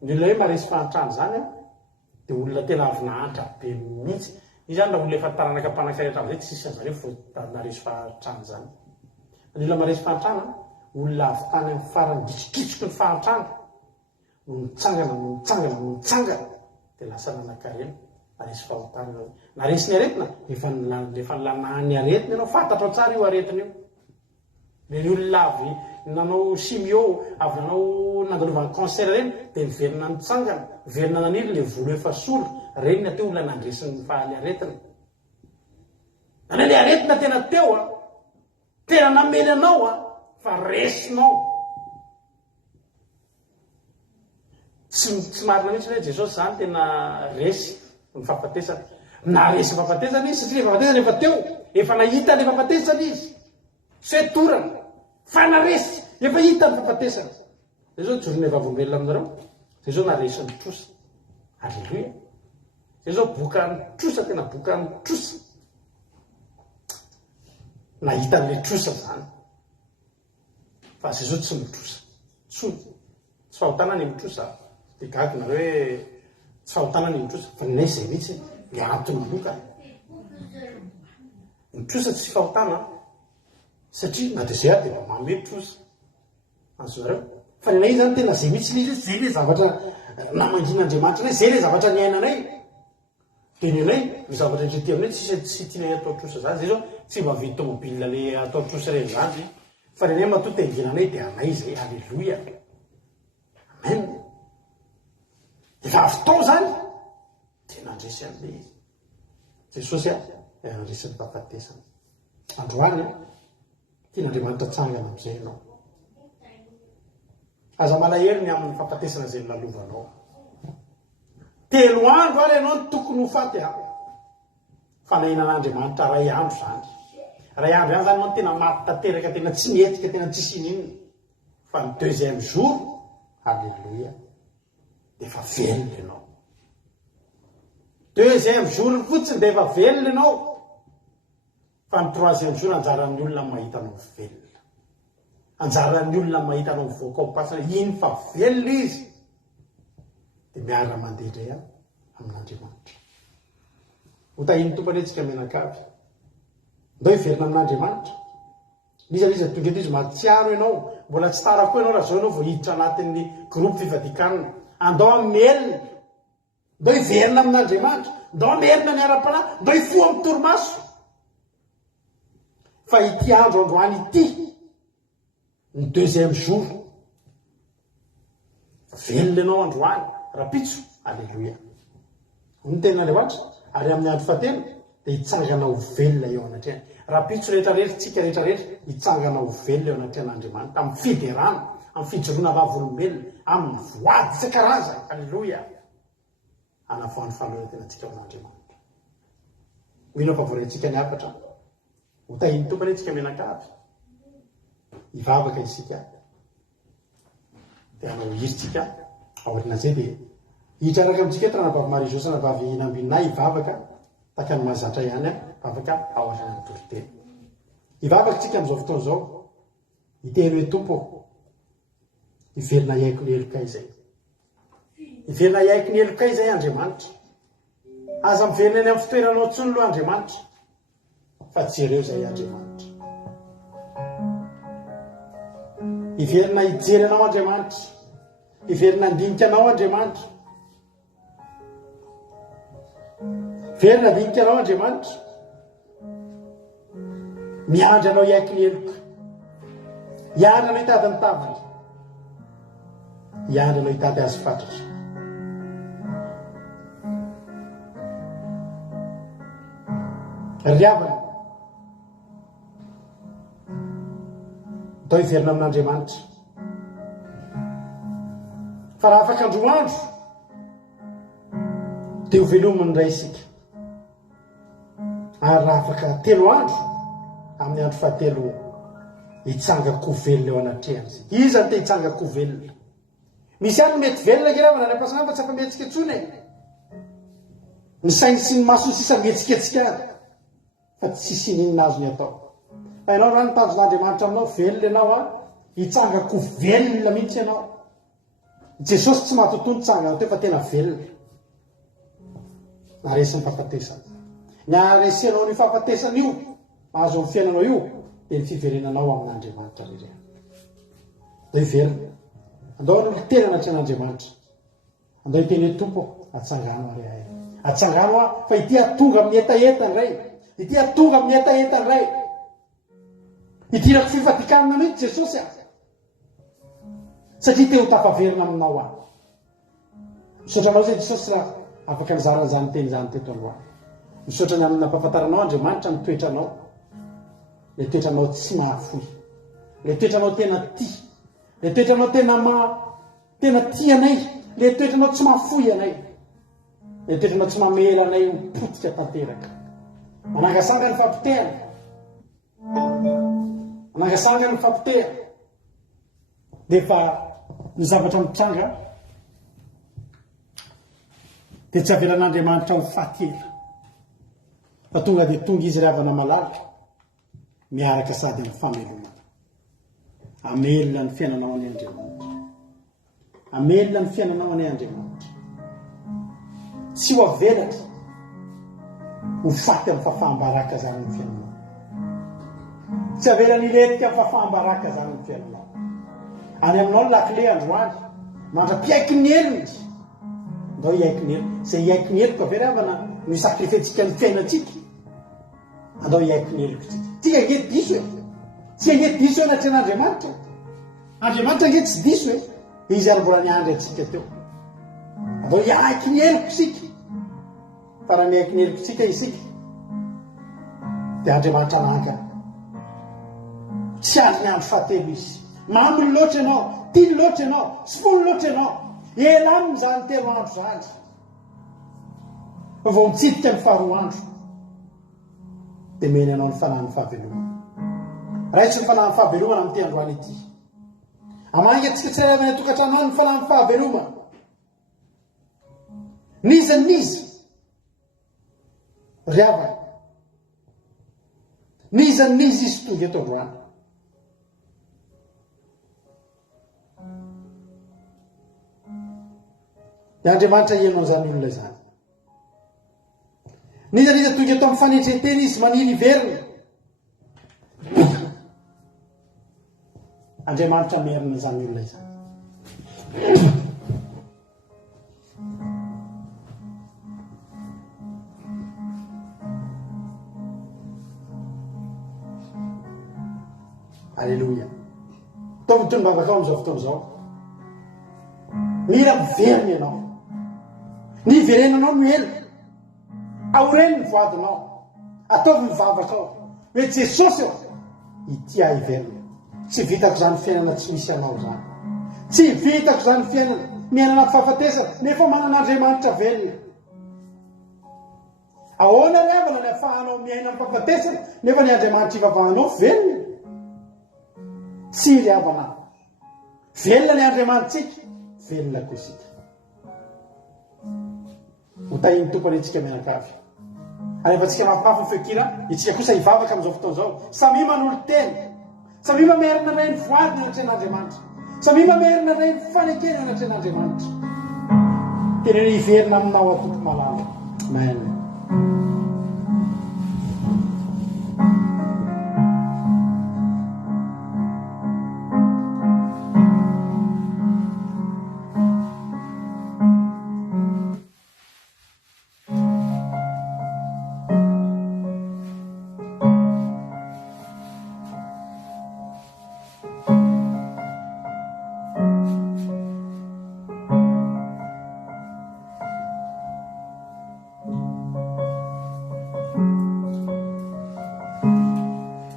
Ny olona hoe maresy fahantrany zany dia olona tena avy nahantra be mihitsy. Izy zany raha olona efa taranaka mpanankaratra amin'izay tsy sisy an'izareo vao naresy fahantrany zany. Ny olona maresy fahantrana olona avy tany amin'ny farany kitrokitroky ny fahantrana no mitsangana dia lasa nanankarena naresy fahotana. Naresy ny aretina efa nilanahany aretina ianao fantatro tsara io aretina io. Ny olona avy nanao simio, avy nanao nandalovana cancer reny dia miverina nitsangana, miverina naniry ilay volo efa sola, reny ny ateo olona nandresiny fahaly aretina. Ilay aretina tena teo tena namely anao fa resinao. Tsy marina mihitsy hoe Jesosy zany tena resy ny fahafatesana. Naresy ny fahafatesana izy satria ny fahafatesana efa teo, efa nahita ny fahafatesana izy. Tsy hoe torana, fa naresy, efa hita ny fahafatesana. Zay zao jorony efa vomelona aminareo. Zay zao naresy ny trosa. Alleluia. Zay zao boka ny trosa, tena boka ny trosa. Nahita n'ilay trosa zany. fa zay zao tsy mitrosa tsony tsy fahotana ny mitrosa de gagy nareo hoe tsy fahotana ny mitrosa fa ninay zay mihitsy le antony loka mitrosa tsy fahotana satria na de zay de mba mamy trosa azonareo fa ninay zany tena zay mihitsy lizy zay le zavatra namangin'Andriamanitra nay zay le zavatra ny ainanay de nenay ny zavatra ntrety aminay tsy tianay atao trosa zany zay zao tsy mba vidy tomobile le atao trosa reny zany fa nenay matoa tenginanay de anay zay alleloia amen efa avy zany de nandresy an'le izy jesosy nandresy ny fahafatesana androany tian'Andriamanitra tsangana am'izay ianao aza malahelo ny amin'ny fahafatesana zay nilalovanao 3 andro ary ianao ny tokony ho faty fanahinan'Andriamanitra 2 andro zany 2 andro ihany zany nao tena maty tanteraka tena tsy mietika tena tsisy inona fa ny 2e jour alleloia de efa velona ianao 2e jour fotsiny de efa velona ianao fa ny 3e jour anjaran'ny olona mahitanao velona anjaran'ny olona mahitanao mivoaka ao pasina iny fa velona izy de miara mandeha indray amin'Andriamanitra hotahiny tompany antsika menakavy ndao hiverina amin'Andriamanitra liza tonga izy matsiaro ianao mbola tsy tara koa ianao raha zao ianao vao hiditra anatin'ny groupe fivadikanina andao amelona ndao hiverina amin'Andriamanitra ndao amelona ny ara-panahy ndao hifo amin'ny torimaso fa ity androany ity ny 2e jour velona ianao androany rapitso alleloia ny ten'Andriamanitra ary amin'ny andro fahatelo de hitsangana ho velona eo anatrehany rapitso rehetrarehetra tsika rehetrarehetra hitsangana ho velona eo anatrehan'Andriamanitra amin'ny fiderana amin'ny fijoroana vavolombelona amin'ny voady isan-karazany alleloia anavahany fahaloana tsika amin'Andriamanitra hoina favorentsika ny apatra hotahiny tompany antsika menakavy hivavaka isika de anao hiritsika aorina zay de hitraraka amintsika eto ranavavy Marie-Josy ranavavy Nambina hivavaka taka ny mahazatra ihany vavaka ao asan'ny toriteny hivavaka tsika amin'izao fotoana zao hiteny hoe tompo hiverina iaiko ny elokay zay hiverina iaiko ny elokay zay Andriamanitra aza miverina any amin'ny fitoeranao tsony loha Andriamanitra fa tsy ireo zay Andriamanitra hiverina hijery anao Andriamanitra hiverina andinika anao Andriamanitra verina andinika anao Andriamanitra miandry anao iaiko ny eloka hiandry anao hitady ny taviny hiandry anao hitady azy fatratra riavana atao hiverina amin'Andriamanitra fa raha afaka androandro de ho velominy ray isika ary raha afaka 3 andro amin'ny andro fahatelo hitsangako velona eo anatrehany zay izany te hitsangako velona misy any mety velona kiravana ny ampasanany fa tsy afa-mihetsika etsony ny sainy sy ny maso ny sisa mihetsikaetsika any fa tsisy ninona azo ny atao ianao raha nitanjon'Andriamanitra aminao velona ianao hitsangako velona mihitsy ianao Jesosy tsy mahatontony tsangana teo fa tena velona naresy ny fahafatesana ny aresenao ny fahafatesana io azo amin'ny fiainanao io de ny fiverenanao amin'Andriamanitra rere andao hiverina andao ny oliterana atrehan'Andriamanitra andao hiteny hoe tompo atsangano ary ahay atsangano fa ity atonga amin'ny etaeta ndray ity atonga amin'ny etaeta ndray hidirako fivadikanina mihitsy Jesosy satria te ho tafaverina aminao misaotra anao zay Jesosy raha afaka nizarana zany teny zany teto androany misaotra ny amin'ny nampahafantaranao Andriamanitra ny toetranao le toetranao tsy mahafoy le toetranao tena tia le toetranao tena tia anay le toetranao tsy mahafoy anay le toetranao tsy mamela anay mipotika tanteraka manangasanga ny fampitehana manangasanga ny fampitehana de fa ny zavatra mitranga de tsy avelan'Andriamanitra ho faty fa tonga de tonga izy ry havana malala miaraka sady amin'ny famelomana amelona ny fiainanao any Andriamanitra, amelona ny fiainanao any Andriamanitra, tsy ho avelatra ho faty amin'ny fahafahambaraka zany ny fiainanao, tsy avela niletika amin'ny fahafahambaraka zany ny fiainanao. Any aminao ny lakile androany mandra-piaiky ny elony izy ndao hiaiky ny elo, zay hiaiky ny eloko avela avana ny sakrifentsika ny fiainatsika, andao hiaiky ny eloko tsika angety diso e, tsy angety diso e natry an'Andriamanitra, Andriamanitra angety tsy diso e, izy ary mbola niandry atsika teo, andao hiaiky ny eloko sika, fa raha miaiky ny eloko tsika isika dia Andriamanitra manka tsy andry ny andro fahatelo izy, mamony loatra ianao, tiny loatra ianao, sy folo loatra ianao, ela aminy zany telo andro zany vao mitsidika ny faharoa andro dia meny ianao ny fanahy ny fahavelomana. Raitsy ny fanahy ny fahavelomana amin'ity androany ity, amangatsika tsirairay ny tokantrano any ny fanahy ny fahavelomana, niza niza ry avana, niza niza izy tonga eto androany. Ny Andriamanitra ianao zany olona zany, niza tonga eto amin'ny fanetretena izy maniry iverina, Andriamanitra merina zany olona zany. Alleluia. Taovy toy ny bavaka ao am'izao fotoana izao, mila miverina ianao, ny verenanao no elo, aoreny ny voadinao, ataovy mivavaka ao hoe Jesosy eo ity ahy iverina, tsy vitako zany fiainana tsy misy anao zany, tsy vitako zany fiainana miainana fahafatesana nefa manan'Andriamanitra velona. Ahoana ry havana ny ahafahanao miaina amin'ny fahafatesana nefa ny Andriamanitra ivavahanao velona? Tsy ry havana, velona ny Andriamanitsika, velona koa isika. Hotahiny tompony itsika mianakavy, anefa tsika mafimafy ny feokira, itsika kosa hivavaka amin'izao fotoana izao, samy manolo tena, samy mamerina ray ny voadina anatry an'Andriamanitra, samy mamerina ray ny fanekena anatry an'Andriamanitra. Tena ny hiverina aminao atoko malala. Amen.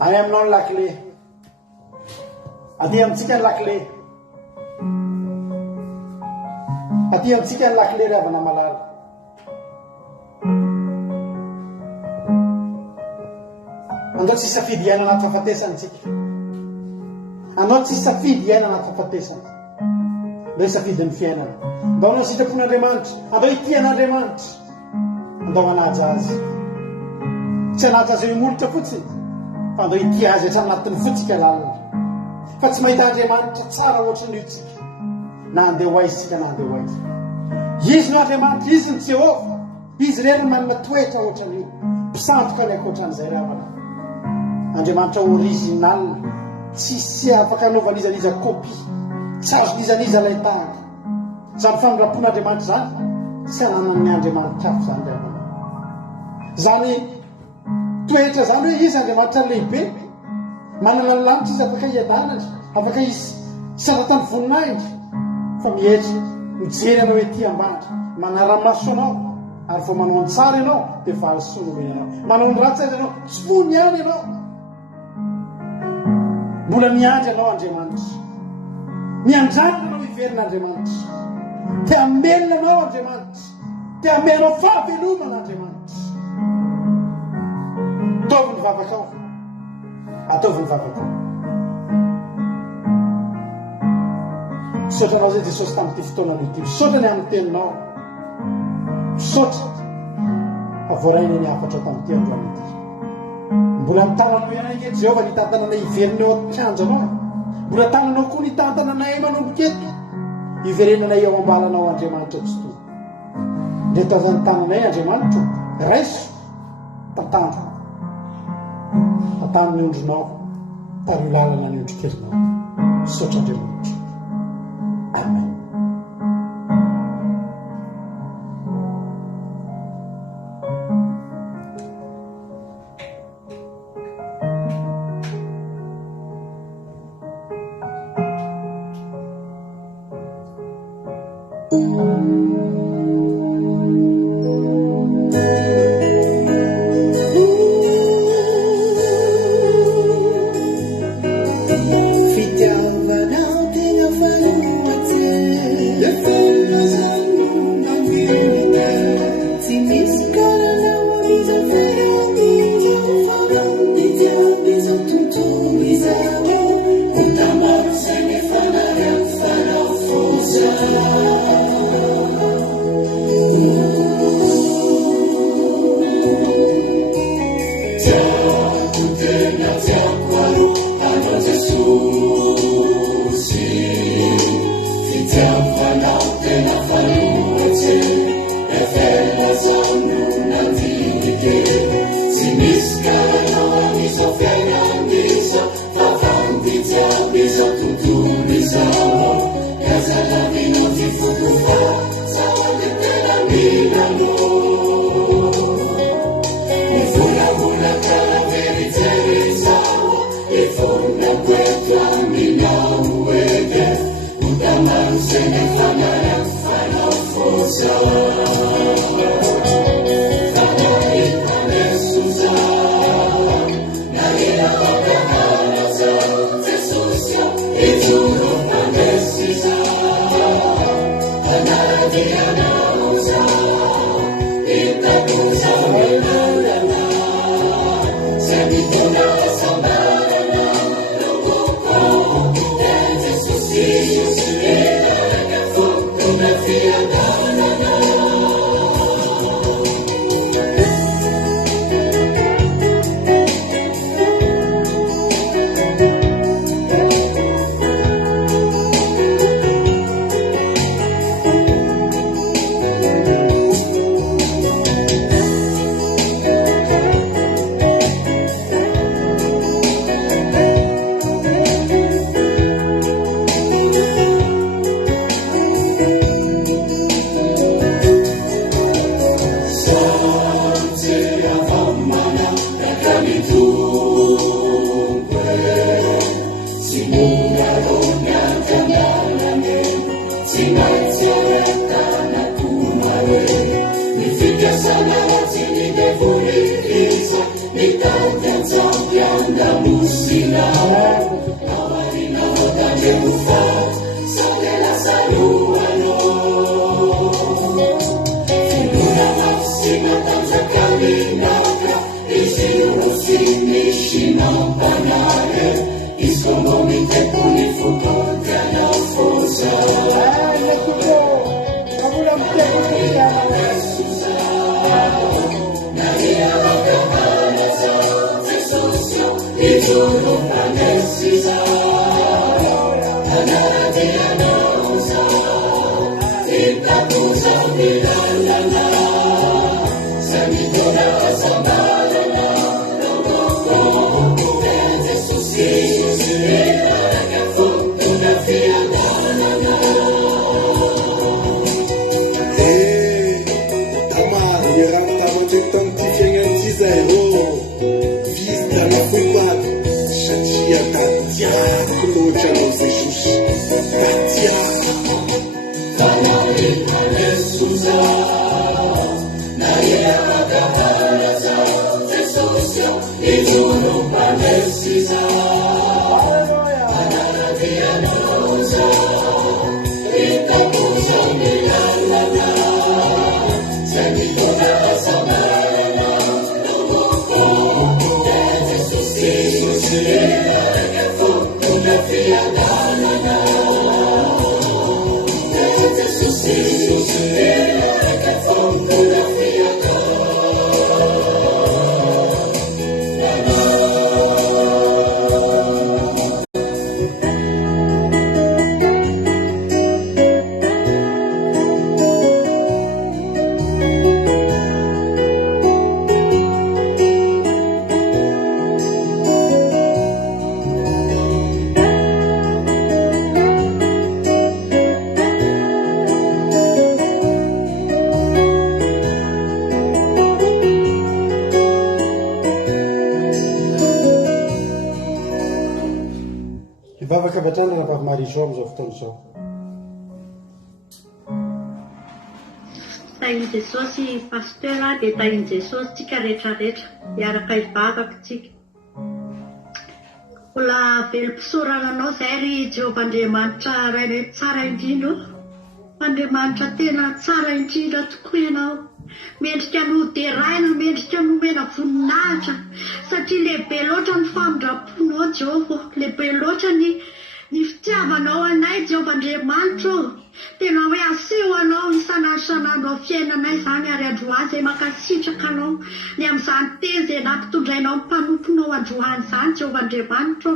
Any aminao ny lakile, aty amintsika ny lakile, aty amintsika ny lakile ry havana malala. Andao tsy safidy iaina anaty fahafatesana tsika, anao tsy safidy iaina anaty fahafatesana, andao hisafidy ny fiainana, andao anao sitrapon'Andriamanitra, andao ity an'Andriamanitra, andao manaja azy, tsy anaja azy eo imolotra fotsiny, fa andao ity azy hatrany anatin'ny fotsika lalina, fa tsy mahita Andriamanitra tsara ohatran'io tsika, na andeha ho aizy tsika na andeha ho aizy. Izy no Andriamanitra, izy ny Jehova, izy reny manana toetra ohatran'io, mpisandoka ny akoatran'izay ravana. Andriamanitra original, tsisy afaka anaovan'izaniza copie, tsy azon'izaniza ilay tahaka. Zany famirapon'Andriamanitra zany, tsy ananan'ny Andriamanitra hafa zany ravana. Zany toetra zany hoe izy Andriamanitra lehibe, manana ny lanitra izy afaka hiadanana, afaka izy saratany voninahitra, fa mihetra mijery anao ety ambany, manara-maso anao, ary vao manao ny tsara ianao dia valisoa no ianao, manao ny ratsy azy ianao tsy fony ihany ianao, mbola miandry anao Andriamanitra, miandrana anao iverin'Andriamanitra, te hamelona anao Andriamanitra, te hameanao fahavelomana Andriamanitra. Ataovy ny vavaka ao, ataovy ny vavaka ao. Misaotra anao zay Jesosy tamin'ity fotoana ity, misaotra ny amin'ny teninao, misaotra avoaraina ny hafatra tamin'ity androany ity. Mbola mitananao ianao nge Jehova ny tantanana iverina eo an-kianjanao, mbola tananao koa ny tantananay manombokety iverenanay ao ambalanao Andriamanitra tostoa nde tazany tananay Andriamanitra raiso tantandro atamin'ny ondronao tary lalana ny ondrikerinao sotra Andriamanitra. Amen. Mivavaka avy hatrany raha mariso amin'izao fotoana izao. Tahin' Jesosy pasteur dia tahin' Jesosy tsika rehetrarehetra miaraka hivavaka tsika. Mbola velom-pisorana anao izay ry Jehovah-Andriamanitra rainay tsara indrindra. Andriamanitra tena tsara indrindra tokoa ianao. Mendrika no deraina, mendrika no mena voninahitra satria lehibe loatra ny famindraponao Jehovah, lehibe loatra ny fitiavanao anay Jehovah-Andriamanitra. Tena hoe aseho anao isanandro amin'ny fiainanay izany ary androany izay mankasitraka anao ny amin'izany teny izay nampitondrainao ny mpanomponao androany izany Jehovah-Andriamanitra.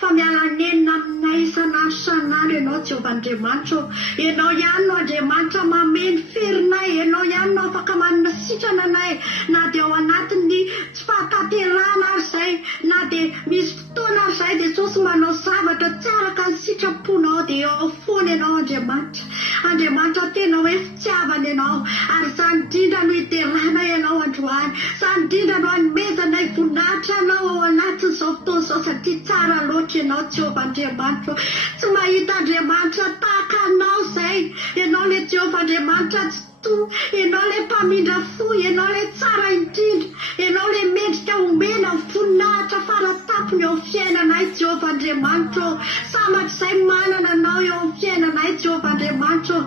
Fa miala nenina aminay isanandro ianao Jehovah-Andriamanitra. Ianao ihany no Andriamanitra mameno ferinay, ianao ihany no afaka manana sitrana anay na dia ao anatin'ny tsy fahatanterana ary izay na dia misy fotoana ary izay dia Jesosy manao zavatra tsy araka ny sitraponao dia eo foana ianao Andriamanitra. Andriamanitra tena hoe fitiavana ianao ary izany indrindra no hiterana ianao androany, izany indrindra no hanomezana voninahitra anao ao anatin'izao fotoana izao satria tsara loatra ianao Jehovah-Andriamanitra. Tsy mahita Andriamanitra tahaka anao izay, ianao ilay Jehovah-Andriamanitra tsy ianao ilay mpamindra fo, ianao ilay tsara indrindra, ianao ilay mendrika omena voninahitra faratapony eo amin'ny fiainanay Jehovah-Andriamanitra. Sambatra izay manana anao eo amin'ny fiainanay Jehovah-Andriamanitra.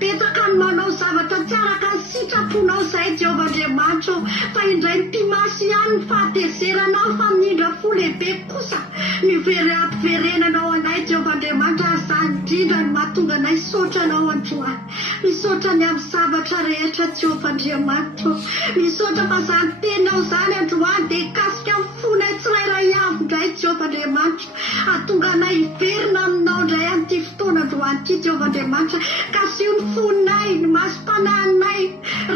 Betsaka ny manao zavatra tsy araka ny sitraponao izay Jehovah-Andriamanitra. Fa indray mpimasy ihany ny fahatezeranao fa minindra fo lehibe kosa ny ampiverenanao anay Jehovah-Andriamanitra. Izany indrindra ny mahatonga anay misaotra anao androany, misaotra ny amin'ny zavatra rehetra Jehovah-Andriamanitra. Misaotra fa izany teninao izany androany dia hikasika ny fonay tsirairay avy indray Jehovah-Andriamanitra. Ahatonga anay hiverina aminao indray amin'ity fotoana androany ity Jehovah-Andriamanitra. Kasio ny fonay, ny masom-panahinay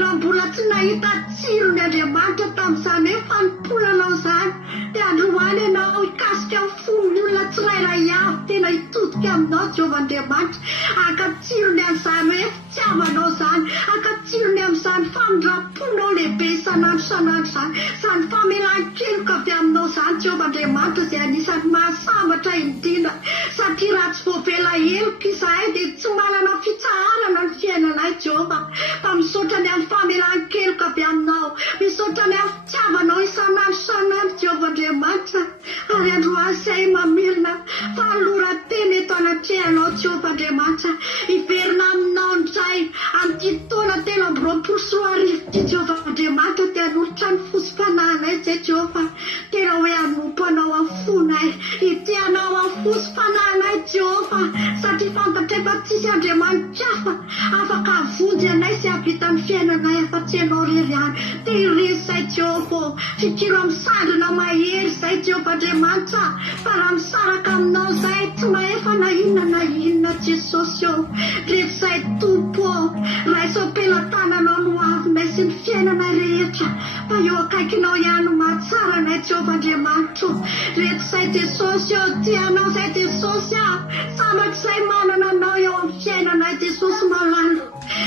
raha mbola tsy nahita tsiro ny Andriamanitra tamin'izany hoe fanompolanao izany dia androany ianao hikasika ny fon'ny olona tsirairay avy tena hitodika aminao Jehovah-Andriamanitra. Akatsirony an'izany hoe fitiavanao izany, akatsirony amin'izany famindraponao lehibe isanandro izany, izany famelan-keloka avy aminao izany Jehovah-Andriamanitra izay anisan'ny mahasambatra indrindra. Satria raha tsy voavela heloka izahay dia tsy manana fitsaharana ny fiainanay Jehovah. Fa misaotra ny amin'ny famelan-keloka avy aminao, misaotra ny amin'ny fitiavanao isanandro Jehovah-Andriamanitra. Ary androany izay mamelona fa lorateny eto anatrehanao Jehovah-Andriamanitra. Hiverina aminao indray amin'ity taona telo amby roapolo sy roa arivo ity Jehovah-Andriamanitra dia hanolotra ny fosy-panahinay izay Jehovah. Tena hoe hanompo anao amin'ny fonay, hitianao amin'ny fosy-panahinay Jehovah. Satria fantatra efa tsisy Andriamanitra hafa afaka havonjy anay sy havita ny fiainanay afa-tsy ianao irery ihany. Dia irery izay Jehovah, fikiro amin'ny sandrina mahery izay Jehovah-Andriamanitra. Fa raha misaraka aminao izay tsy maefa na inona Jesosy eo. Rehetra izay Tompo, raha iso am-pelantananao no avinay sy ny fiainanay rehetra. Fa eo akaikinao ihany no mahatsara anay Jehovah-Andriamanitra. Rehetra izay Jesosy eo, tianao izay Jesosy sambatra izay manana anao eo amin'ny fiainanay Jesosy malala.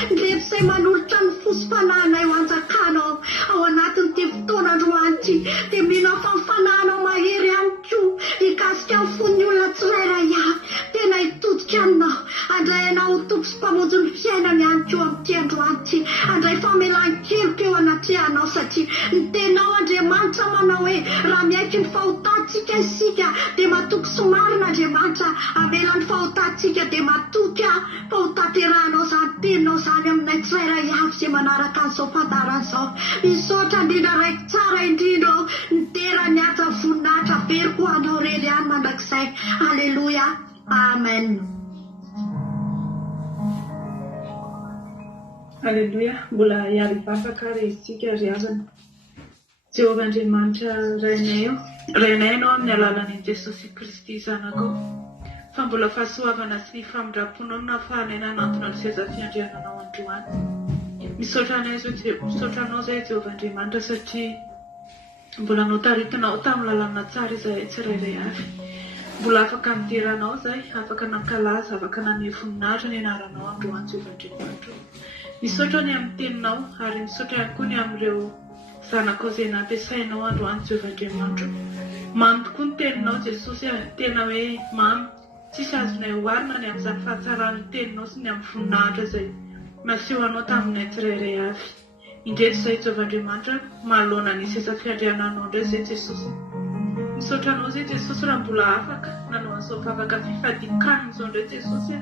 Rehetra izay manolotra ny fosy-panahinay ho anjakanao ao anatin'ity fotoana androany ity dia mino fanfananao mahery ihany koa hikasika ny fon'ny olona tsirairay avy tena hitodika aminao. Andray anao ho tompo sy mpamonjy ny fiainany ihany koa amin'ity androany ity. Andray famelan-keloka eo anatrehanao satria ny tenao Andriamanitra manao hoe raha miaiky ny fahotantsika isika dia matoky somarina Andriamanitra. Amela ny fahotantsika dia matoky fahotanteranao izany teninao izany aminay tsirairay avy izay manaraka an'izao fandarana izao. Misaotra indrindra raiky tsara indrindra ny tera ny aja voninahitra veriko anao rery ihany mandrakizay. Alleluia, amen. Alleluia, mbola hiary vavaka ry isika ry azana. Jehovah-Andriamanitra rainay ianao amin'ny alalan'i Jesosy Kristy zanako. Fa mbola fahasoavana sy ny famindraponao no nahafahanay nanantona ny seza fiandriananao androany. Misaotra anao izay Jehovah-Andriamanitra satria mbola notaritinao tamin'ny lalana tsara izay tsirairay avy. Mbola afaka midiranao izay, afaka nankalaza, afaka naneho voninahitra ny anaranao androany Jehovah-Andriamanitra. Misaotra ny amin'ny teninao ary misaotra ihany koa ny amin'ireo zanako izay nampiasainao androany Jehovah-Andriamanitra. Mamy tokoa ny teninao Jesosy, tena hoe mamy tsisy azonay oarina ny amin'izany fahatsarany teninao sy ny amin'ny voninahitra izay maseho anao taminay tsirairay avy. Indreto izay Jehova-Andriamanitra manoloana ny sesa fiandriananao indray izay Jesosy. Misaotra anao izay Jesosy raha mbola afaka nanao an'izao vavaka fifadikana izao indray Jesosy.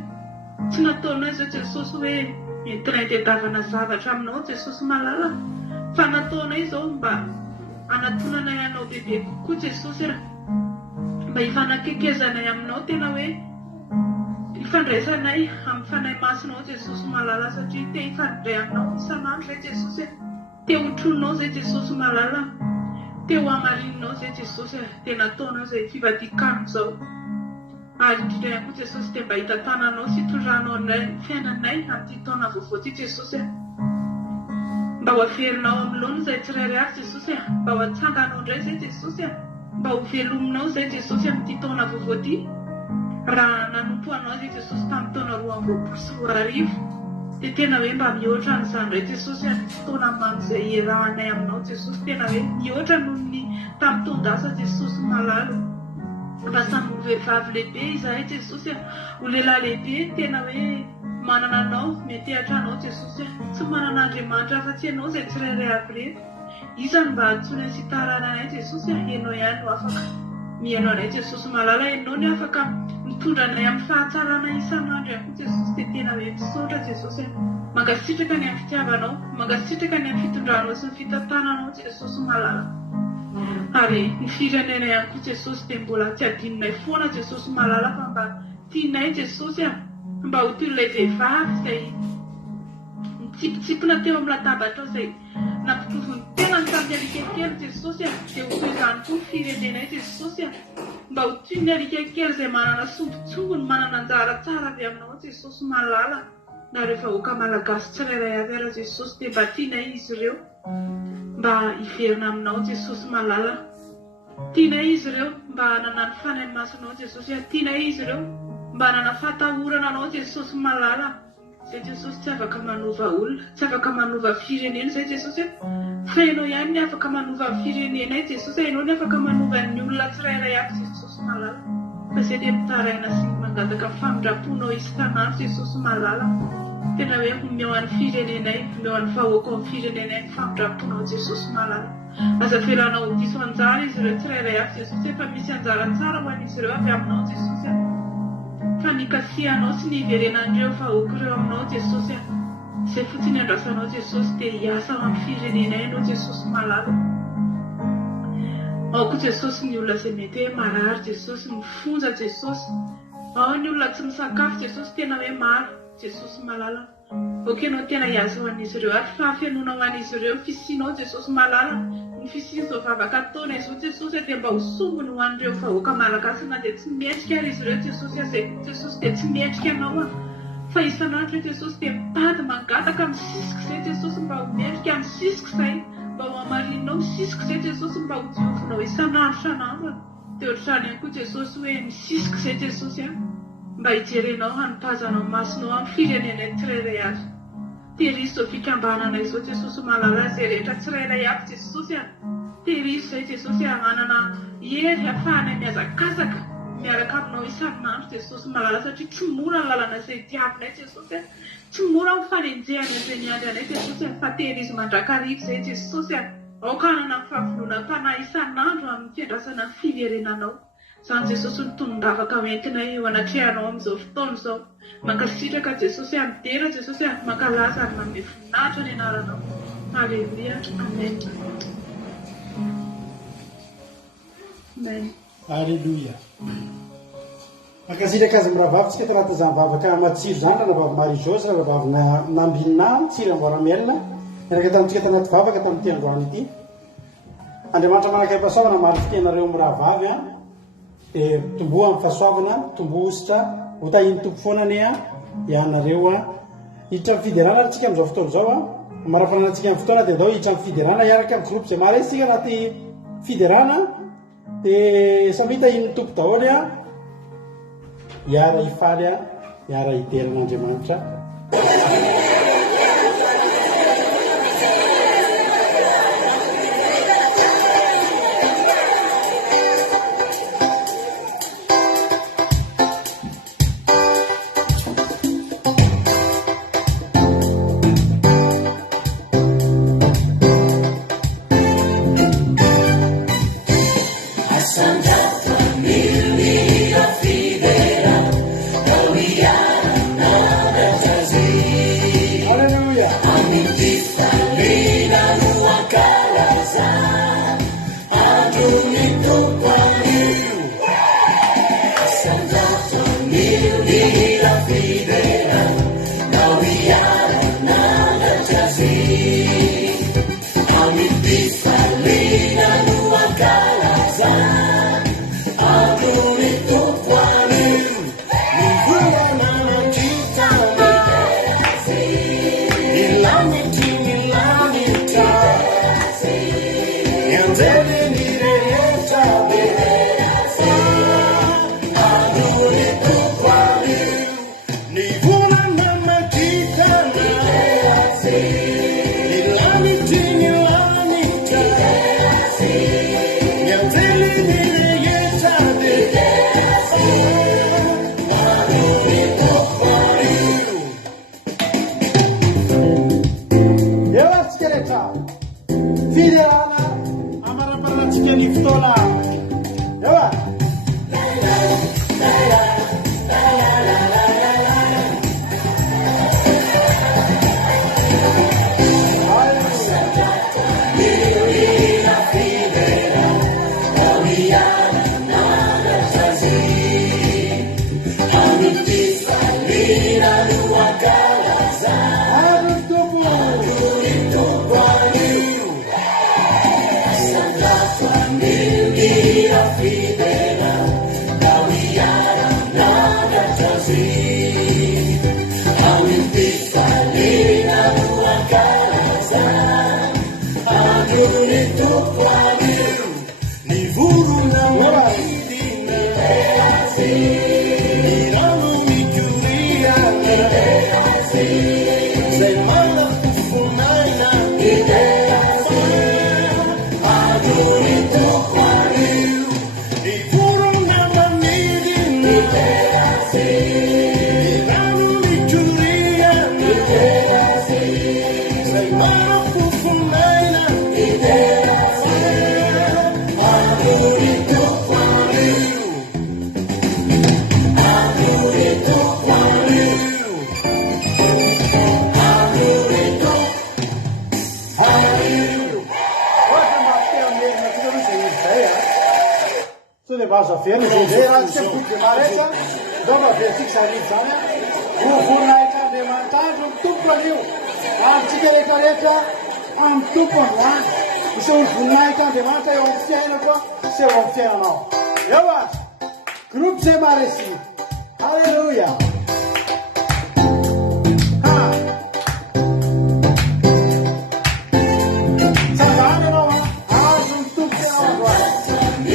Tsy nataonao izao Jesosy hoe entina hitadiavana zavatra aminao Jesosy malala, fa nataonao izao mba anatonanay anao bebe kokoa Jesosy raha mba hifanakekezanay aminao tena hoe hifandraisanay amin'ny fanahy masinao Jesosy malala, satria te hifandray aminao isanandro zay Jesosy, te hotronao zay Jesosy malala, te ho amarinonao zay Jesosy, te nataonao zay fivadikano zao. Ary indrindra ihany koa Jesosy te mba hita tananao sy tondranao ny fiainanay amin'ity taona vaovao ity Jesosy, mba ho averinao amin'ny lony izay tsirairay avy Jesosy, mba ho atsanganao indray zay Jesosy, mba ho velominao zay Jesosy amin'ity taona vaovao ity. Raha nanompo anao zay Jesosy tamin'ny taona 2024 dia tena hoe mba mihoatra n'izany indray Jesosy amin'ity taona mamy izay iarahanay aminao Jesosy, tena hoe mihoatra noho ny tamin'ny taondasa Jesosy malala. Mba samy vehivavy lehibe izahay Jesosy, ho lehilahy lehibe tena hoe manana anao, metehatra anao Jesosy, tsy manana Andriamanitra afa-tsy ianao izay tsirairay avy rehetra. Izany mba antsoina sy tarananay Jesosy, ianao ihany no afaka mihaino anay Jesosy malala, ianao ny afaka mitondra anay amin'ny fahatsarana isanandro ihany koa Jesosy. Dia tena hoe misaotra Jesosy, mangasitraka ny amin'ny fitiavanao, mangasitraka ny amin'ny fitondranao sy ny fitantananao Jesosy malala. Ary ny firenena ihany koa Jesosy dia mbola tsy adinonay foana Jesosy malala, fa mba tianay Jesosy mba ho toy ilay vehivavy izay mitsipitsipona teo amin'ny latabatra izay nampitovony tena ny tamin'ny alika kely Jesosy, dia ho toy izany koa firenenay Jesosy, mba ho toy ny alika kely izay manana sombitsongony, manana anjara tsara avy aminao Jesosy malala. Na rehefa vahoaka malagasy tsirairay avy ara Jesosy dia mba tianay izy ireo mba hiverina aminao Jesosy malala, tianay izy ireo mba hanana ny fanahy masinao Jesosy, tianay izy ireo mba hanana fahatahorana anao Jesosy malala. Zay Jesosy tsy afaka manova olona, tsy afaka manova firenena zay Jesosy, fa ianao ihany ny afaka manova firenenay Jesosy, ianao ny afaka manova ny olona tsirairay avy Jesosy malala. Fa izay dia mitaraina sy mangataka famindraponao isanandro Jesosy malala, tena hoe omeo an'ny firenenay, omeo an'ny vahoaka amin'ny firenenay ny famindraponao Jesosy malala. Aza velanao ho diso anjara izy ireo tsirairay avy Jesosy, fa misy anjara tsara ho an'izy ireo avy aminao Jesosy, fa nikasihanao sy niverenan'ireo vahoaka ireo aminao Jesosy. Izay fotsiny andrasanao Jesosy dia hiasa amin'ny firenenay ianao Jesosy malala. Ao koa Jesosy ny olona izay mety hoe marary Jesosy, mifonja Jesosy, ao ny olona tsy misakafo Jesosy, tena hoe maro Jesosy malala. Oka ianao tena hiasa ho an'izy ireo, ary fahafianona ho an'izy ireo fisianao Jesosy malala. Ny fisiany izao vavaka ataona izao Jesosy dia mba ho sombony ho an'ireo vahoaka malagasy, na dia tsy mendrika ary izy ireo Jesosy, izay Jesosy dia tsy mendrika anao fa isanandro Jesosy dia mitady mangataka misisika izay Jesosy, mba ho mendrika misisika izay, mba ho amarinonao misisika izay Jesosy, mba ho diovinao isanandro isanandro. Dia ohatrany ihany koa Jesosy hoe misisika izay Jesosy, mba hijerenao hanipazanao masinao amin'ny firenenay tsirairay avy. Tehirizy izao fikambanana izao Jesosy malala, izay rehetra tsirairay avy Jesosy, tehirizy izay Jesosy hanana hery ahafahanay miazakazaka miaraka aminao isanandro Jesosy malala, satria tsy mora ny lalana izay diavinay Jesosy, tsy mora ny fanenjehany izay miandry anay Jesosy, fa tehirizy mandrakarivo izay Jesosy, aoka hanana ny fahavoloana fanahy isanandro amin'ny fiandrasana ny fiverenanao. Izany Jesosy ny tondravaka hoentinay eo anatrehanao amin'izao fotoana izao. Mankasitraka Jesosy amin'ny tena Jesosy, mankalaza ary manome voninahitra ny anaranao. Halleluia, amen. Amen. Alleluia. Mankasitraka azy amin'ny rahavavitsika tanaty izany vavaka matsiro izany, raha vavy Marie-Jose, raha vavy Nambina, tsiry Amboaramelina, miaraka tamintsika tanaty vavaka tamin'ity androany ity. Andriamanitra manakay-pahasoavana marifitenareo amin'ny rahavavy dia tomboa amin'ny fahasoavana, tombo ositra, ho tahiny tompo foana ane ianareo hiditra amin'ny fiderana antsika amin'izao fotoana izao marafanana antsika amin'ny fotoana dia andao hiditra amin'ny fiderana iaraka amin'ny groupe izay mara isika anaty fiderana dia samy hitahiny tompo daholo hiara hifaly hiara hideran'Andriamanitra. rano mikoriana zay manafofonaina adony tokoario ivorona manidina rano mikoriana zay manafofonaina adony tokoario Vazaverina zay zay raha tsy boky maretra zao mba vertsika saridy zany vovoninahitra Andriamanitra andro ny tompo anio antsika rehetrarehetra amin'ny tompo androany misy olo voninahitra Andriamanitra eo amin'ny fiainako sy eo amin'ny fiainanao eo azy groupe zay maresi halleluja tsambany anao azo ny tompo fiainao androany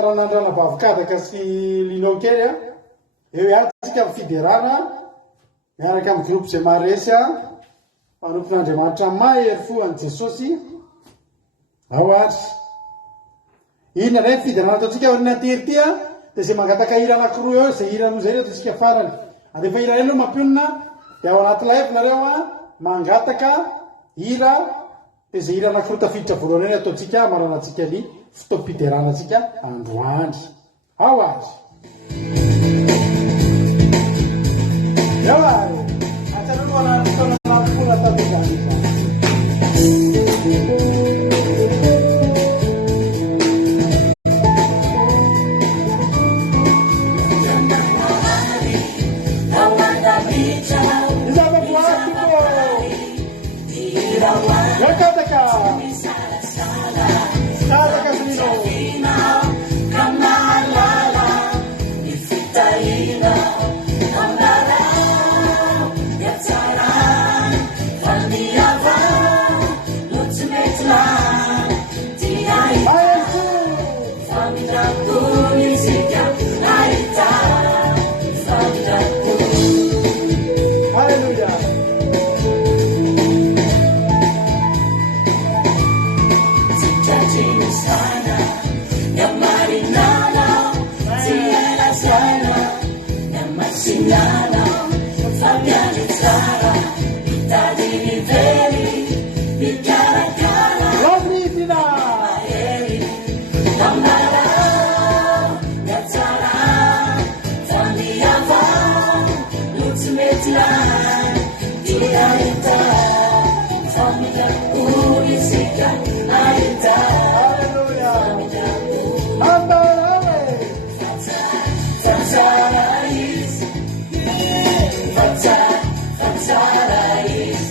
Faran'andrana bavokadaka sy linao kely a eo iatsika amin'ny fiderana miaraka amin'ny groupe zay maresy a manompon'Andriamanitra mahery fo an' Jesosy ao ary inona re fiderana ataontsika orina tery a dia zay mangataka hira anankiroa eo zay hira noho zay re ataontsika farany adefa hira elo mampionina dia ao anaty live nareo a mangataka hira dia zay hira anankiroa tafiditra voalohany eny ataontsika maranantsika ny fotoam-pideranantsika androany ao azy eo ary atsanano anatotonanafola tatezany sana na masinana Fabiani Sara Itadini Veri Ikarakara Lamidina! Maeri Namara Natsara Famiava Lutsumetla Diaita Famila Unisika Aita Hallelujah! Ambarale! Fatsarais Fatsarais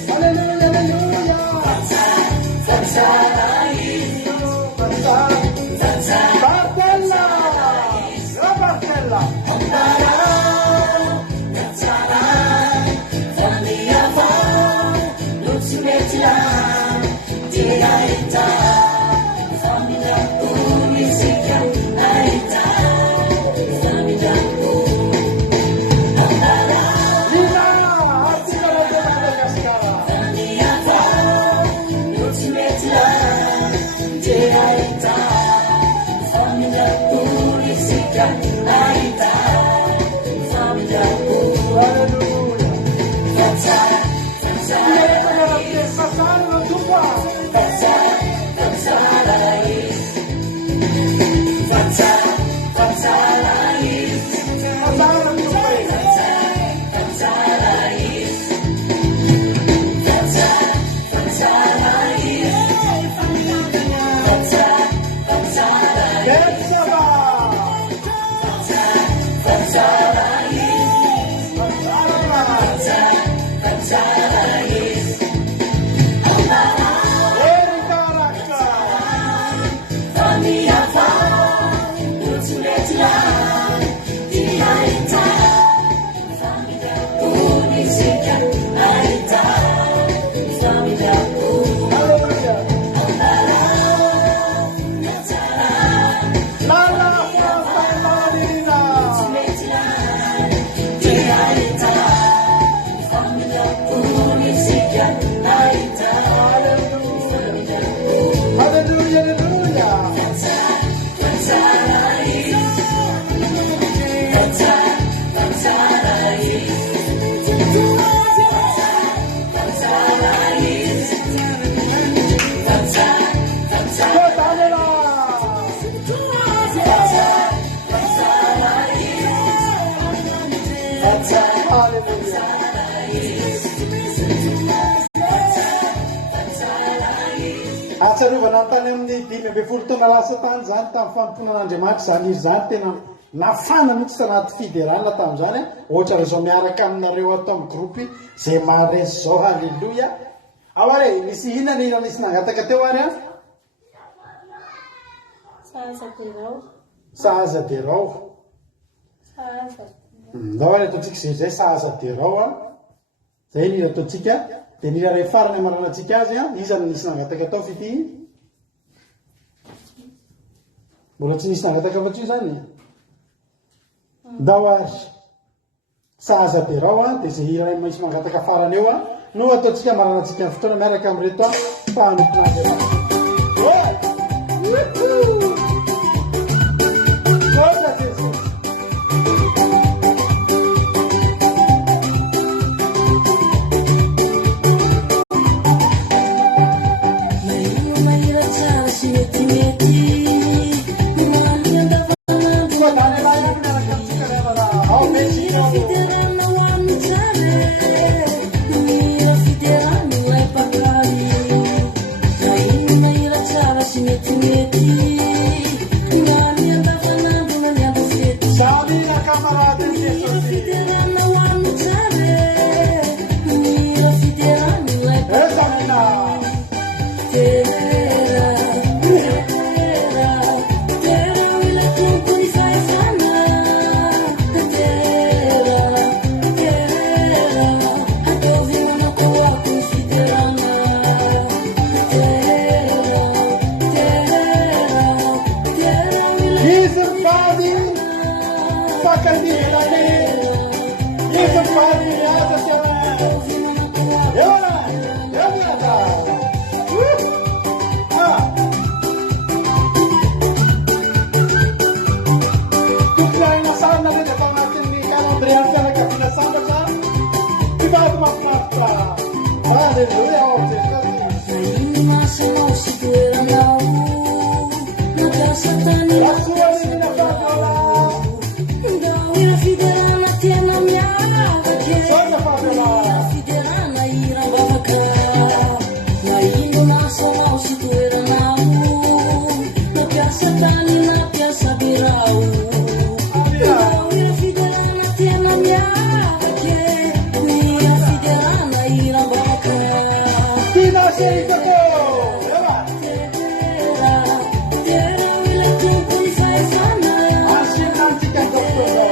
Hallelujah! Hallelujah! Fatsarais Bartella! La Bartella! Natsara Famiava Lutsumetla Diaita Famila Unisika Aita Famila Lina! Articola de Madagascar! Famiava Lutsumetla Diaita Famila Unisika Aita Famila Hallelujah! Fatsara Dieta della piazza Salvo Dupla! Fatsarais Fatsarais Salvo Dupla! Bersama! Erika Raka! Hallelujah! Lala Franta Marina! Hallelujah! Hallelujah! Guardarela! Hallelujah! Ahatsiarovana tany amin'ny 5 taona lasa tany zany tamin'ny famponan'Andriamanitra zany izy zany tena nafana mihitsy tanaty fiderana tamin'izany ohatra rezao miaraka aminareo atao amin'ny gropy zay maharesy zao halleloia ao are misy inona ina nisy nangataka teo ary a sahaza de rao ndao ary ataontsika zay sahaza de rao a zay nira ataontsika de nira ray farany amaranantsika azy a izany nisy nangataka tao fity mbola tsy nisy nangataka fa tsy io zany ndao ary sahaza de rao a de zay iray misy mangataka farany eo a no ataontsika amaranantsika ny fotoana miaraka amin'reto a fahanompon'Andriamanitra Glória a Jesus. Sana Aleluia, ó, Ino masonao sy toeranao mampiasa tany la sua Nina Fabiola. ndao ira fiderana tena miavake Sonia Fabiola. fiderana irambavaka na ino masonao sy toeranao mampiasa tany mampiasa birao ndao ira fiderana tena miavake ira fiderana irambavaka Tina Sericato. Eva. Assinantica Dottore.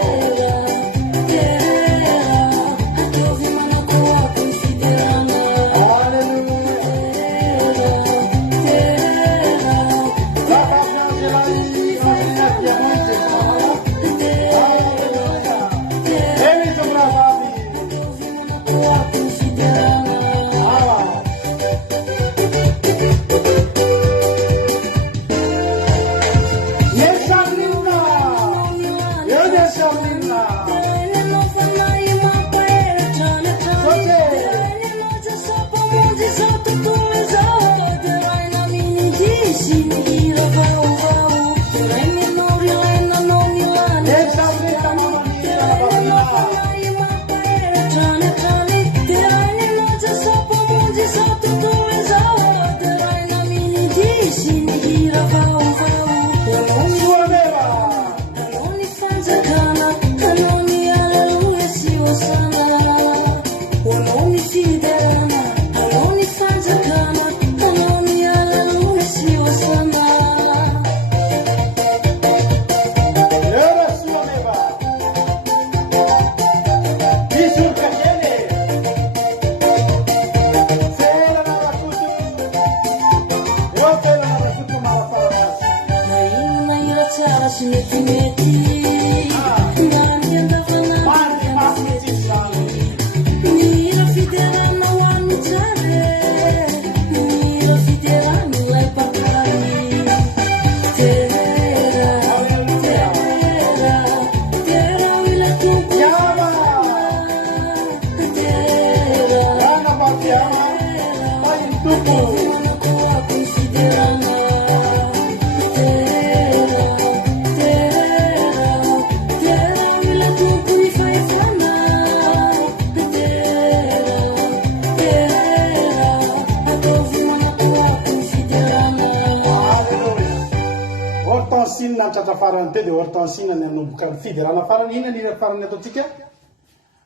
Farany te dia hortensine ny anomboka ny fiderana farany ina nira farany ataotsika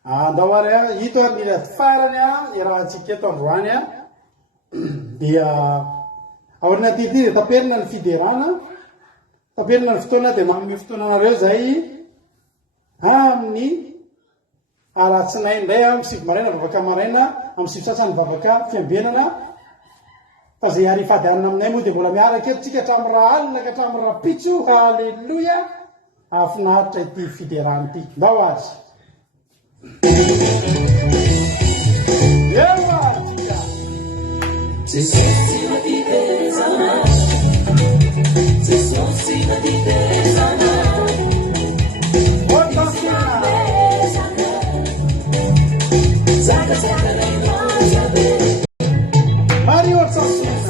andao ary hito ary nira farany irahantsika eto androany dia aorina tity dia taperina ny fiderana taperina ny fotoana dia manome fotoananareo zay amin'ny alatsinainy indray amin'ny sivy maraina vavaka maraina amin'ny sivy sasany vavaka fiambenana fa zay arifady anina aminay moa dia mbola miaraka eto tsika hatramin'ny raha alina ka hatramin'ny raha pitso halleloia afinaritra ity fiderana ity ndao azy eo atsika Mario Sassina.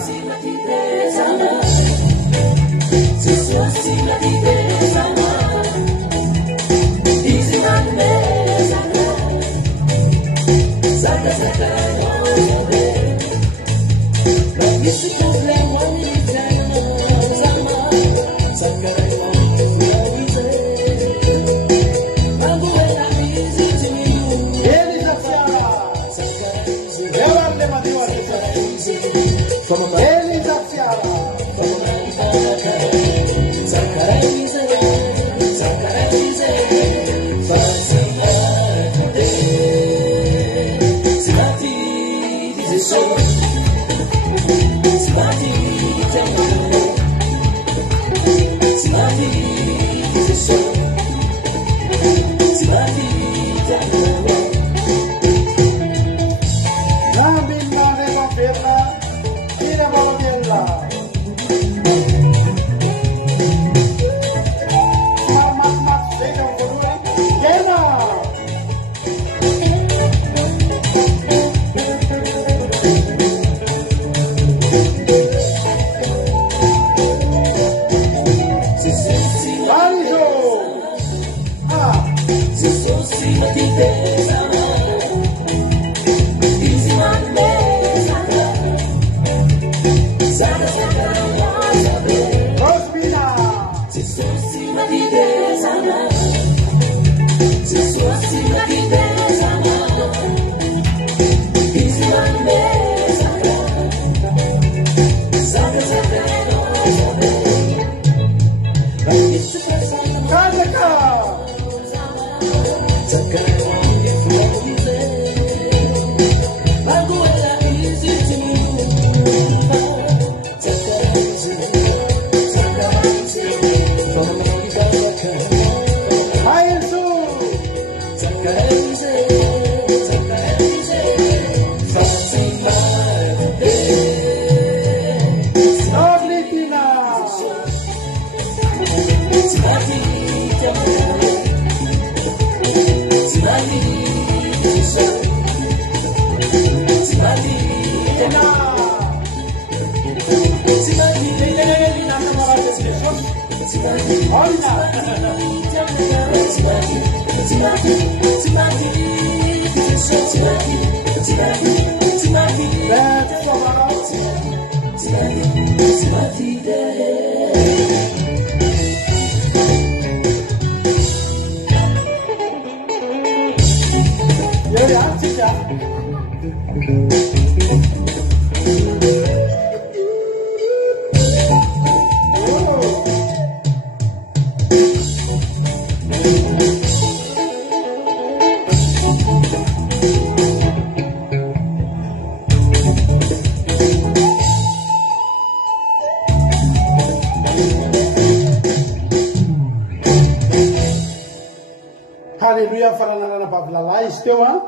Halleluia, farananana babilala izy teo a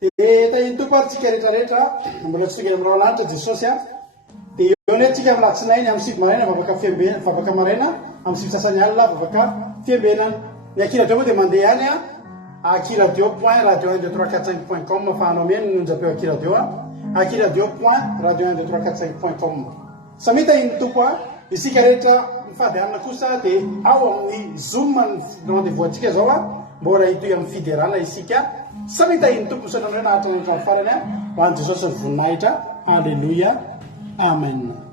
de tahintoko ary tsika rehetrarehetra mbola tsika am'rao lanitra jesosy a de eo ne tsika am'latsinainy amy sivy maraina vavaka maraina amy sivy sasany alina vavaka fiambenana ny akiradio moa de mandeha any a akiradio point radio 12345.com afahanao meny nonjapeo akiradio a akiradio point radio 12345.com samy tahiny toko a isika rehetra mifady amina kosa de ao amin'ny zoom ny rendez-vous atsika zao a mbora itoy amin'ny fiderana isika samy tahiny tompo misaotrany hoe nahatranaika amin'ny farany a ho any jesosy ny voninahitra alleluia amen.